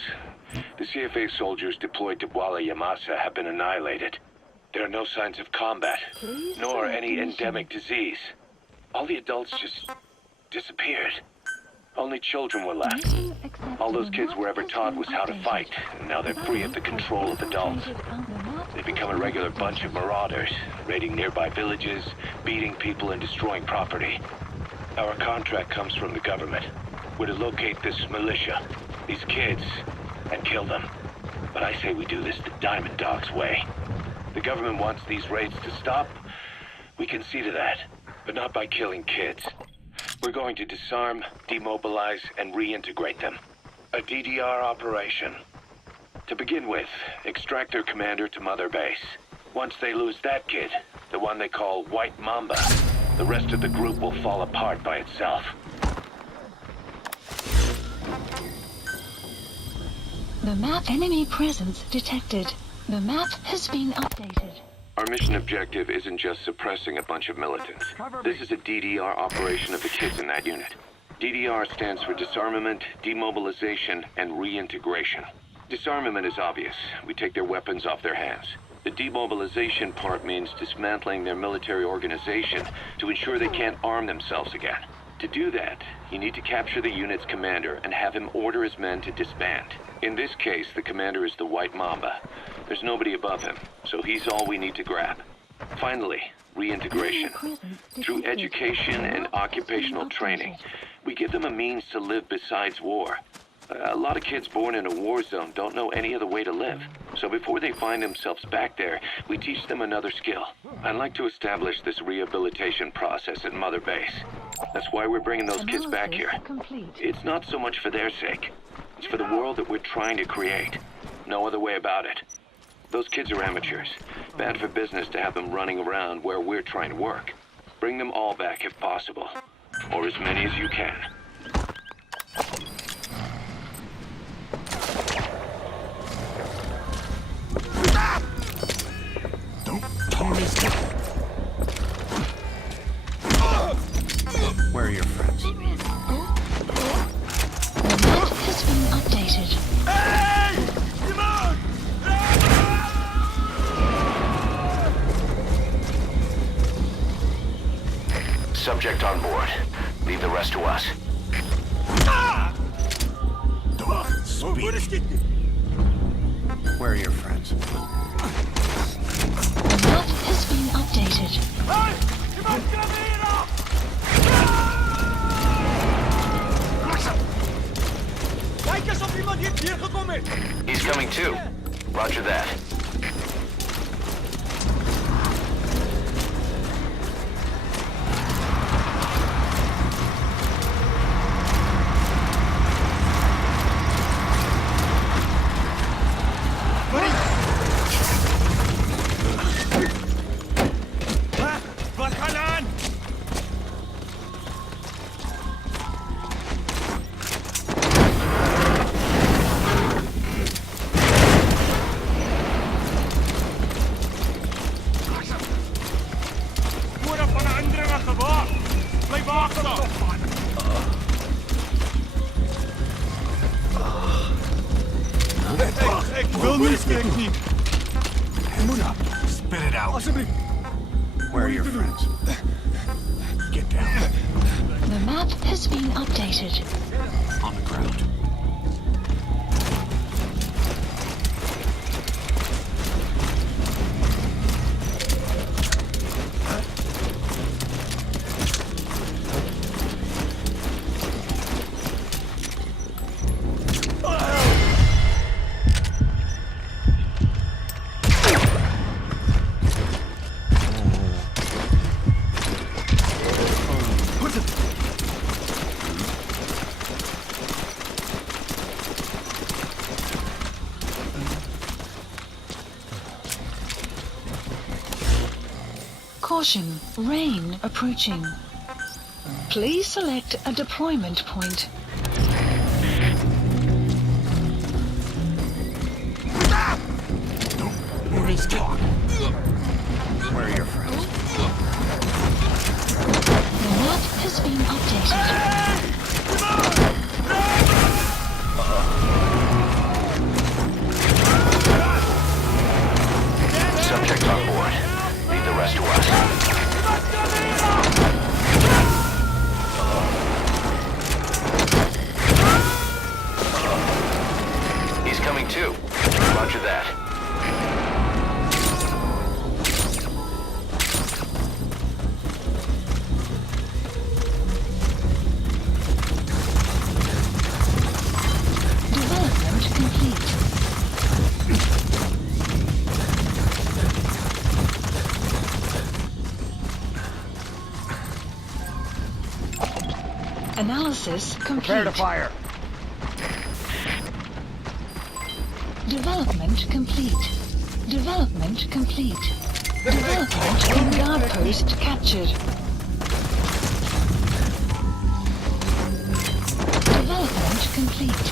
the CFA soldiers deployed to Wala Yamasa have been annihilated. There are no signs of combat, nor any endemic disease. All the adults just disappeared. Only children were left. All those kids were ever taught was how to fight, and now they're free at the control of adults. They've become a regular bunch of marauders, raiding nearby villages, beating people and destroying property. Our contract comes from the government. We're to locate this militia, these kids, and kill them. But I say we do this the Diamond Dog's way. The government wants these raids to stop. We can see to that, but not by killing kids. We're going to disarm, demobilize, and reintegrate them. A DDR operation. To begin with, extract their commander to Mother Base. Once they lose that kid, the one they call White Mamba, the rest of the group will fall apart by itself. The map enemy presence detected. The map has been updated. Our mission objective isn't just suppressing a bunch of militants. This is a DDR operation of the kids in that unit. DDR stands for disarmament, demobilization, and reintegration. Disarmament is obvious. We take their weapons off their hands. The demobilization part means dismantling their military organization to ensure they can't arm themselves again. To do that, you need to capture the unit's commander and have him order his men to disband. In this case, the commander is the White Mamba. There's nobody above him, so he's all we need to grab. Finally, reintegration. Through education and occupational training, we give them a means to live besides war. A lot of kids born in a war zone don't know any other way to live. So before they find themselves back there, we teach them another skill. I'd like to establish this rehabilitation process at Mother Base. That's why we're bringing those kids back here. It's not so much for their sake. It's for the world that we're trying to create. No other way about it. Those kids are amateurs. Bad for business to have them running around where we're trying to work. Bring them all back if possible. Or as many as you can. Where are your friends? The map has been updated. Subject on board. Leave the rest to us. Speak. Where are your friends? The map has been updated. He's coming too. Roger that. Spit it out. Where are your friends? Get down. The map has been updated. On the ground. Caution, rain approaching. Please select a deployment point. Maurice, talk. Where are your friends? The map has been updated. Subject on board. Leave the rest to us. He's coming too. Roger that. Development complete. Analysis complete. Prepare to fire. Development complete. Development complete. Development in guard post captured. Development complete.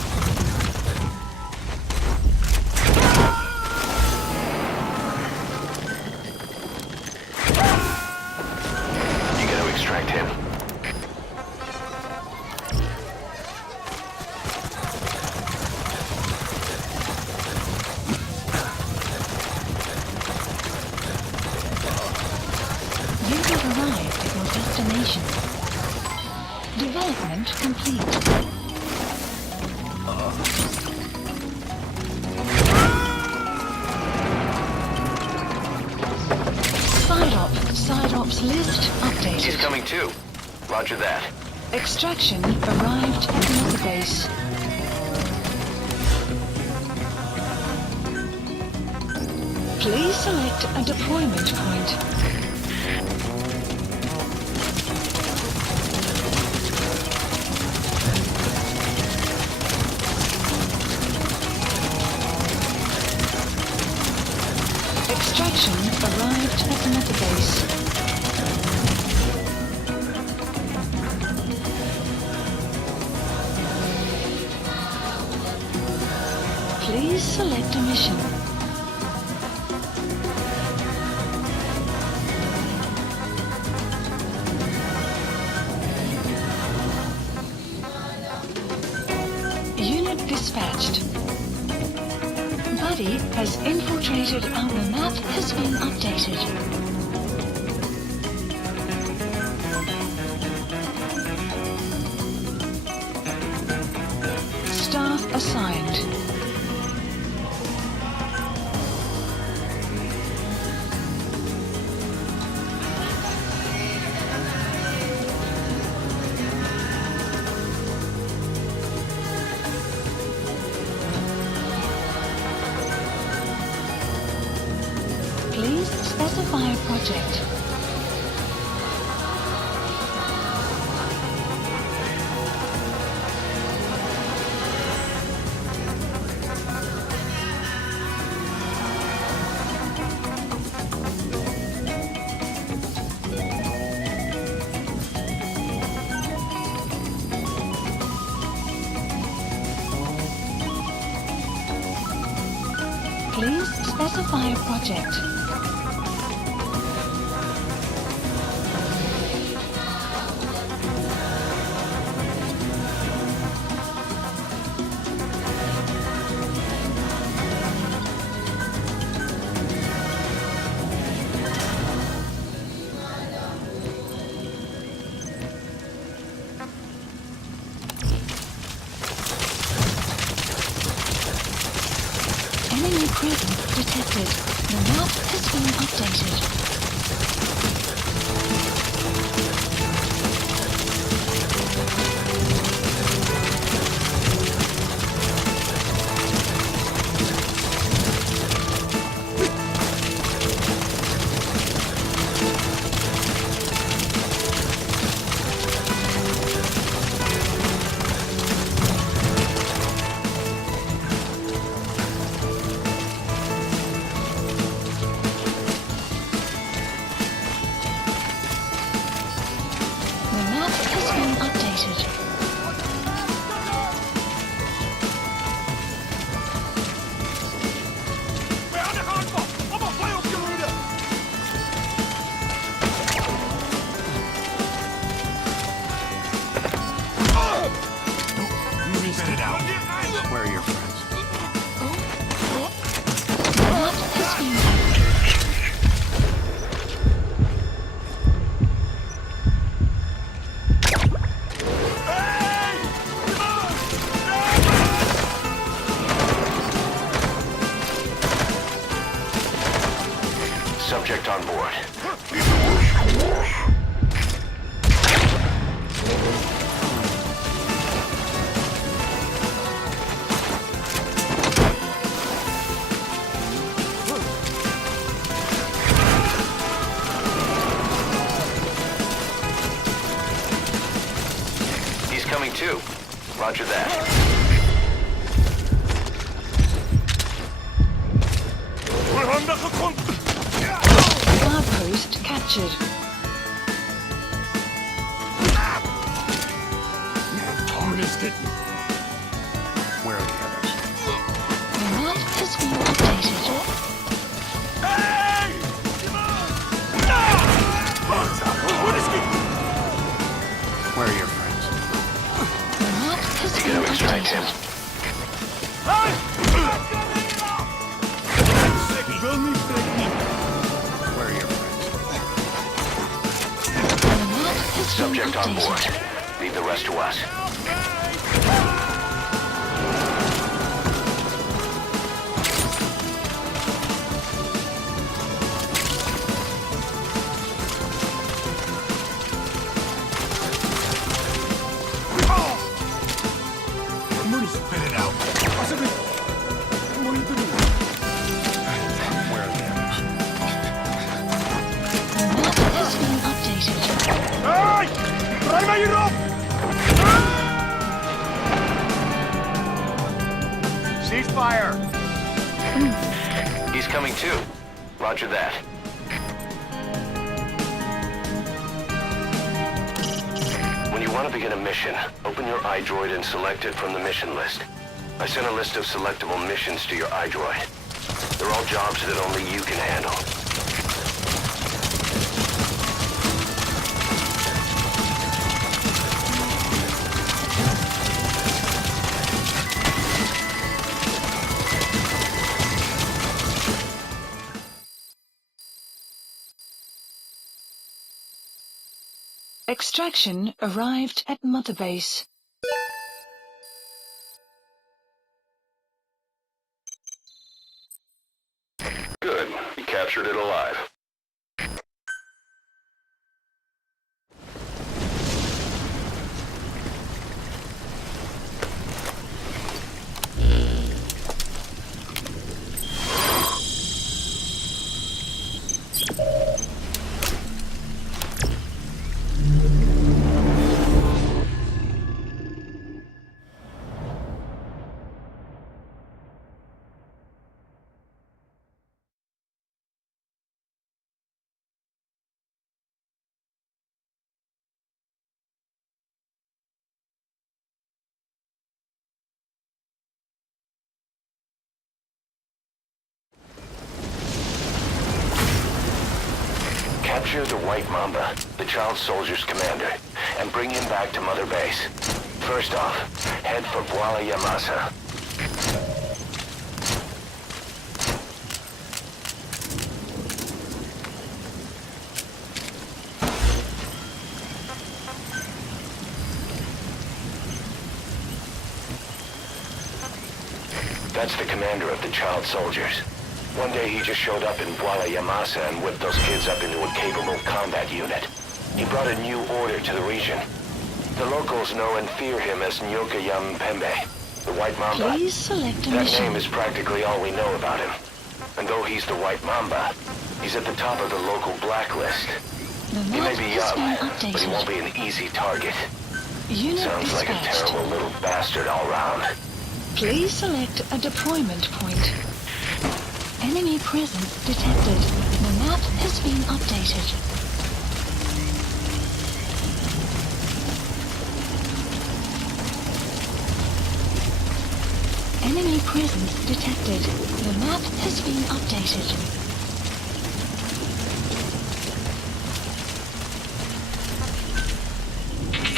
arrived at your destination. Development complete. Side ops list updated. He's coming too. Roger that. Extraction arrived at the base. Please select a deployment point. Extraction arrived at the mother base. Please select a mission. Unit dispatched. Buddy has infiltrated and the map has been updated. Staff assigned. Please specify a project. Please specify a project. Enemy presence detected. The map has been updated. The map has been updated. Spit it out. Where are your friends? The map has been Subject on board. He's coming too. Roger that. Outpost captured. Harnessed it. Where are the others? The map has been updated. Where are your friends? The map has You been gotta extract him. updated. Where are your friends? subject on board. Leave the rest to us. Spit it out. Where are the others? The map has been updated. Hey! Draai mij hierop! Cease fire! He's coming too. Roger that. When you want to begin a mission, open your iDroid and select it from the mission list. I sent a list of selectable missions to your iDroid. They're all jobs that only you can handle. Extraction arrived at Mother Base. Good. You captured it alive. Capture the White Mamba, the child soldier's commander, and bring him back to Mother Base. First off, head for Voila Yamasa. That's the commander of the child soldiers. One day he just showed up in Voila Yamasa and whipped those kids up into a capable combat unit. He brought a new order to the region. The locals know and fear him as Nyoka Yampembe, the White Mamba. Please select a That mission. name is practically all we know about him. And though he's the White Mamba, he's at the top of the local blacklist. The He may map be has young, been but he won't updated. be an easy target. Unit Sounds like a dispatched. terrible little bastard all round. Please select a deployment point. Enemy presence detected. The map has been updated. Enemy presence detected. The map has been updated.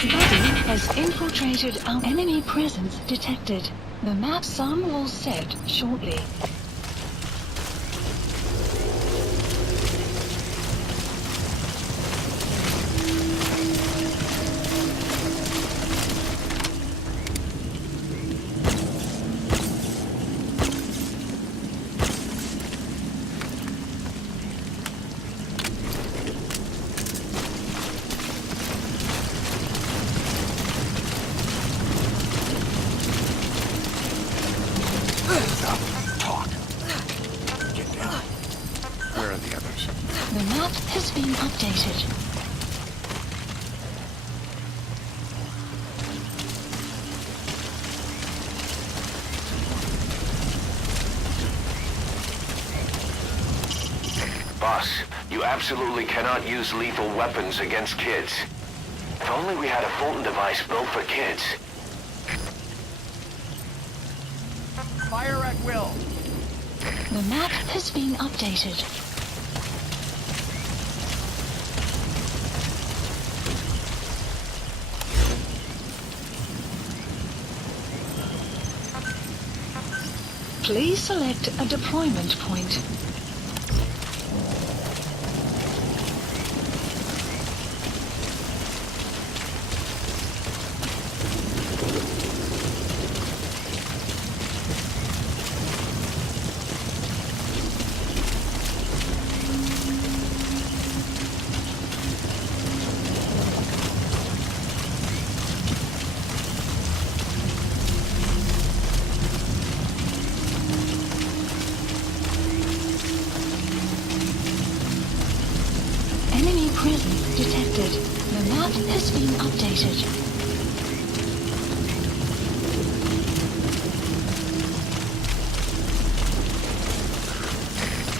Buddy has infiltrated our enemy presence detected. The map sun will set shortly. Talk. Get down. Where are the others? The map has been updated. Boss, you absolutely cannot use lethal weapons against kids. If only we had a Fulton device built for kids. Fire at will. The map has been updated. Please select a deployment point. has been updated.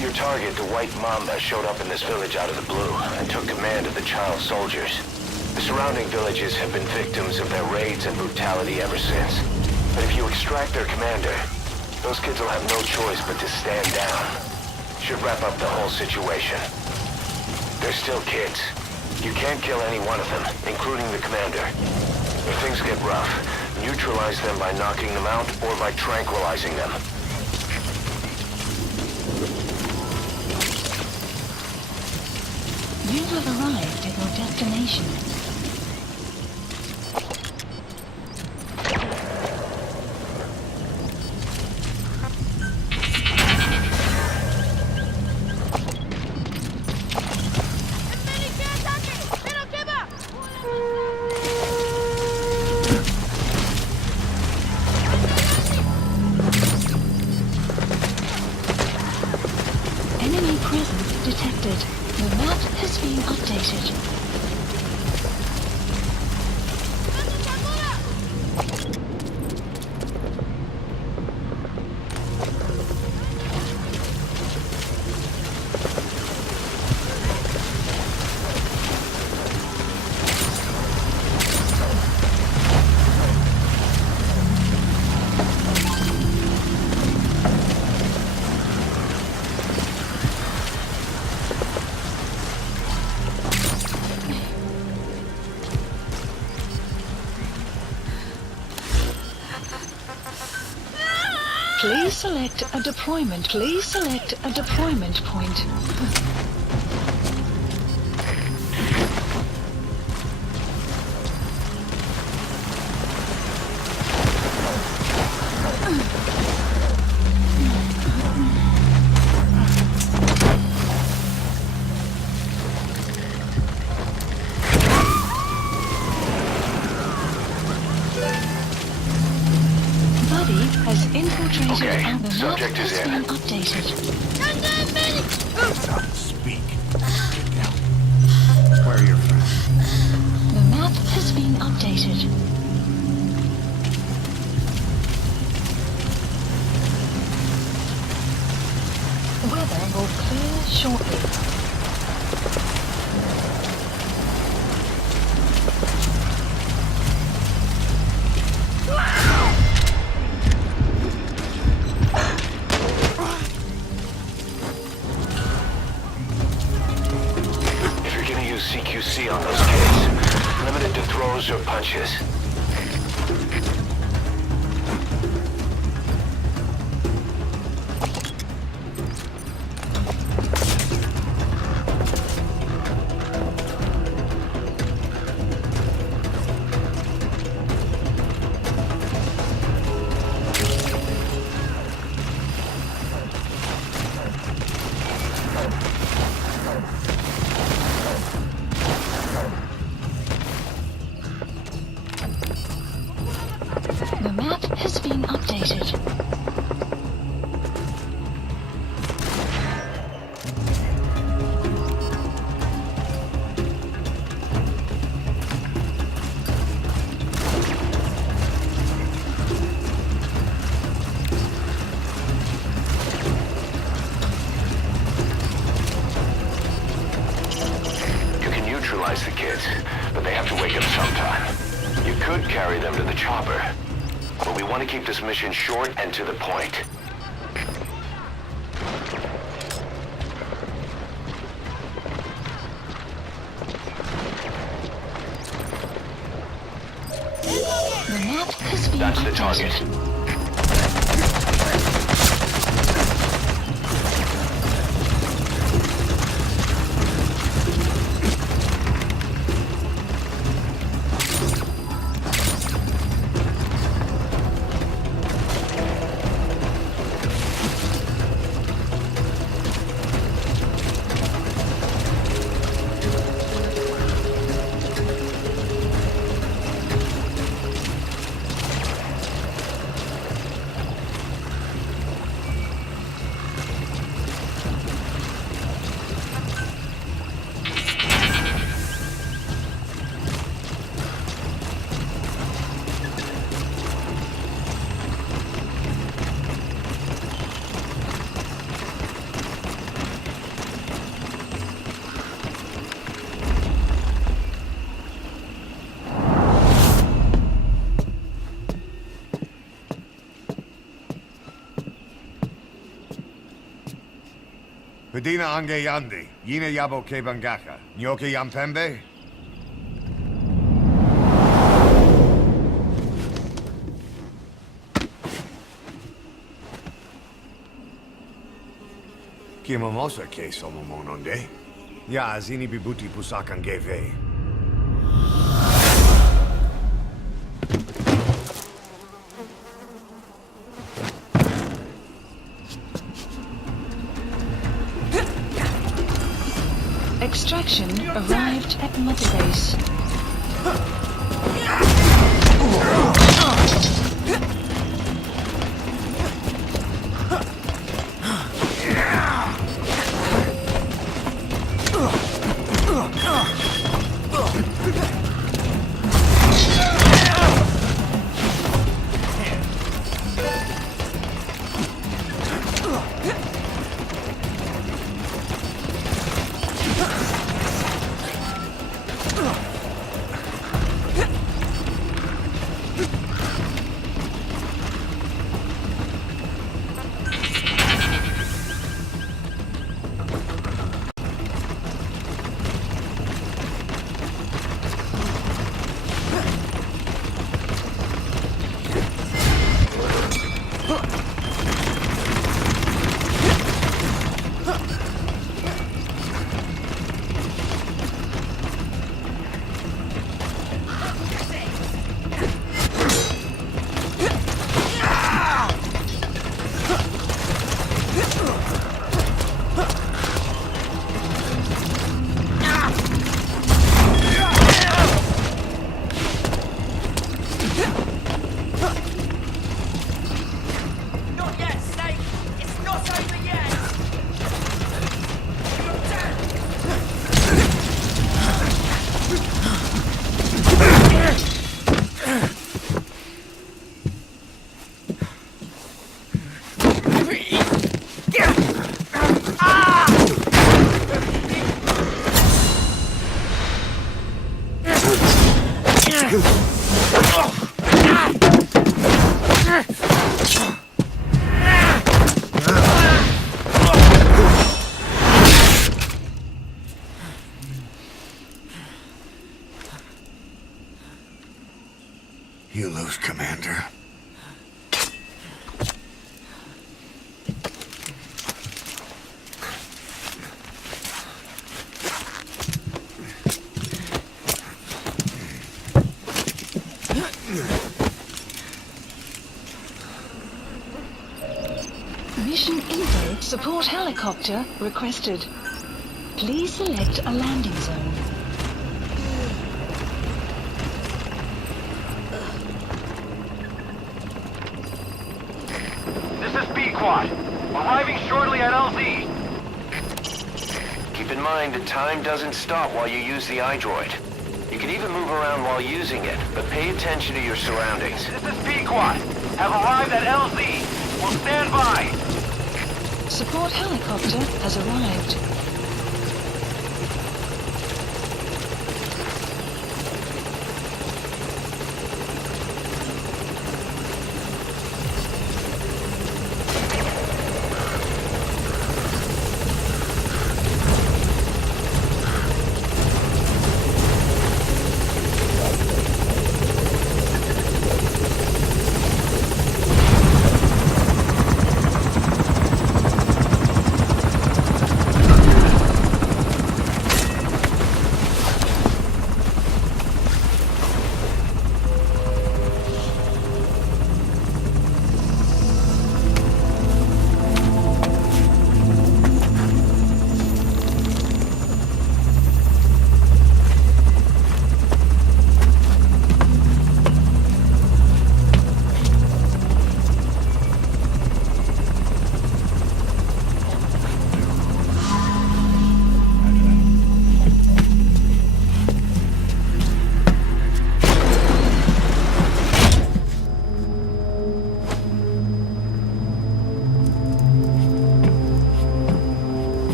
Your target, the White Mamba, showed up in this village out of the blue and took command of the child soldiers. The surrounding villages have been victims of their raids and brutality ever since. But if you extract their commander, those kids will have no choice but to stand down. Should wrap up the whole situation. They're still kids. You can't kill any one of them, including the commander. If things get rough, neutralize them by knocking them out or by tranquilizing them. You have arrived at your destination. Enemy presence detected. The map has been updated. Please select a deployment. Please select a deployment point. Has infiltrated and the map subject is has in. been updated. Speak. Now, where are your friends? The map has been updated. Weather will clear shortly. CQC on those kids. Limited to throws or punches. The map has been updated. You can neutralize the kids, but they have to wake up sometime. You could carry them to the chopper. But we want to keep this mission short and to the point. The map has been That's the updated. target. Medina ange yandi. Yine yabo ke bangaka. Nyoke yampembe? Kimamosa ke solomononde? Ya zini bibuti pusakan geve. Extraction arrived at Mother Base. You lose, Commander. Mission info support helicopter requested. Please select a landing zone. This is B-Quad. Arriving shortly at LZ. Keep in mind that time doesn't stop while you use the iDroid. You can even move around while using it, but pay attention to your surroundings. This is B-Quad. Have arrived at LZ. Will stand by. Support helicopter has arrived.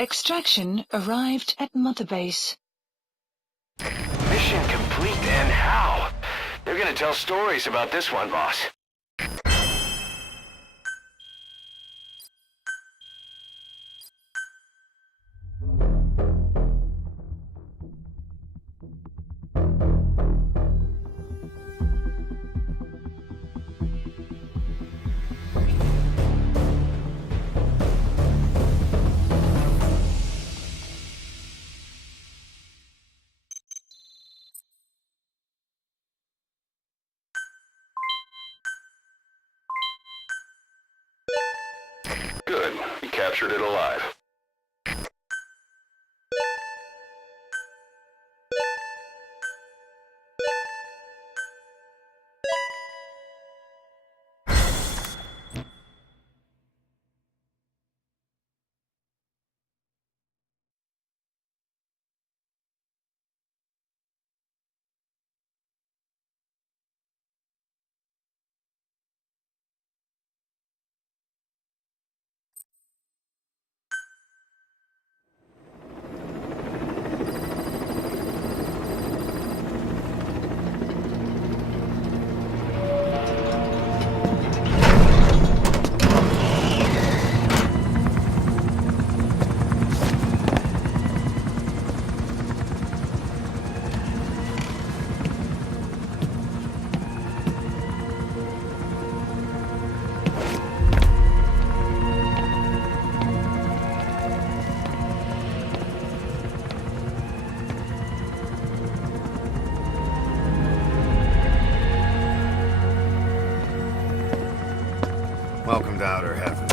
Extraction arrived at Mother Base. Mission complete, and how? They're gonna tell stories about this one, boss. Good. You captured it alive. Welcome to outer heaven.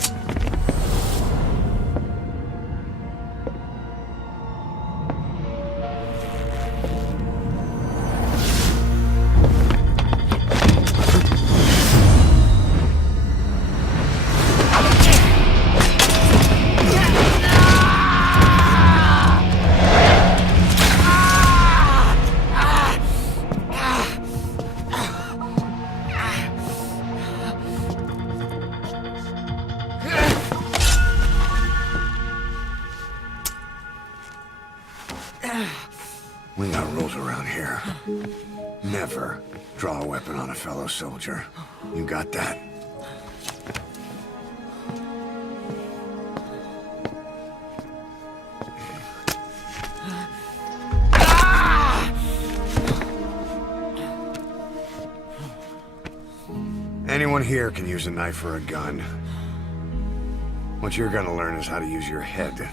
We got rules around here. Never draw a weapon on a fellow soldier. You got that? Anyone here can use a knife or a gun. What you're gonna learn is how to use your head.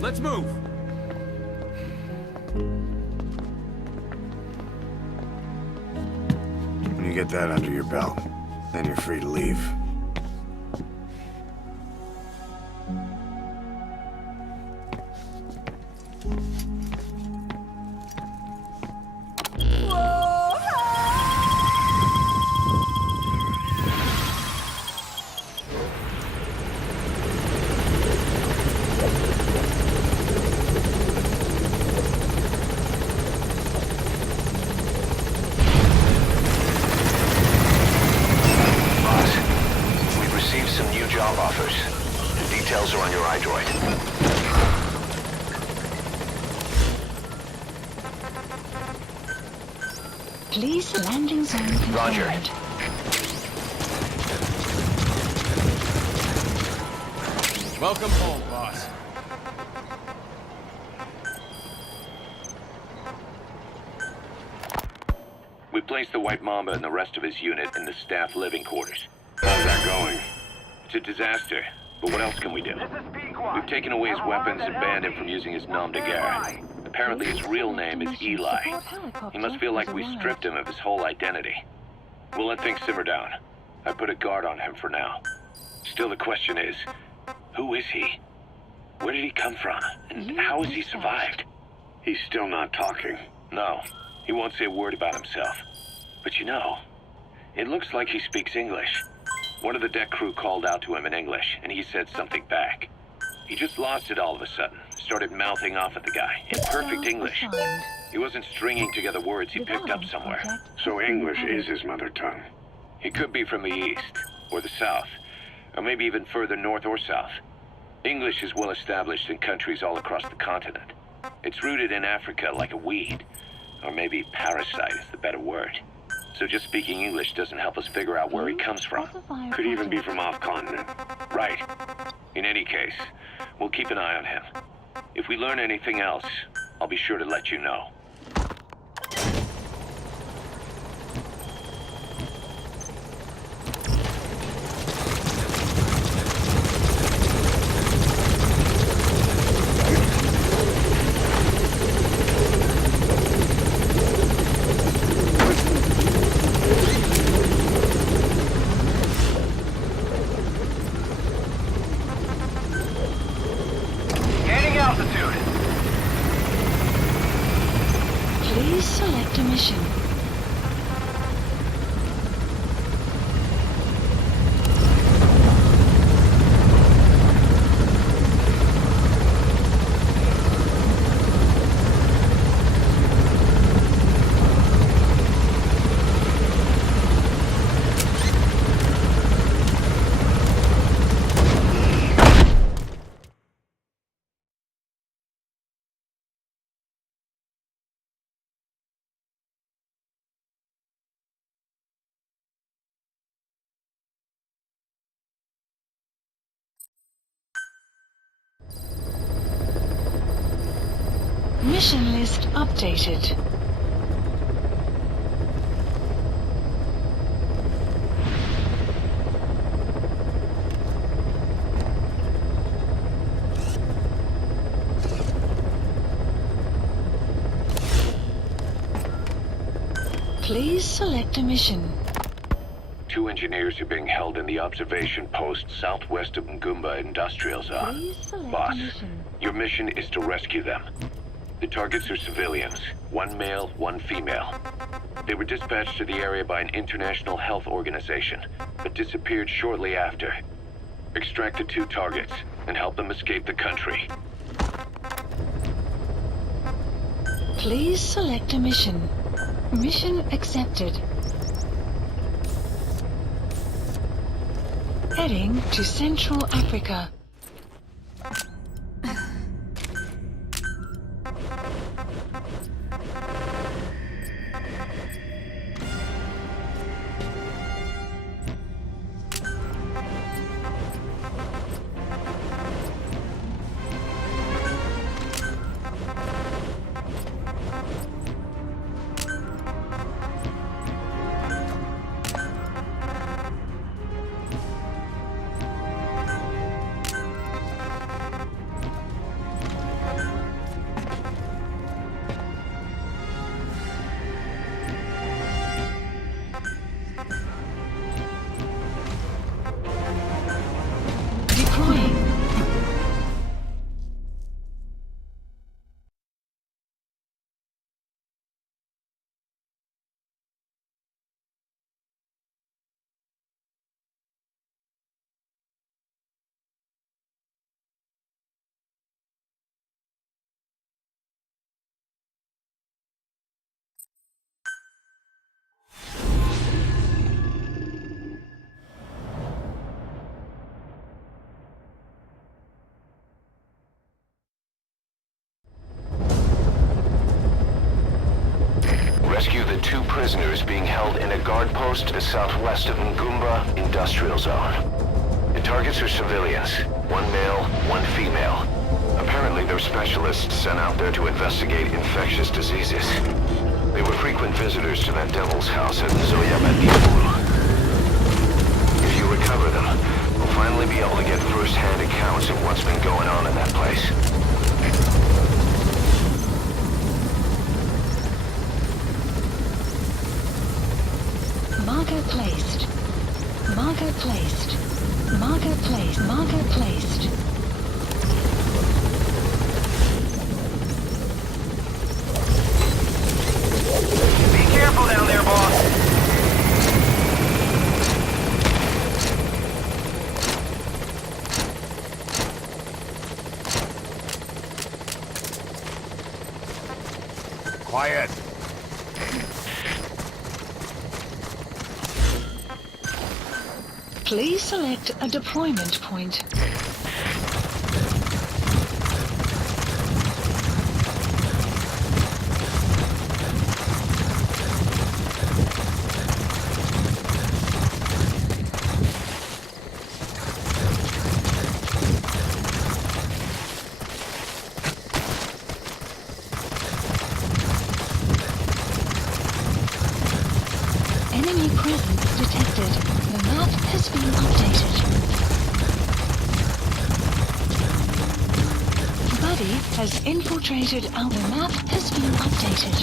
Let's move! When you get that under your belt, then you're free to leave. Job offers. The details are on your iDroid. Please, landing zone confirmed. Roger. Welcome home, boss. We placed the White Mamba and the rest of his unit in the staff living quarters. How's that going? It's a disaster, but what else can we do? We've taken away his weapons and banned him from using his nom de guerre. Apparently his real name is Eli. He must feel like we stripped him of his whole identity. We'll let things simmer down. I put a guard on him for now. Still the question is, who is he? Where did he come from? And how has he survived? He's still not talking. No, he won't say a word about himself. But you know, it looks like he speaks English. One of the deck crew called out to him in English, and he said something back. He just lost it all of a sudden, started mouthing off at the guy, in perfect English. He wasn't stringing together words he picked up somewhere. So English is his mother tongue. He could be from the east, or the south. or maybe even further north or south. English is well established in countries all across the continent. It's rooted in Africa like a weed, or maybe parasite is the better word. So just speaking English doesn't help us figure out where he comes from. Could even be from off-continent. Right. In any case, we'll keep an eye on him. If we learn anything else, I'll be sure to let you know. Please select a mission. Mission list updated. Please select a mission. 2 engineers are being held in the observation post southwest of Ngumba Industrial Zone. Boss, your mission is to rescue them. The targets are civilians, 1 male, 1 female. They were dispatched to the area by an international health organization, but disappeared shortly after. Extract the 2 targets and help them escape the country. Please select a mission. Mission accepted. Heading to Central Africa. Rescue the 2 prisoners being held in a guard post to the southwest of Ngumba Industrial Zone. The targets are civilians, 1 male, 1 female. Apparently they're specialists sent out there to investigate infectious diseases. They were frequent visitors to that devil's house at Zoyabadipur. If you recover them, we'll finally be able to get first-hand accounts of what's been going on in that place. Marker placed. Marker placed. Marker placed. Marker placed. Be careful down there, boss. Quiet. Please select a deployment point. Enemy presence detected. The map has been updated. Buddy has infiltrated our map has been updated.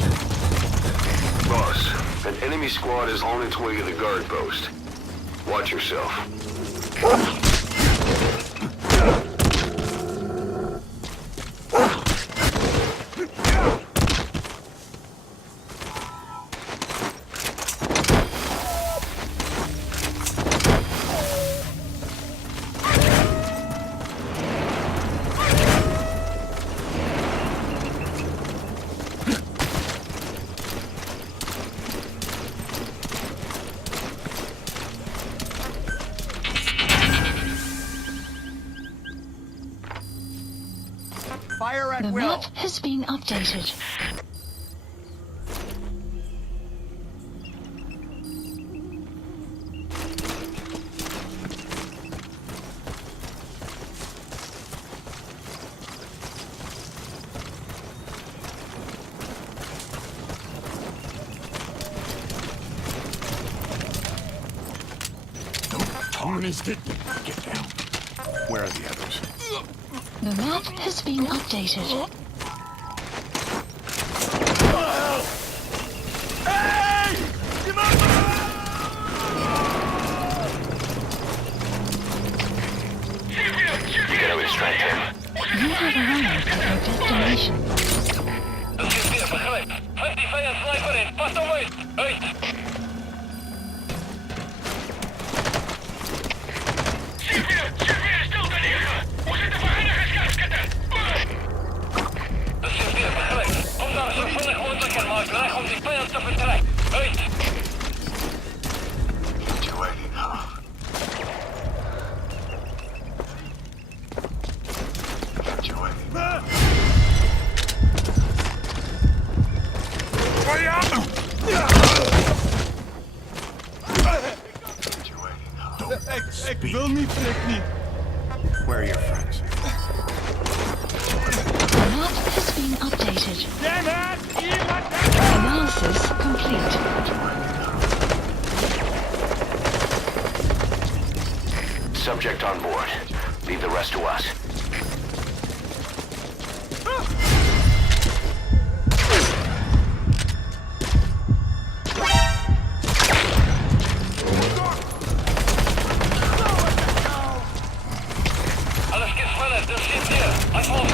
Boss, an enemy squad is on its way to the guard post. Watch yourself. Fire at The will. map has been updated. Tony's get down. Where are the others? The map has been updated. You gotta extract him. You have arrived at your destination. Dat is weer begrijp. 55 en sniper in. Pas op uit. Uit. Stil te liggen. We zitten verenigingsgasketten. Dat is weer begrijp. Kom daar zo vlug mogelijk en maak weg om die vijand te vertrekken. Uit. Too late now. Too late. Ik wil niet, trek niet. Where are your friends? The map has been updated. Analysis complete. Subject on board. Leave the rest to us. Alles geht sneller. Dus zit hier. Hij valt.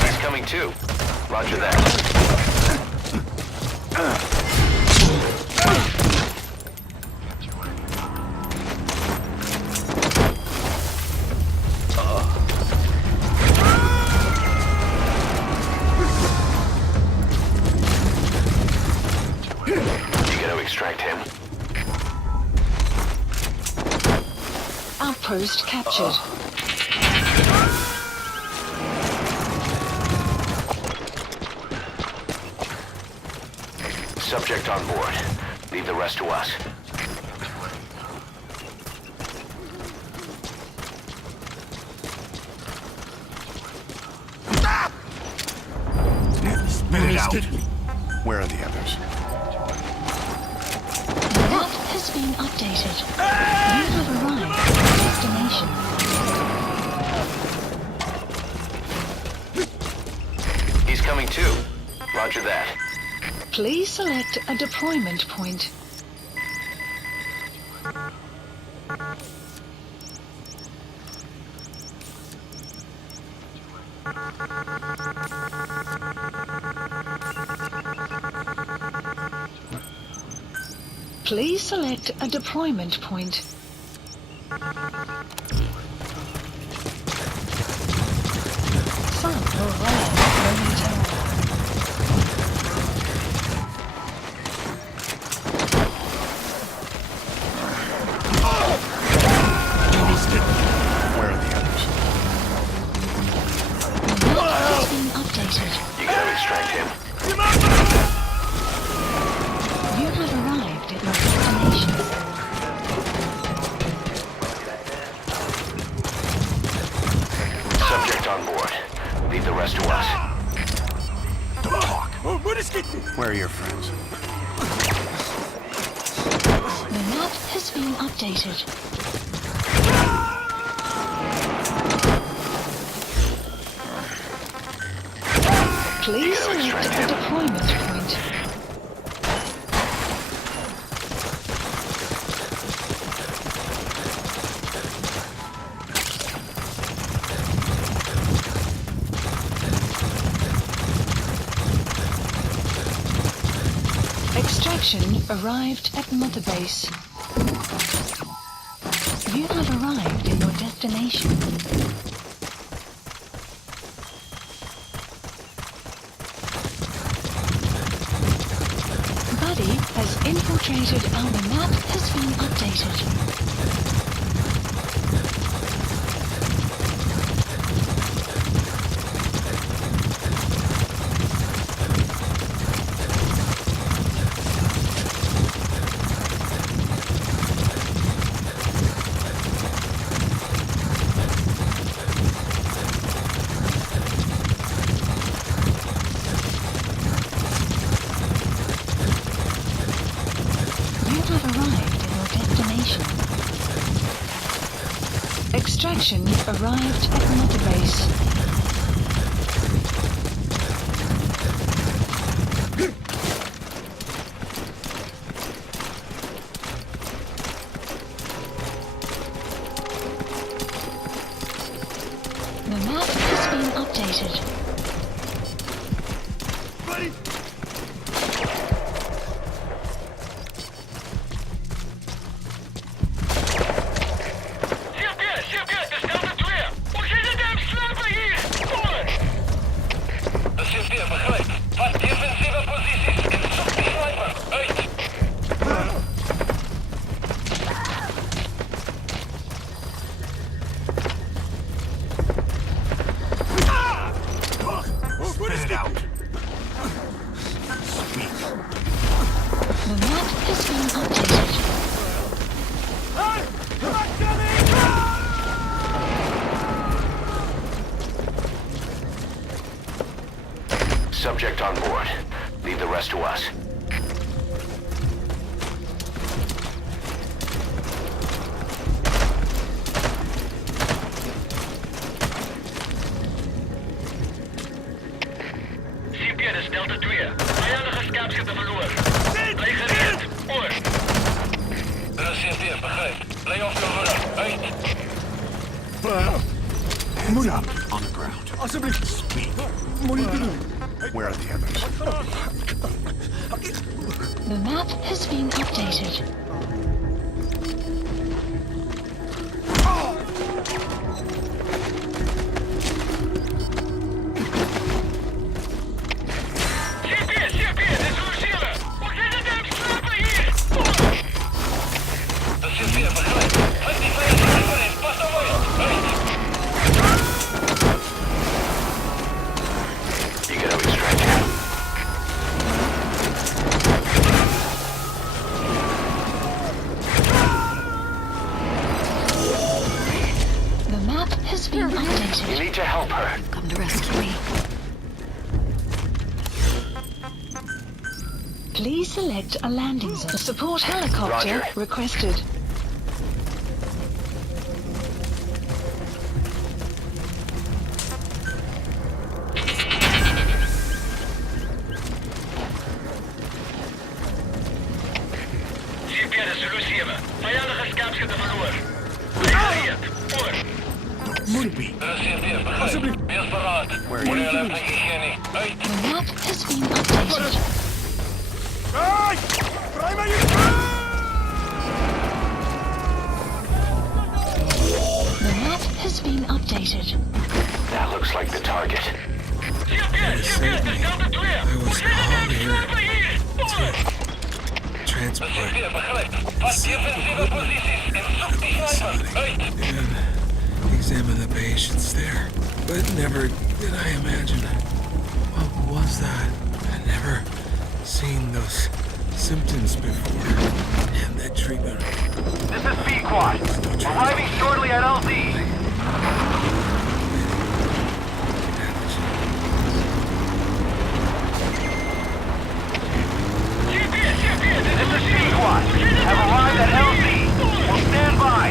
He's coming too. Roger that. You gotta extract him. Outpost captured. Subject on board. Leave the rest to us. Spit it out. Where are the others? The map has been updated. You have arrived at your destination. He's coming too. Roger that. Please select a deployment point. Please select a deployment point. Some overrode momentarily. Where are the others? The map has been updated. You gotta extract him. You have arrived at your destination. Subject on board. Leave the rest to us. Don't talk. Where are your friends? The map has been updated. Please select a deployment point. Extraction arrived at Mother Base. You have arrived in your destination. Buddy has infiltrated and the map has been updated. Extraction arrived at Mother Base. The map has been updated. Subject on board. Leave the rest to us. CP, dat is Delta 2. Vijandige schaapschutten verloren. Blijf gereed. Oor. Dat is CP, begrijp. Lay off your rudder. Uit. Hands up on the ground. Speak. Where are the others? The map has been updated. You need to help her. Come to rescue me. Please select a landing zone. Support helicopter Roger. requested. CP, de solutie hebben. Vijandige schaapschutten verloren. Blijf gereed. Oor. Moet be. Dat is CP, begrijp. Wees paraat. Model en hygiëne. Uit. The map has been updated. updated. That looks like the target. I was called here to transport and examine the patients there. But never did I imagine what was that. I'd never seen those symptoms before. And that treatment. This is Speed Quad. Arriving shortly at LZ. This is Speed Quad. Have arrived at LZ. We'll stand by.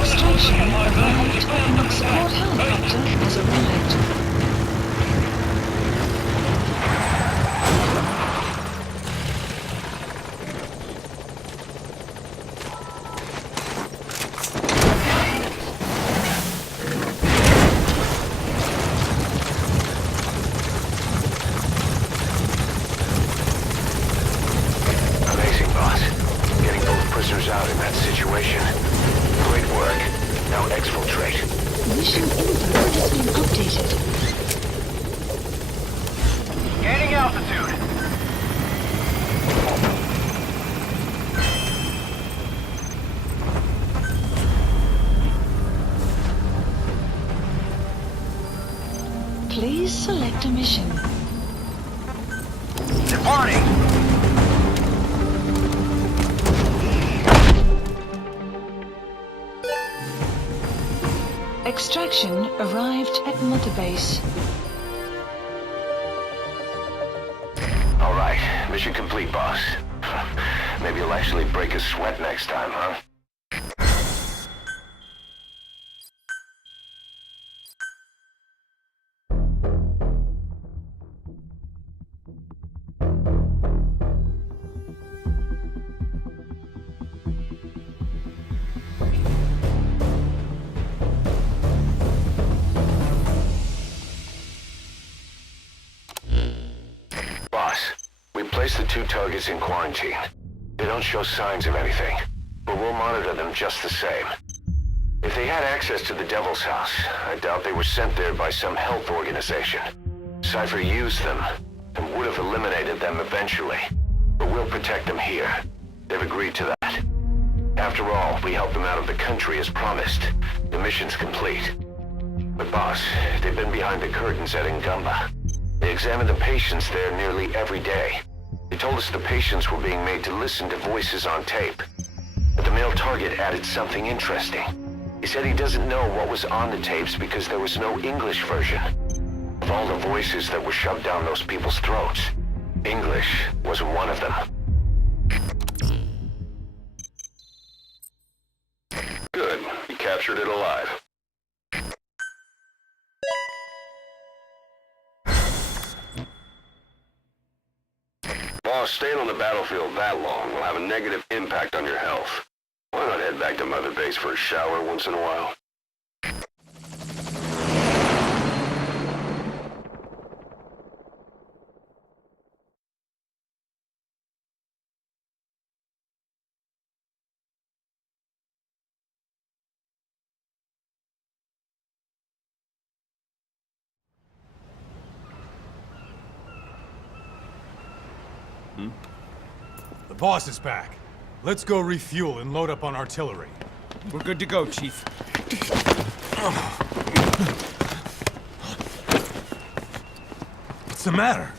Extraction arrived and support helicopter has arrived. Out in that situation. Great work. Now exfiltrate. Mission info has been updated. Gaining altitude. Please select a mission. Departing. Extraction arrived at Mother Base. All right, mission complete, boss. Maybe you'll actually break a sweat next time, huh? Place the two targets in quarantine. They don't show signs of anything, but we'll monitor them just the same. If they had access to the Devil's House, I doubt they were sent there by some health organization. Cypher used them, and would have eliminated them eventually. But we'll protect them here. They've agreed to that. After all, we helped them out of the country as promised. The mission's complete. But boss, they've been behind the curtains at Ngumba. They examine the patients there nearly every day. They told us the patients were being made to listen to voices on tape. But the male target added something interesting. He said he doesn't know what was on the tapes because there was no English version. Of all the voices that were shoved down those people's throats, English wasn't one of them. Good. You captured it alive. Boss, staying on the battlefield that long will have a negative impact on your health. Why not head back to Mother Base for a shower once in a while? The boss is back. Let's go refuel and load up on artillery. We're good to go, Chief. What's the matter?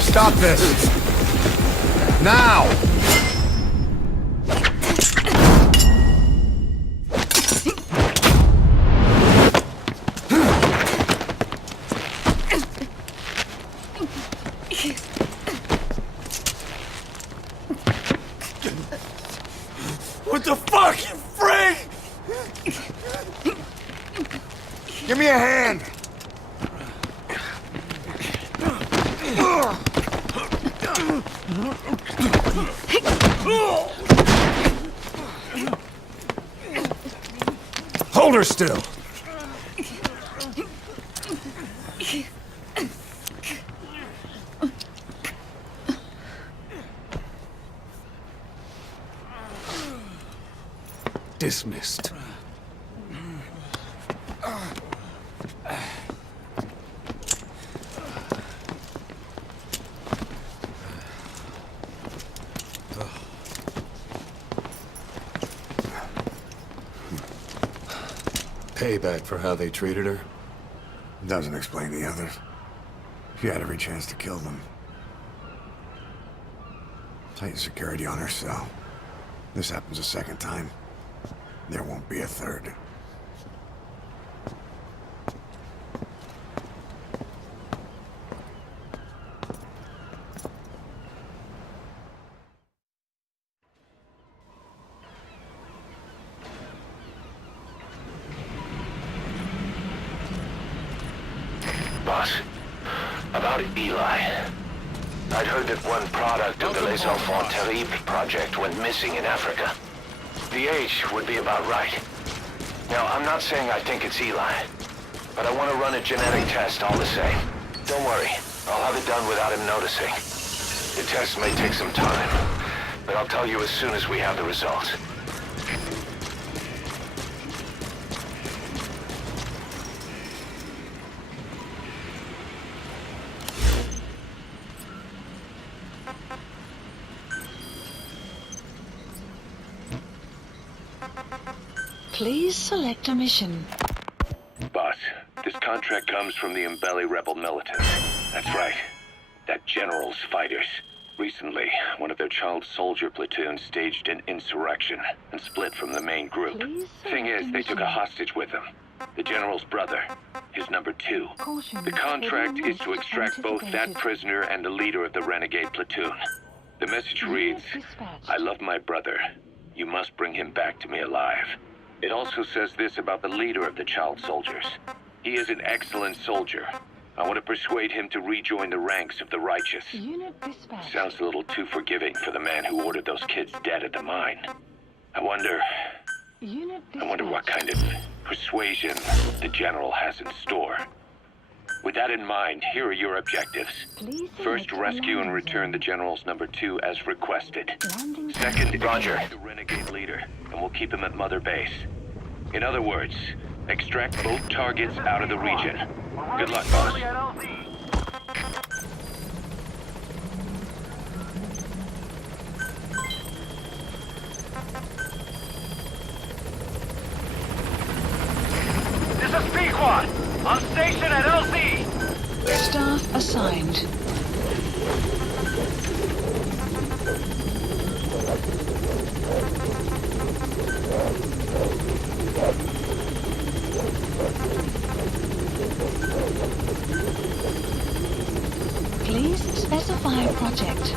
Stop this! Now! What the fuck, you freak? Give me a hand! Hold her still. Dismissed. Payback for how they treated her? Doesn't explain the others. She had every chance to kill them. Tighten security on her cell. This happens a second time. There won't be a third. Boss, about Eli. I'd heard that one product of the Les Enfants Terribles project went missing in Africa. The age would be about right. Now, I'm not saying I think it's Eli, but I want to run a genetic test all the same. Don't worry, I'll have it done without him noticing. The test may take some time, but I'll tell you as soon as we have the results. Please select a mission. Boss, this contract comes from the Mbele rebel militants. That's right. That general's fighters. Recently, one of their child soldier platoons staged an insurrection and split from the main group. Thing is, they took a hostage with them. The general's brother, his number 2. The contract is to extract both that prisoner and the leader of the renegade platoon. The message reads, "I love my brother. You must bring him back to me alive." It also says this about the leader of the child soldiers. He is an excellent soldier. I want to persuade him to rejoin the ranks of the righteous. Sounds a little too forgiving for the man who ordered those kids dead at the mine. I wonder what kind of persuasion the general has in store. With that in mind, here are your objectives. First, rescue and return the general's number 2 as requested. Second, Roger. the renegade leader, and we'll keep him at Mother Base. In other words, extract both targets out of the region. Good luck, boss. This is Pequod! On station at LZ! Staff assigned. Please specify a project.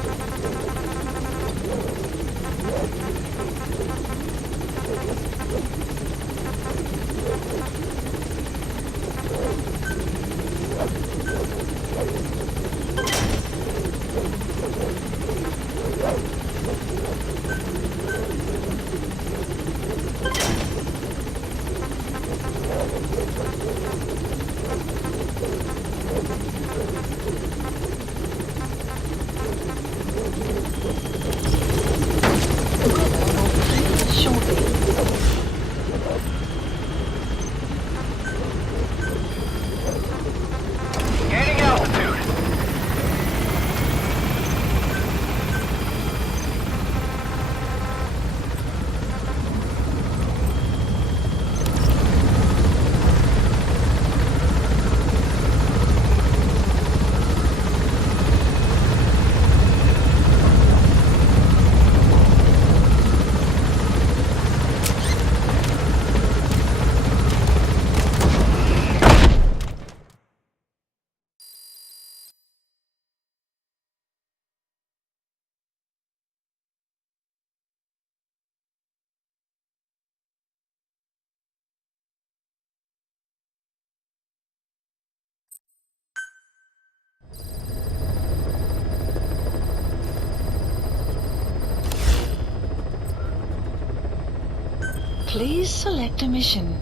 Please select a mission.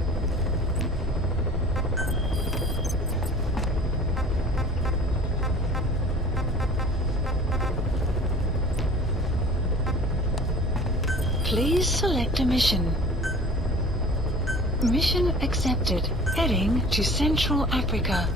Please select a mission. Mission accepted. Heading to Central Africa.